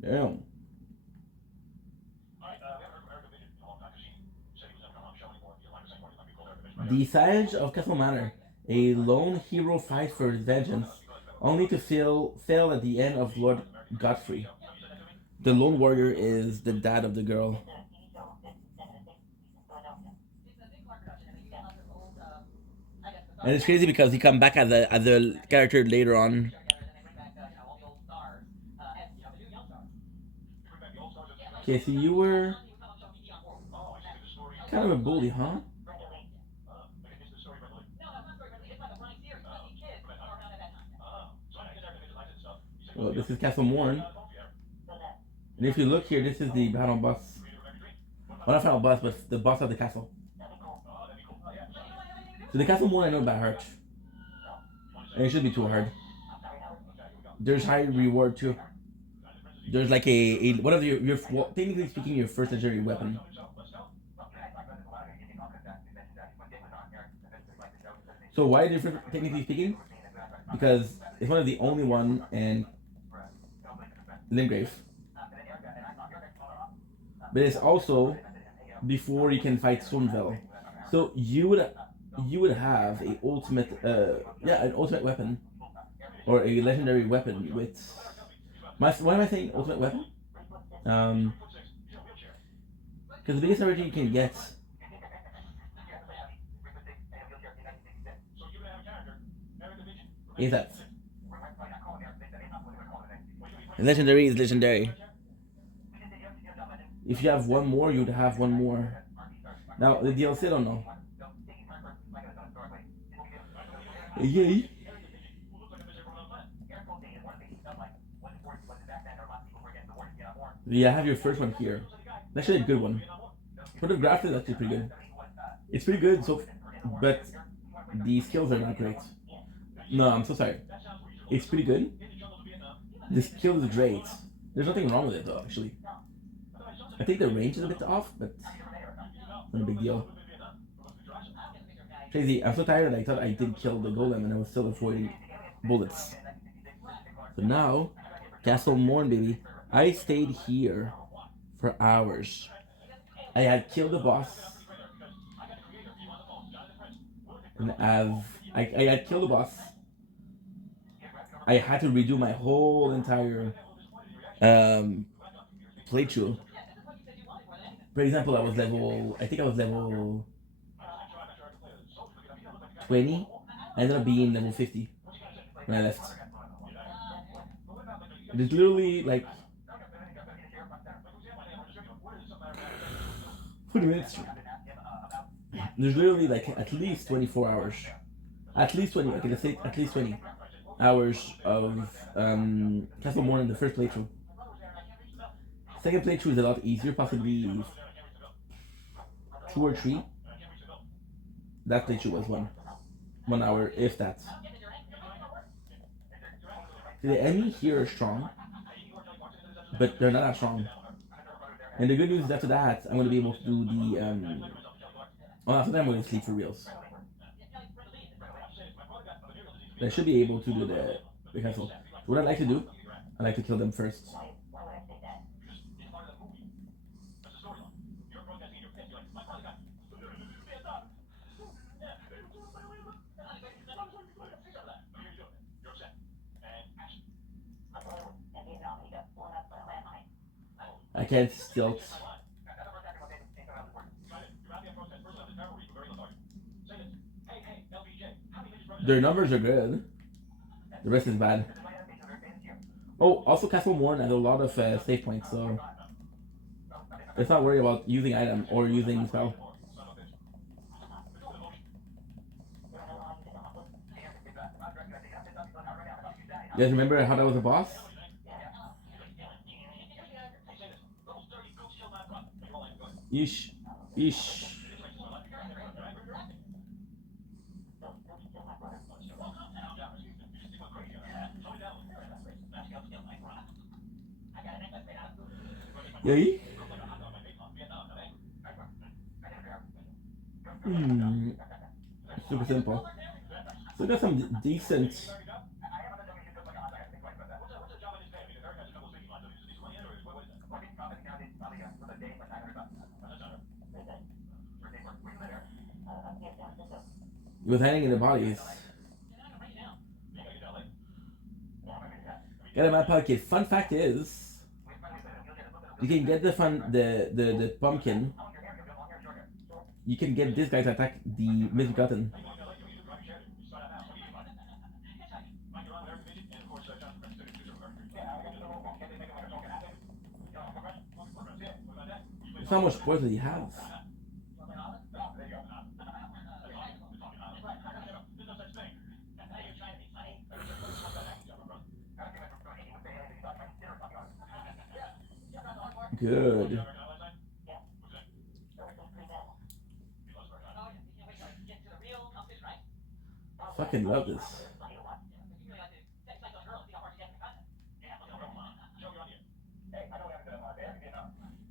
Damn. The Siege of Castle Manor. A lone hero fights for his vengeance, only to fail at the end of Lord Godfrey. The lone warrior is the dad of the girl. And it's crazy because he come back as a character later on. Okay, so you were kind of a bully, huh? Well, this is Castle Morn. And if you look here, this is the final boss. Well, not final boss, but the boss of the castle. So the Castle Morn I know by heart. And it shouldn't be too hard. There's high reward too. There's like a one of your technically speaking, your first legendary weapon. So why different, technically speaking? Because it's one of the only one in Limgrave. But it's also before you can fight Stormveil. So you would have a ultimate an ultimate weapon or a legendary weapon with why am I saying ultimate weapon? Because the biggest rarity you can get is that legendary is legendary. If you have one more, you'd have one more. Now the DLC I don't know. Yay. Yeah, I have your first one here. That's actually a good one. For the graphics, that's actually pretty good. It's pretty good, so, but the skills are not great. No, I'm so sorry. It's pretty good. The skill is great. There's nothing wrong with it though, actually. I think the range is a bit off, but not a big deal. Crazy, I'm so tired I thought I did kill the golem and I was still avoiding bullets. So now, Castle Morn, baby. I stayed here for hours. I had killed the boss. And I had killed the boss. I had to redo my whole entire playthrough. For example, I think I was level 20. I ended up being level 50 when I left. There's literally like 40 minutes. There's literally like at least 24 hours. At least 20, okay, let's say at least 20 hours of Castle Morn in the first playthrough. Second playthrough is a lot easier, possibly 2 or 3. That playthrough was 1 hour, if that. The enemy here are strong, but they're not that strong. And the good news is after that, I'm going to be able to do the after that I'm going to sleep for reals. I should be able to do the castle. What I like to do, I like to kill them first. I can't stilt. Their numbers are good. The rest is bad. Oh, also Castle Morn has a lot of save points, so let's not worry about using item or using spell. You guys remember how that was a boss? Yeesh. Yeesh. Yay? Super simple. So we got some decent. He was hiding in the bodies. Got in my pocket. Fun fact is, you can get the pumpkin. You can get this guy to attack the misbegotten. That's how much poison he has. Good. Fucking love this.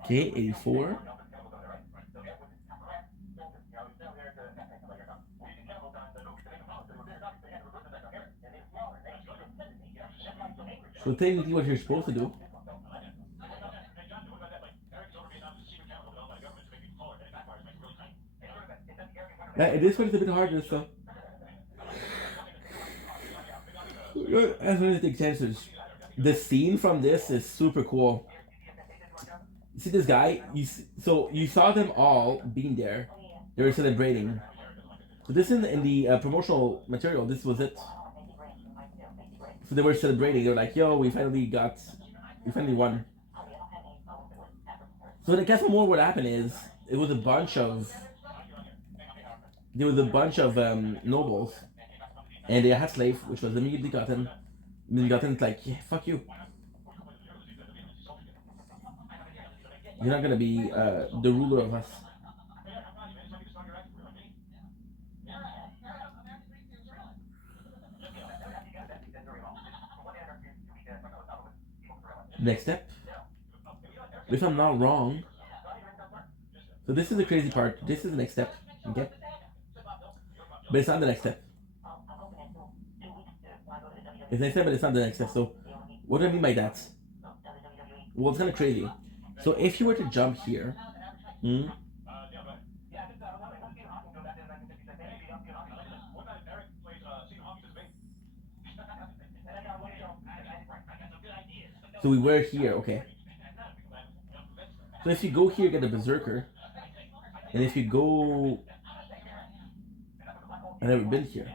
Okay, 84. So technically what you're supposed to do . Yeah, it is what it's a bit harder, so. As one of the chances. The scene from this is super cool. You see this guy? So you saw them all being there. They were celebrating. So this in the promotional material, this was it. So they were celebrating. They were like, "Yo, we finally won." So in the Castle Morn, what happened is there was a bunch of nobles, and they had slave, which was immediately gotten. Immediately gotten like, yeah, fuck you. You're not gonna be the ruler of us. Next step. If I'm not wrong, so this is the crazy part. This is the next step. Okay, but it's not the next step. It's the next step, but it's not the next step. So, what do I mean by that? Well, it's kind of crazy. So, if you were to jump here, so we were here, okay. So if you go here, get a berserker, and if you go, I've never been here.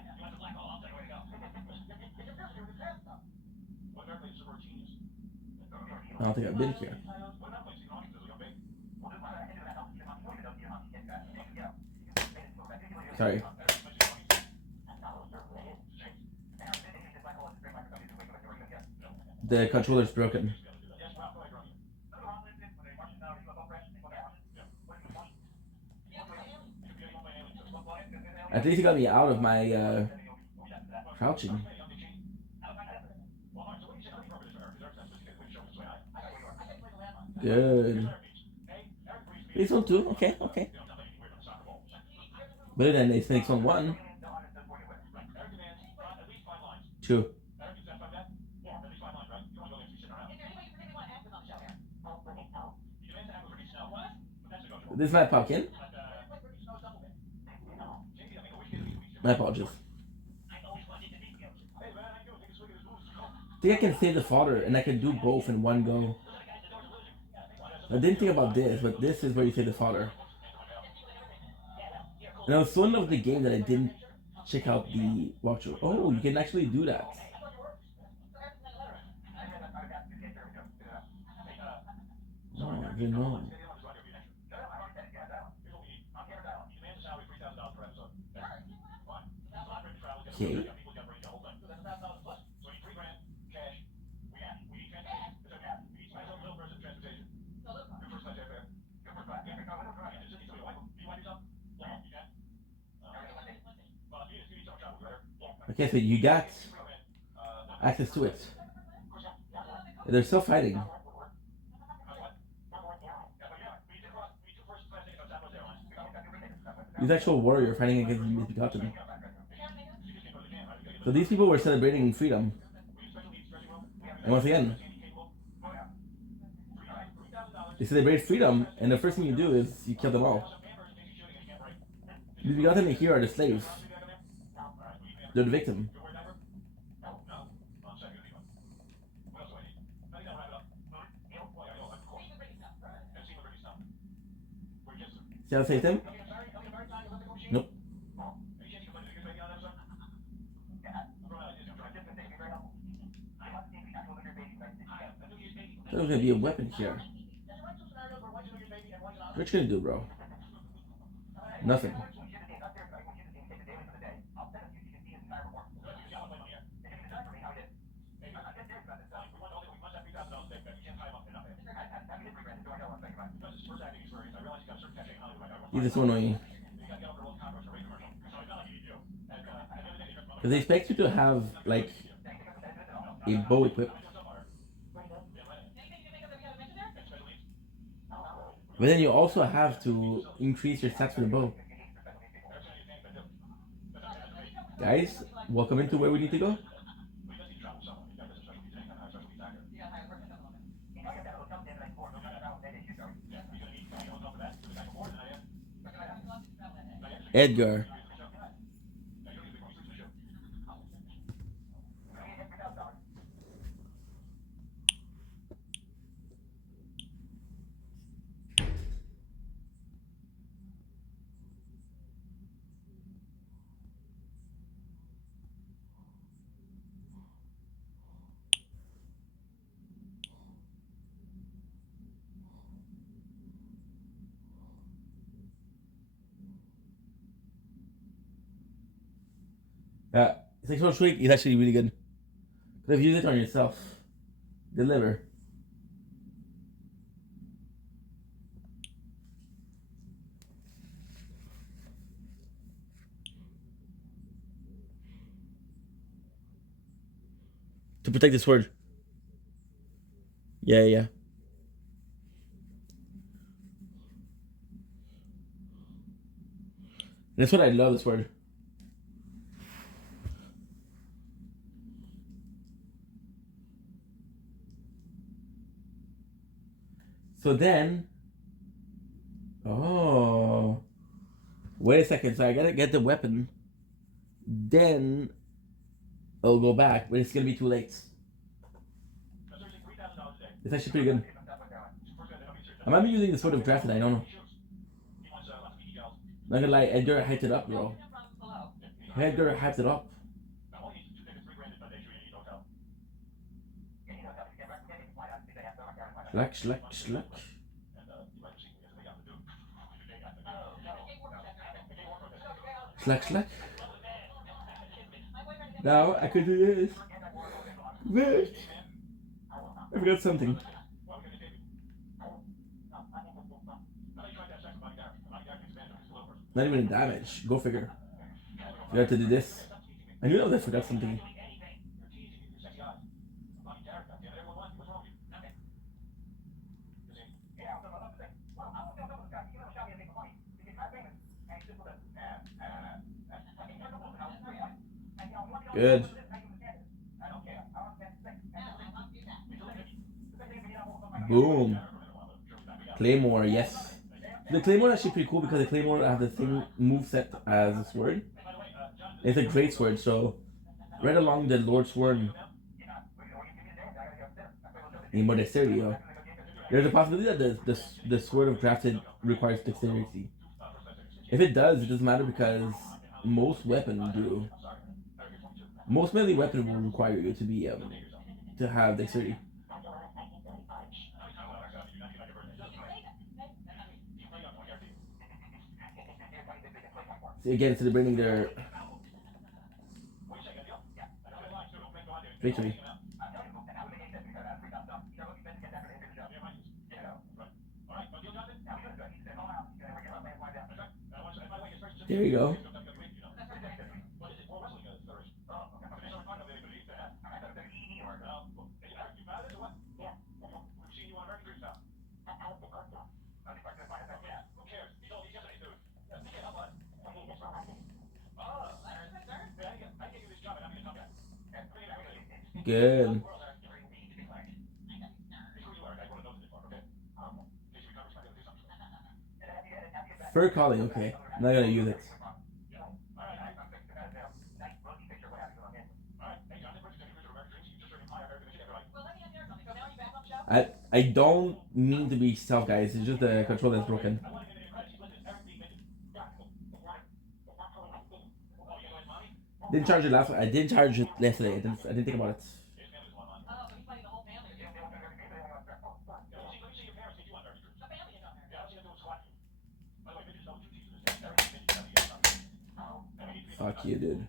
I don't think I've been here. Sorry. The controller's broken. At least he got me out of my crouching. Good. This one too? Okay, okay. Better than this next one. 1. 2. This is my pumpkin. My apologies. I think I can save the fodder and I can do both in one go. I didn't think about this, but this is where you save the fodder. And I was so in love with the game that I didn't check out the walkthrough. Oh, you can actually do that. Oh, I didn't know. Okay. Okay, so you got access to it. They're still fighting. He's actual warrior fighting against the Misbegotten. So these people were celebrating freedom. And once again, they celebrate freedom, and the first thing you do is you kill them all. The Misbegotten here are the slaves. They're the victim. See how I saved him? Nope. There's gonna be a weapon here. What you gonna do, bro? Nothing. He's just so annoying. Because they expect you to have, like, a bow equipped. But then you also have to increase your stats for the bow. Guys, welcome into where we need to go. Edgar. Sexual Shriek is actually really good. But if you use it on yourself, deliver. To protect the sword. Yeah, yeah. That's what I love, this word. So then, oh, wait a second. So I gotta get the weapon. Then I'll go back, but it's gonna be too late. It's actually pretty good. I might be using the sword of drafted. I don't know. Not gonna lie, Edgar hyped it up, bro. Edgar hyped it up. Schlack, schlack, schlack. Schlack, schlack. Now I could do this. Wait. I forgot something. Not even damage. Go figure. You have to do this. I knew I forgot something. Good. Boom. Claymore, yes. The Claymore is actually pretty cool because the Claymore has the same moveset as the sword. It's a great sword, so right along the Lord Sword. Need more dexterity, yo. There's a possibility that the Sword of Drafted requires dexterity. If it does, it doesn't matter because most weapons do. Most melee weapons will require you to be to have dexterity. See, again, celebrating their victory. There you go. Good. Fur calling, okay. I'm not gonna use it. I don't mean to be stealth, guys. It's just the control that's broken. Didn't charge it last. I didn't charge it yesterday. I didn't think about it. Fuck you, dude.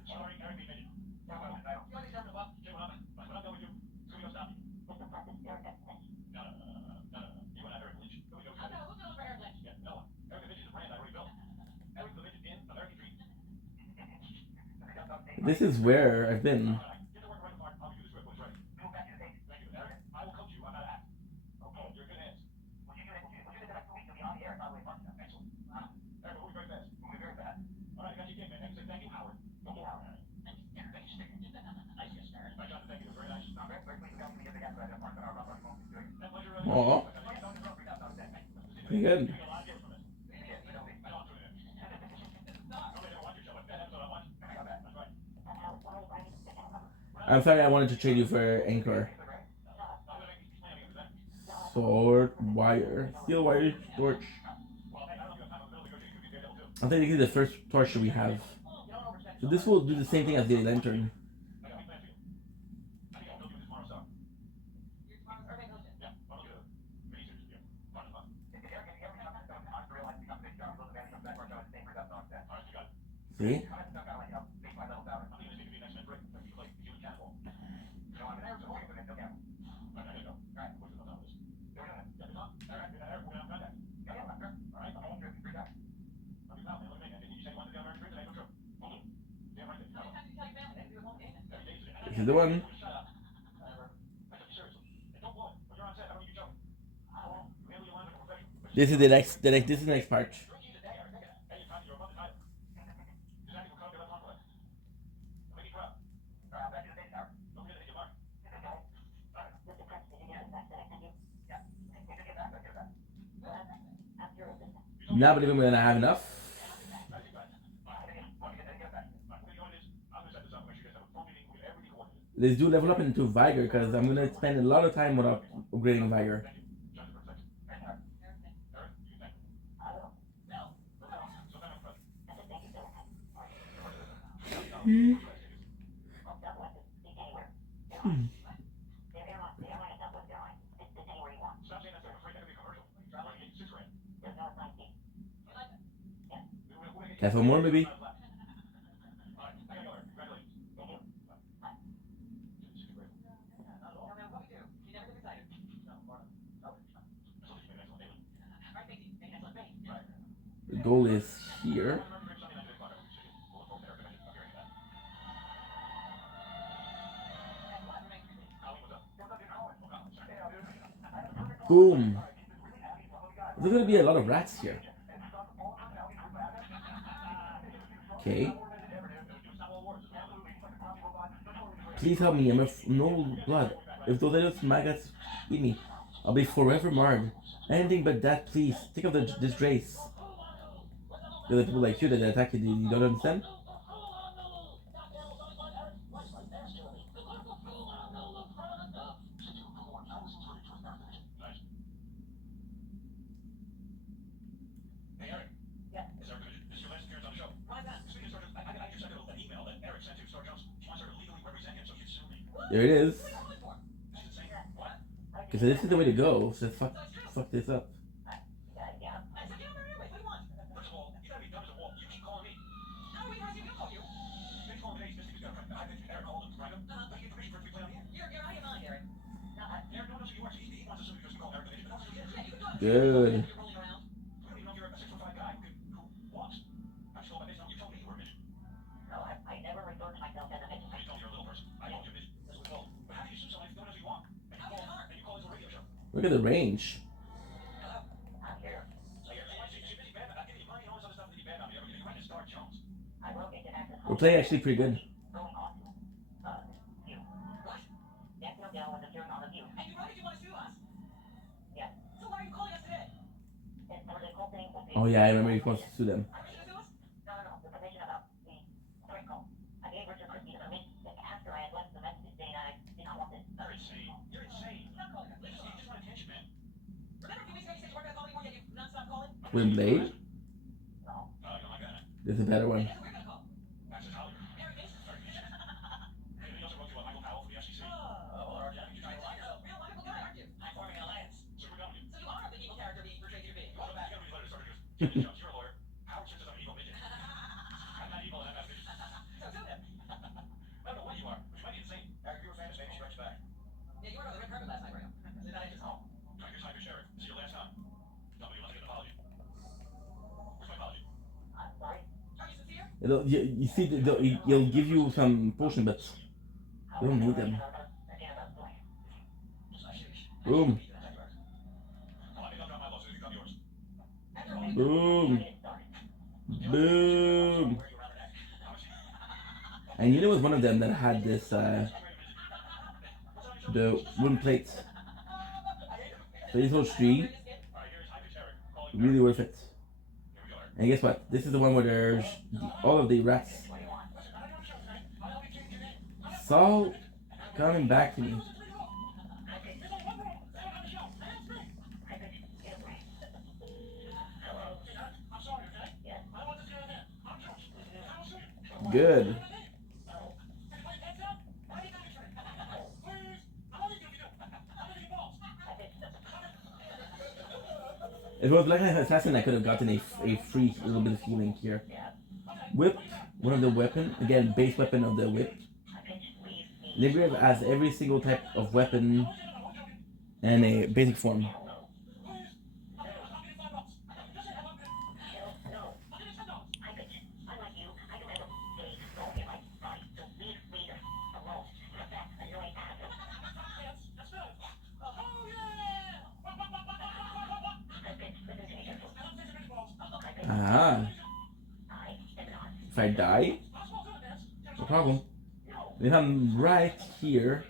This is where I've been. Aw. Pretty good. I'm sorry, I wanted to trade you for Anchor. Sword, wire, steel wire, torch. I think this is the first torch we have. So this will do the same thing as the lantern. See? is the one. This is the next this is the next part. Not believing we're gonna have enough. Let's do level up into Vigor because I'm gonna spend a lot of time without upgrading Vigor. Have one more, maybe. The goal is here. Boom. There's gonna be a lot of rats here. Okay. Please help me. I'm no blood. If those little maggots eat me, I'll be forever marred. Anything but that, please. Think of the disgrace. There are people like you that attack you. You don't understand? There it is. Because this is the way to go. So fuck this up. Good. Look at the range. We're playing actually pretty good. Oh yeah, I remember you're supposed to sue them. With Blade? There's a better one. You see, he'll give you some potion, but you don't need them. Boom. Boom. Boom. And you know, it was one of them that had this, the wooden plates. So this whole tree, really worth it. And guess what? This is the one where there's all of the rats. It's all coming back to me. Good. If it was like an assassin, I could have gotten a free little bit of healing here. Whip, one of the weapon, again, base weapon of the whip. Librev has every single type of weapon and a basic form. If I die, no problem. If I'm right here,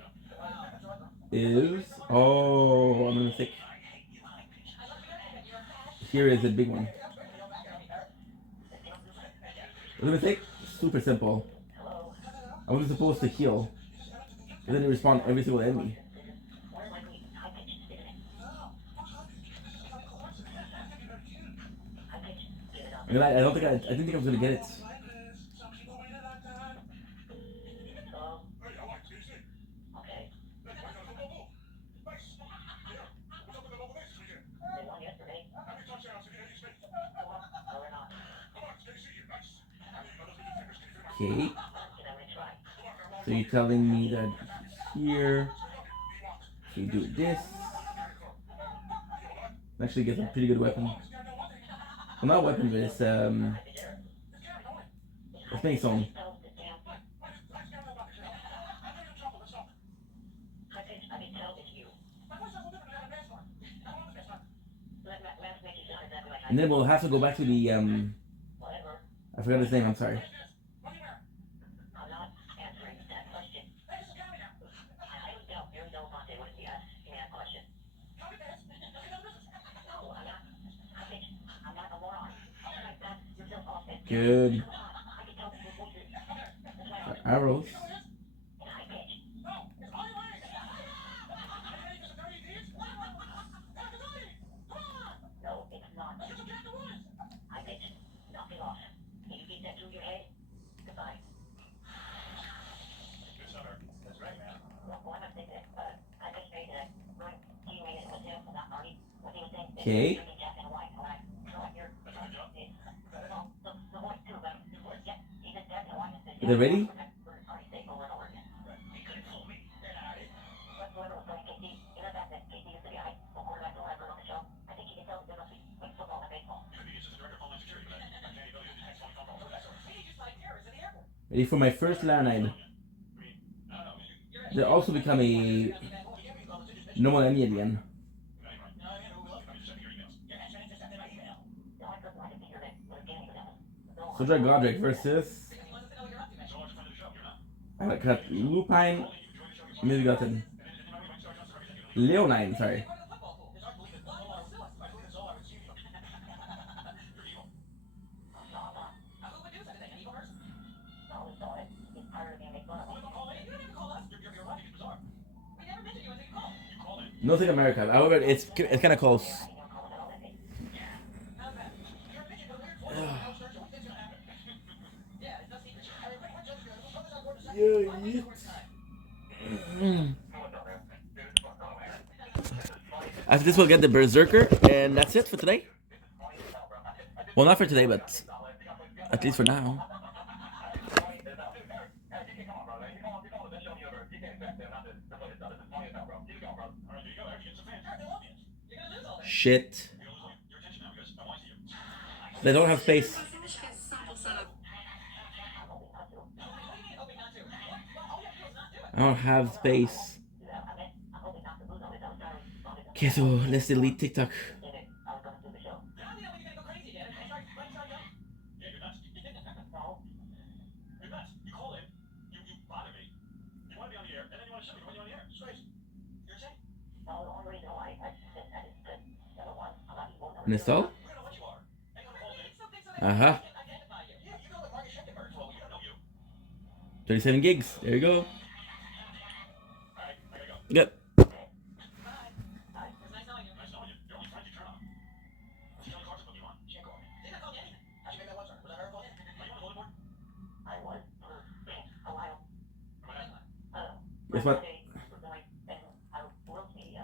is oh, I'm a mistake. Here is a big one. I'm a mistake. Super simple. I wasn't supposed to heal. And then it respawned every single enemy. And I don't think I didn't think I was gonna get it. Okay. So you're telling me that here, if you do this, actually gets a pretty good weapon. Well, not weapon, but it's Mason. And then we'll have to go back to the I forgot his name. I'm sorry. Good. Arrows. Okay. Is it ready? Ready for my first Laranide. They also become a normal enemy again. Soldier Godric versus I got Lupine, Misgotten. Leonine, sorry. Nothing America. However, it's kind of close. After this, we'll get the Berserker, and that's it for today. Well, not for today, but at least for now. Shit. They don't have space. I don't have space. Okay, so let's delete TikTok. Install? Uh-huh. 37 gigs. There you go. Yep. Guess what?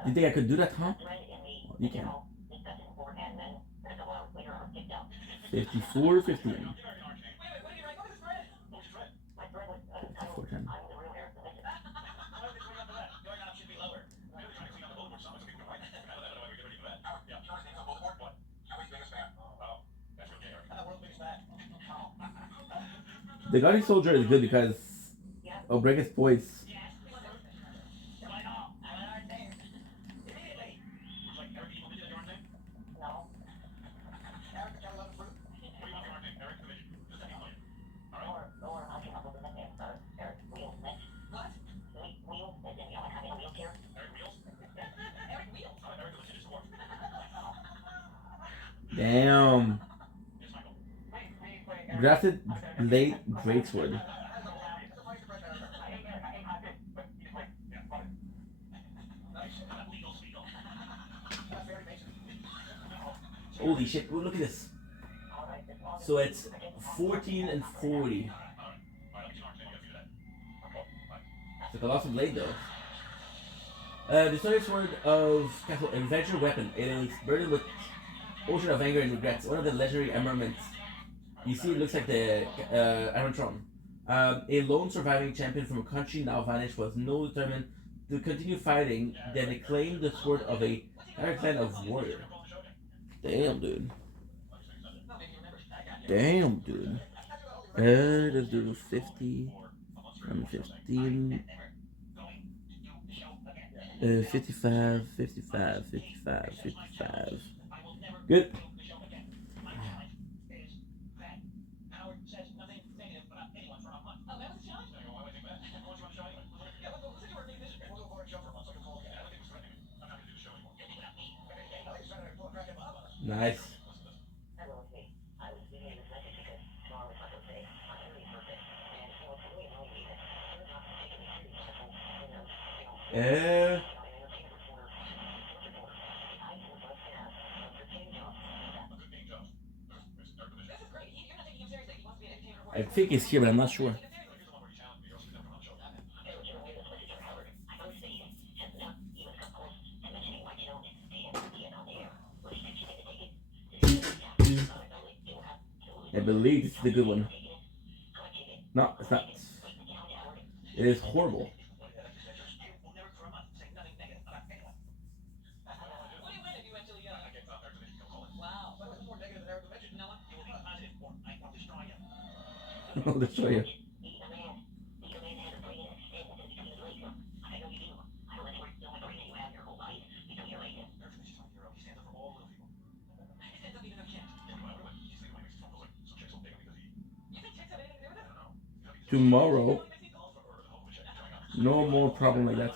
You think I could do that, huh? You can. 54, 15. 54, 10. The Guardian Soldier is good because I'll break his poise. Damn. Grafted blade greatsword. Holy shit! Look at this. So it's 14 and 40. It's a colossal blade though. The story sword of Castle Adventure Weapon. It is burdened with ocean of anger and regrets. One of the legendary armaments. You see, it looks like the Iron Throne. A lone surviving champion from a country now vanished was no determined to continue fighting. Then they claimed the sword of a entire clan of warrior. Damn, dude. Damn, dude. Let's do 50. 15. 55, 55, 55, 55. Good. Nice. I think it's here, but I'm not sure. I believe it's the good one. No, it's not. It is horrible. I'll destroy you. Tomorrow, no more problem like that.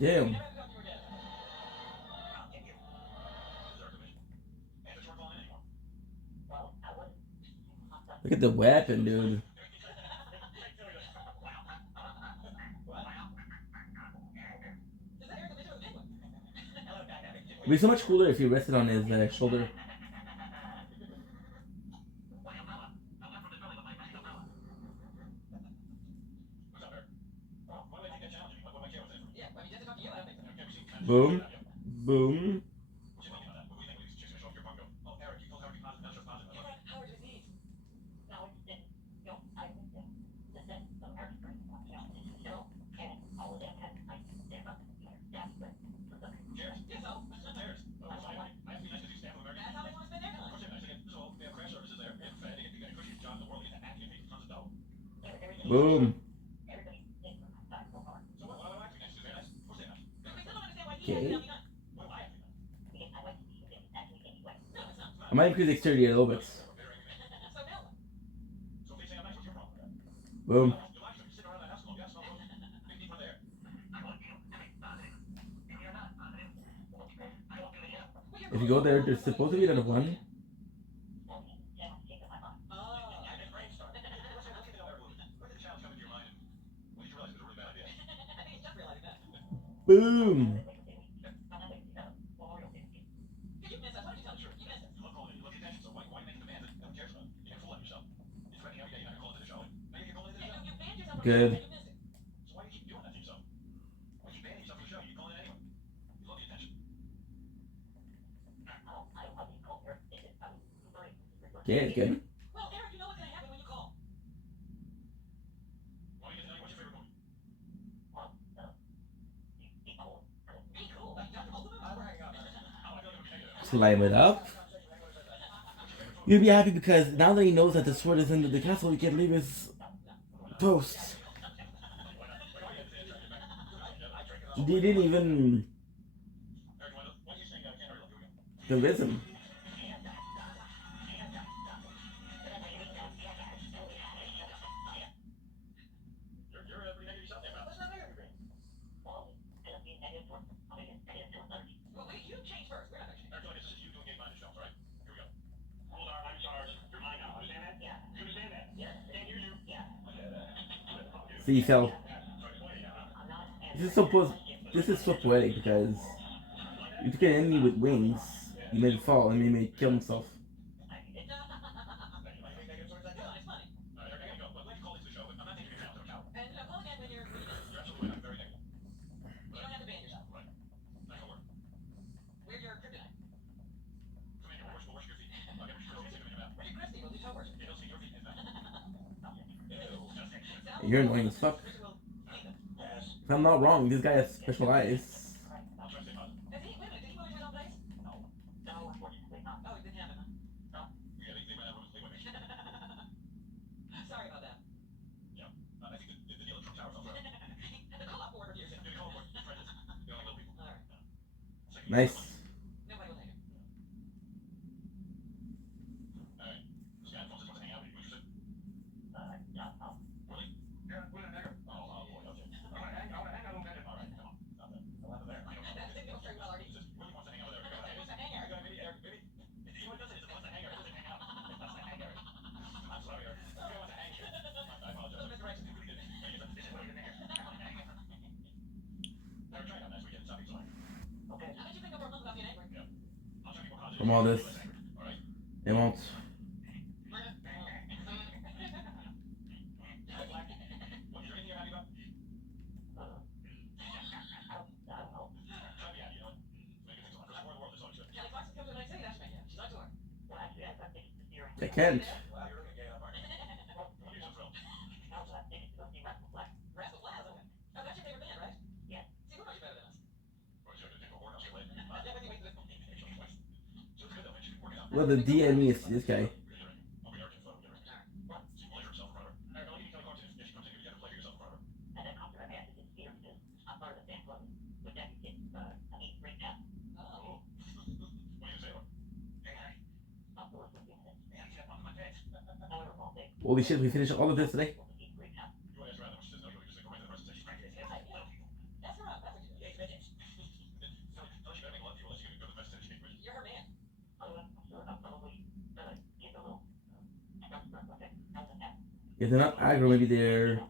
Damn. Look at the weapon, dude. It'd be so much cooler if he rested on his shoulder. Boom. Boom. Boom. Okay. I might increase dexterity a little bit. Boom. If you go there, there's supposed to be another one. Boom. Good. Okay, it's good. Well, Eric, you know what's gonna happen when you call. Be cool. Slime it up. You'll be happy because now that he knows that the sword is in the castle, he can leave his post. They didn't even convince him. See, he fell. This is so poetic because if you took an enemy with wings, you made him fall and he may kill himself. You're annoying as fuck. If I'm not wrong, this guy has special eyes. Nice. From all this, they won't. They can't. Well, the DME is this guy. Holy shit, we finished all of this today. If they're not aggro, maybe they're